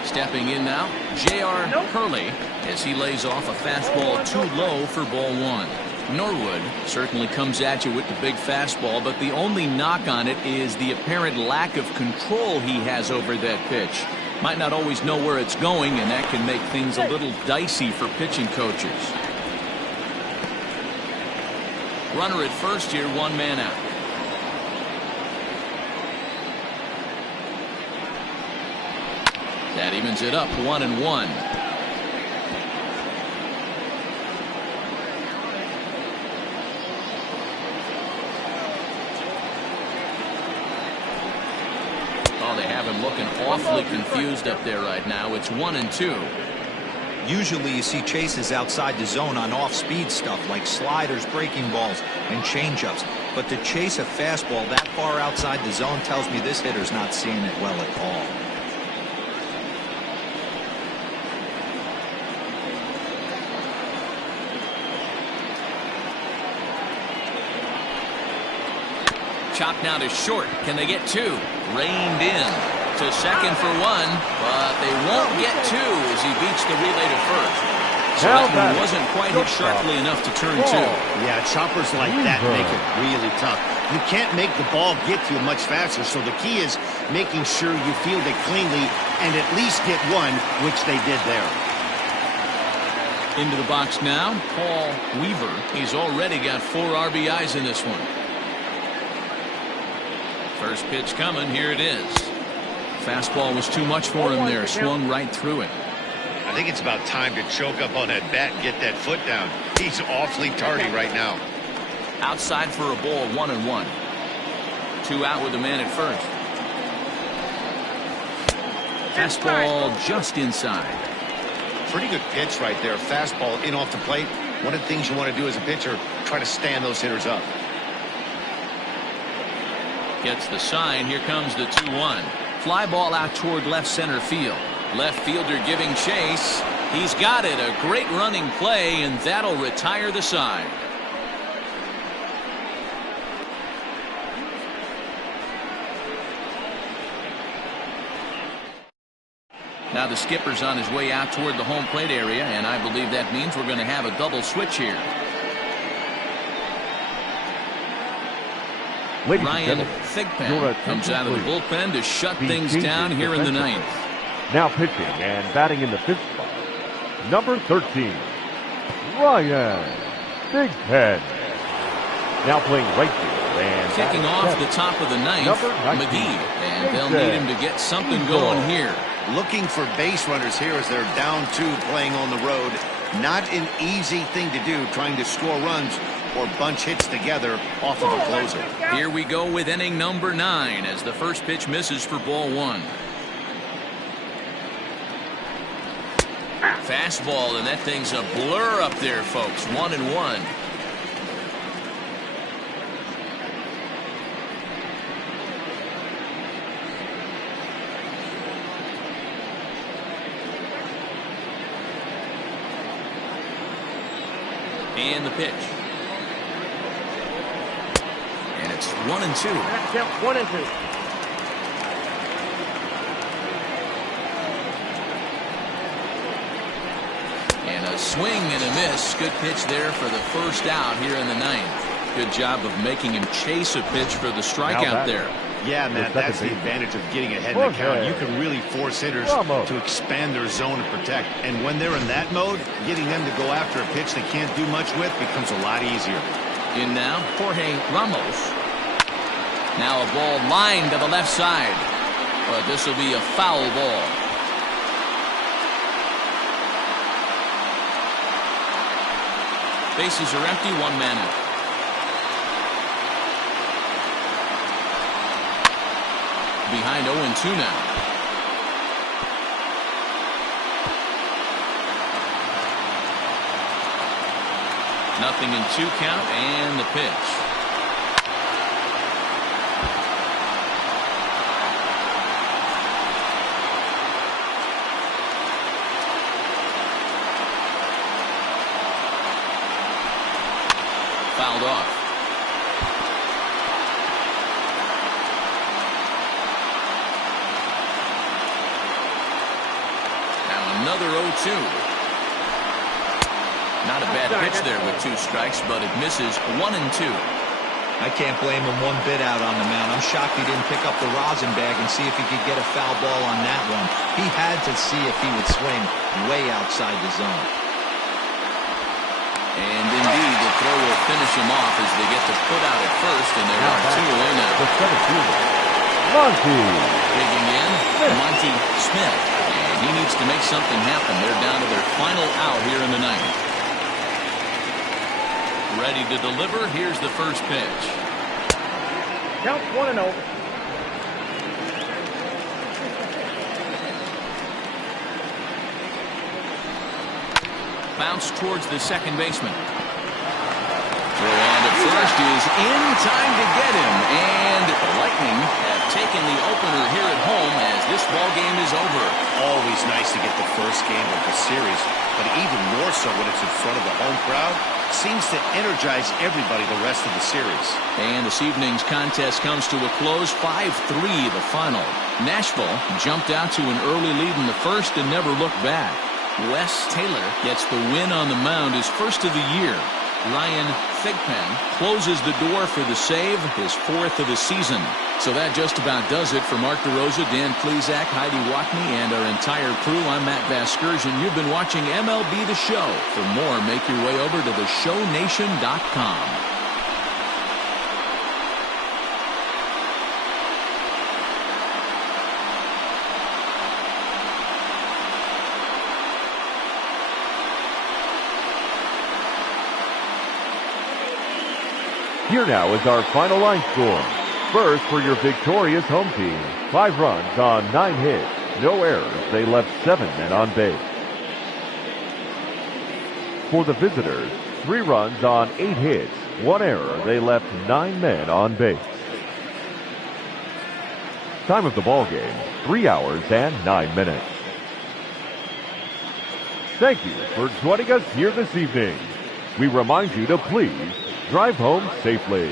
Stepping in now, J.R. Hurley, as he lays off a fastball too low for ball one. Norwood certainly comes at you with the big fastball, but the only knock on it is the apparent lack of control he has over that pitch. Might not always know where it's going, and that can make things a little dicey for pitching coaches. Runner at first here, one man out. That evens it up, 1-1. Oh, they have him looking awfully confused up there right now. It's 1-2. Usually you see chases outside the zone on off-speed stuff like sliders, breaking balls, and changeups. But to chase a fastball that far outside the zone tells me this hitter's not seeing it well at all. Chopped now to short. Can they get two? Reined in to second for one, but they won't get two as he beats the relay to first. So that one wasn't quite hit sharply enough to turn two. Yeah, choppers like that make it really tough. You can't make the ball get to you much faster, so the key is making sure you field it cleanly and at least get one, which they did there. Into the box now, Paul Weaver. He's already got 4 RBIs in this one. First pitch coming, here it is. Fastball was too much for him there, swung right through it. I think it's about time to choke up on that bat and get that foot down. He's awfully tardy right now. Outside for a ball, 1-1. 2 out with the man at first. Fastball just inside. Pretty good pitch right there. Fastball in off the plate. One of the things you want to do as a pitcher, try to stand those hitters up. Gets the sign. Here comes the 2-1. Fly ball out toward left center field. Left fielder giving chase. He's got it. A great running play, and that'll retire the side. Now the skipper's on his way out toward the home plate area, and I believe that means we're going to have a double switch here. Ryan Thigpen comes out of the bullpen to shut things down here in the 9th. Now pitching and batting in the 5th spot, number 13, Ryan Thigpen. Now playing right field and kicking off the top of the 9th, McGee, and they'll need him to get something going here. Looking for base runners here as they're down 2 playing on the road. Not an easy thing to do, trying to score runs or bunch hits together off of a closer. Here we go with inning number 9 as the first pitch misses for ball 1. Fastball, and that thing's a blur up there, folks. 1-1. And the pitch. And it's 1-2. 1-2. And a swing and a miss. Good pitch there for the first out here in the 9th. Good job of making him chase a pitch for the strikeout there. Yeah, Matt, that's the advantage of getting ahead in the count. You can really force hitters to expand their zone and protect. And when they're in that mode, getting them to go after a pitch they can't do much with becomes a lot easier. In now, Jorge Ramos. Now a ball lined to the left side. But this will be a foul ball. Bases are empty, one man out. Behind 0-2 now. Nothing in 2 count, and the pitch. Fouled off. Another 0-2. Not a bad pitch there with 2 strikes, but it misses 1-2. I can't blame him one bit out on the mound. I'm shocked he didn't pick up the rosin bag and see if he could get a foul ball on that one. He had to see if he would swing way outside the zone. And indeed, the throw will finish him off as they get to put out at first, and there are 2 away now. The 17th, Monty. Digging in, Monty Smith. He needs to make something happen. They're down to their final out here in the ninth. Ready to deliver. Here's the first pitch. Count 1-0. Bounce towards the second baseman. Throw on to first is in time to get him. And the Lightning have taken the opener here at home as this ball game is over. Always nice to get the first game of the series, but even more so when it's in front of the home crowd. Seems to energize everybody the rest of the series. And this evening's contest comes to a close, 5-3 the final. Nashville jumped out to an early lead in the first and never looked back. Wes Taylor gets the win on the mound, his first of the year. Ryan Thigpen closes the door for the save, his 4th of the season. So that just about does it for Mark DeRosa, Dan Plesac, Heidi Watney, and our entire crew. I'm Matt Vasgersian. You've been watching MLB The Show. For more, make your way over to theshownation.com. Here now is our final line score. First, for your victorious home team, 5 runs on 9 hits, no errors. They left 7 men on base. For the visitors, 3 runs on 8 hits, 1 error. They left 9 men on base. Time of the ball game, 3 hours and 9 minutes. Thank you for joining us here this evening. We remind you to please drive home safely.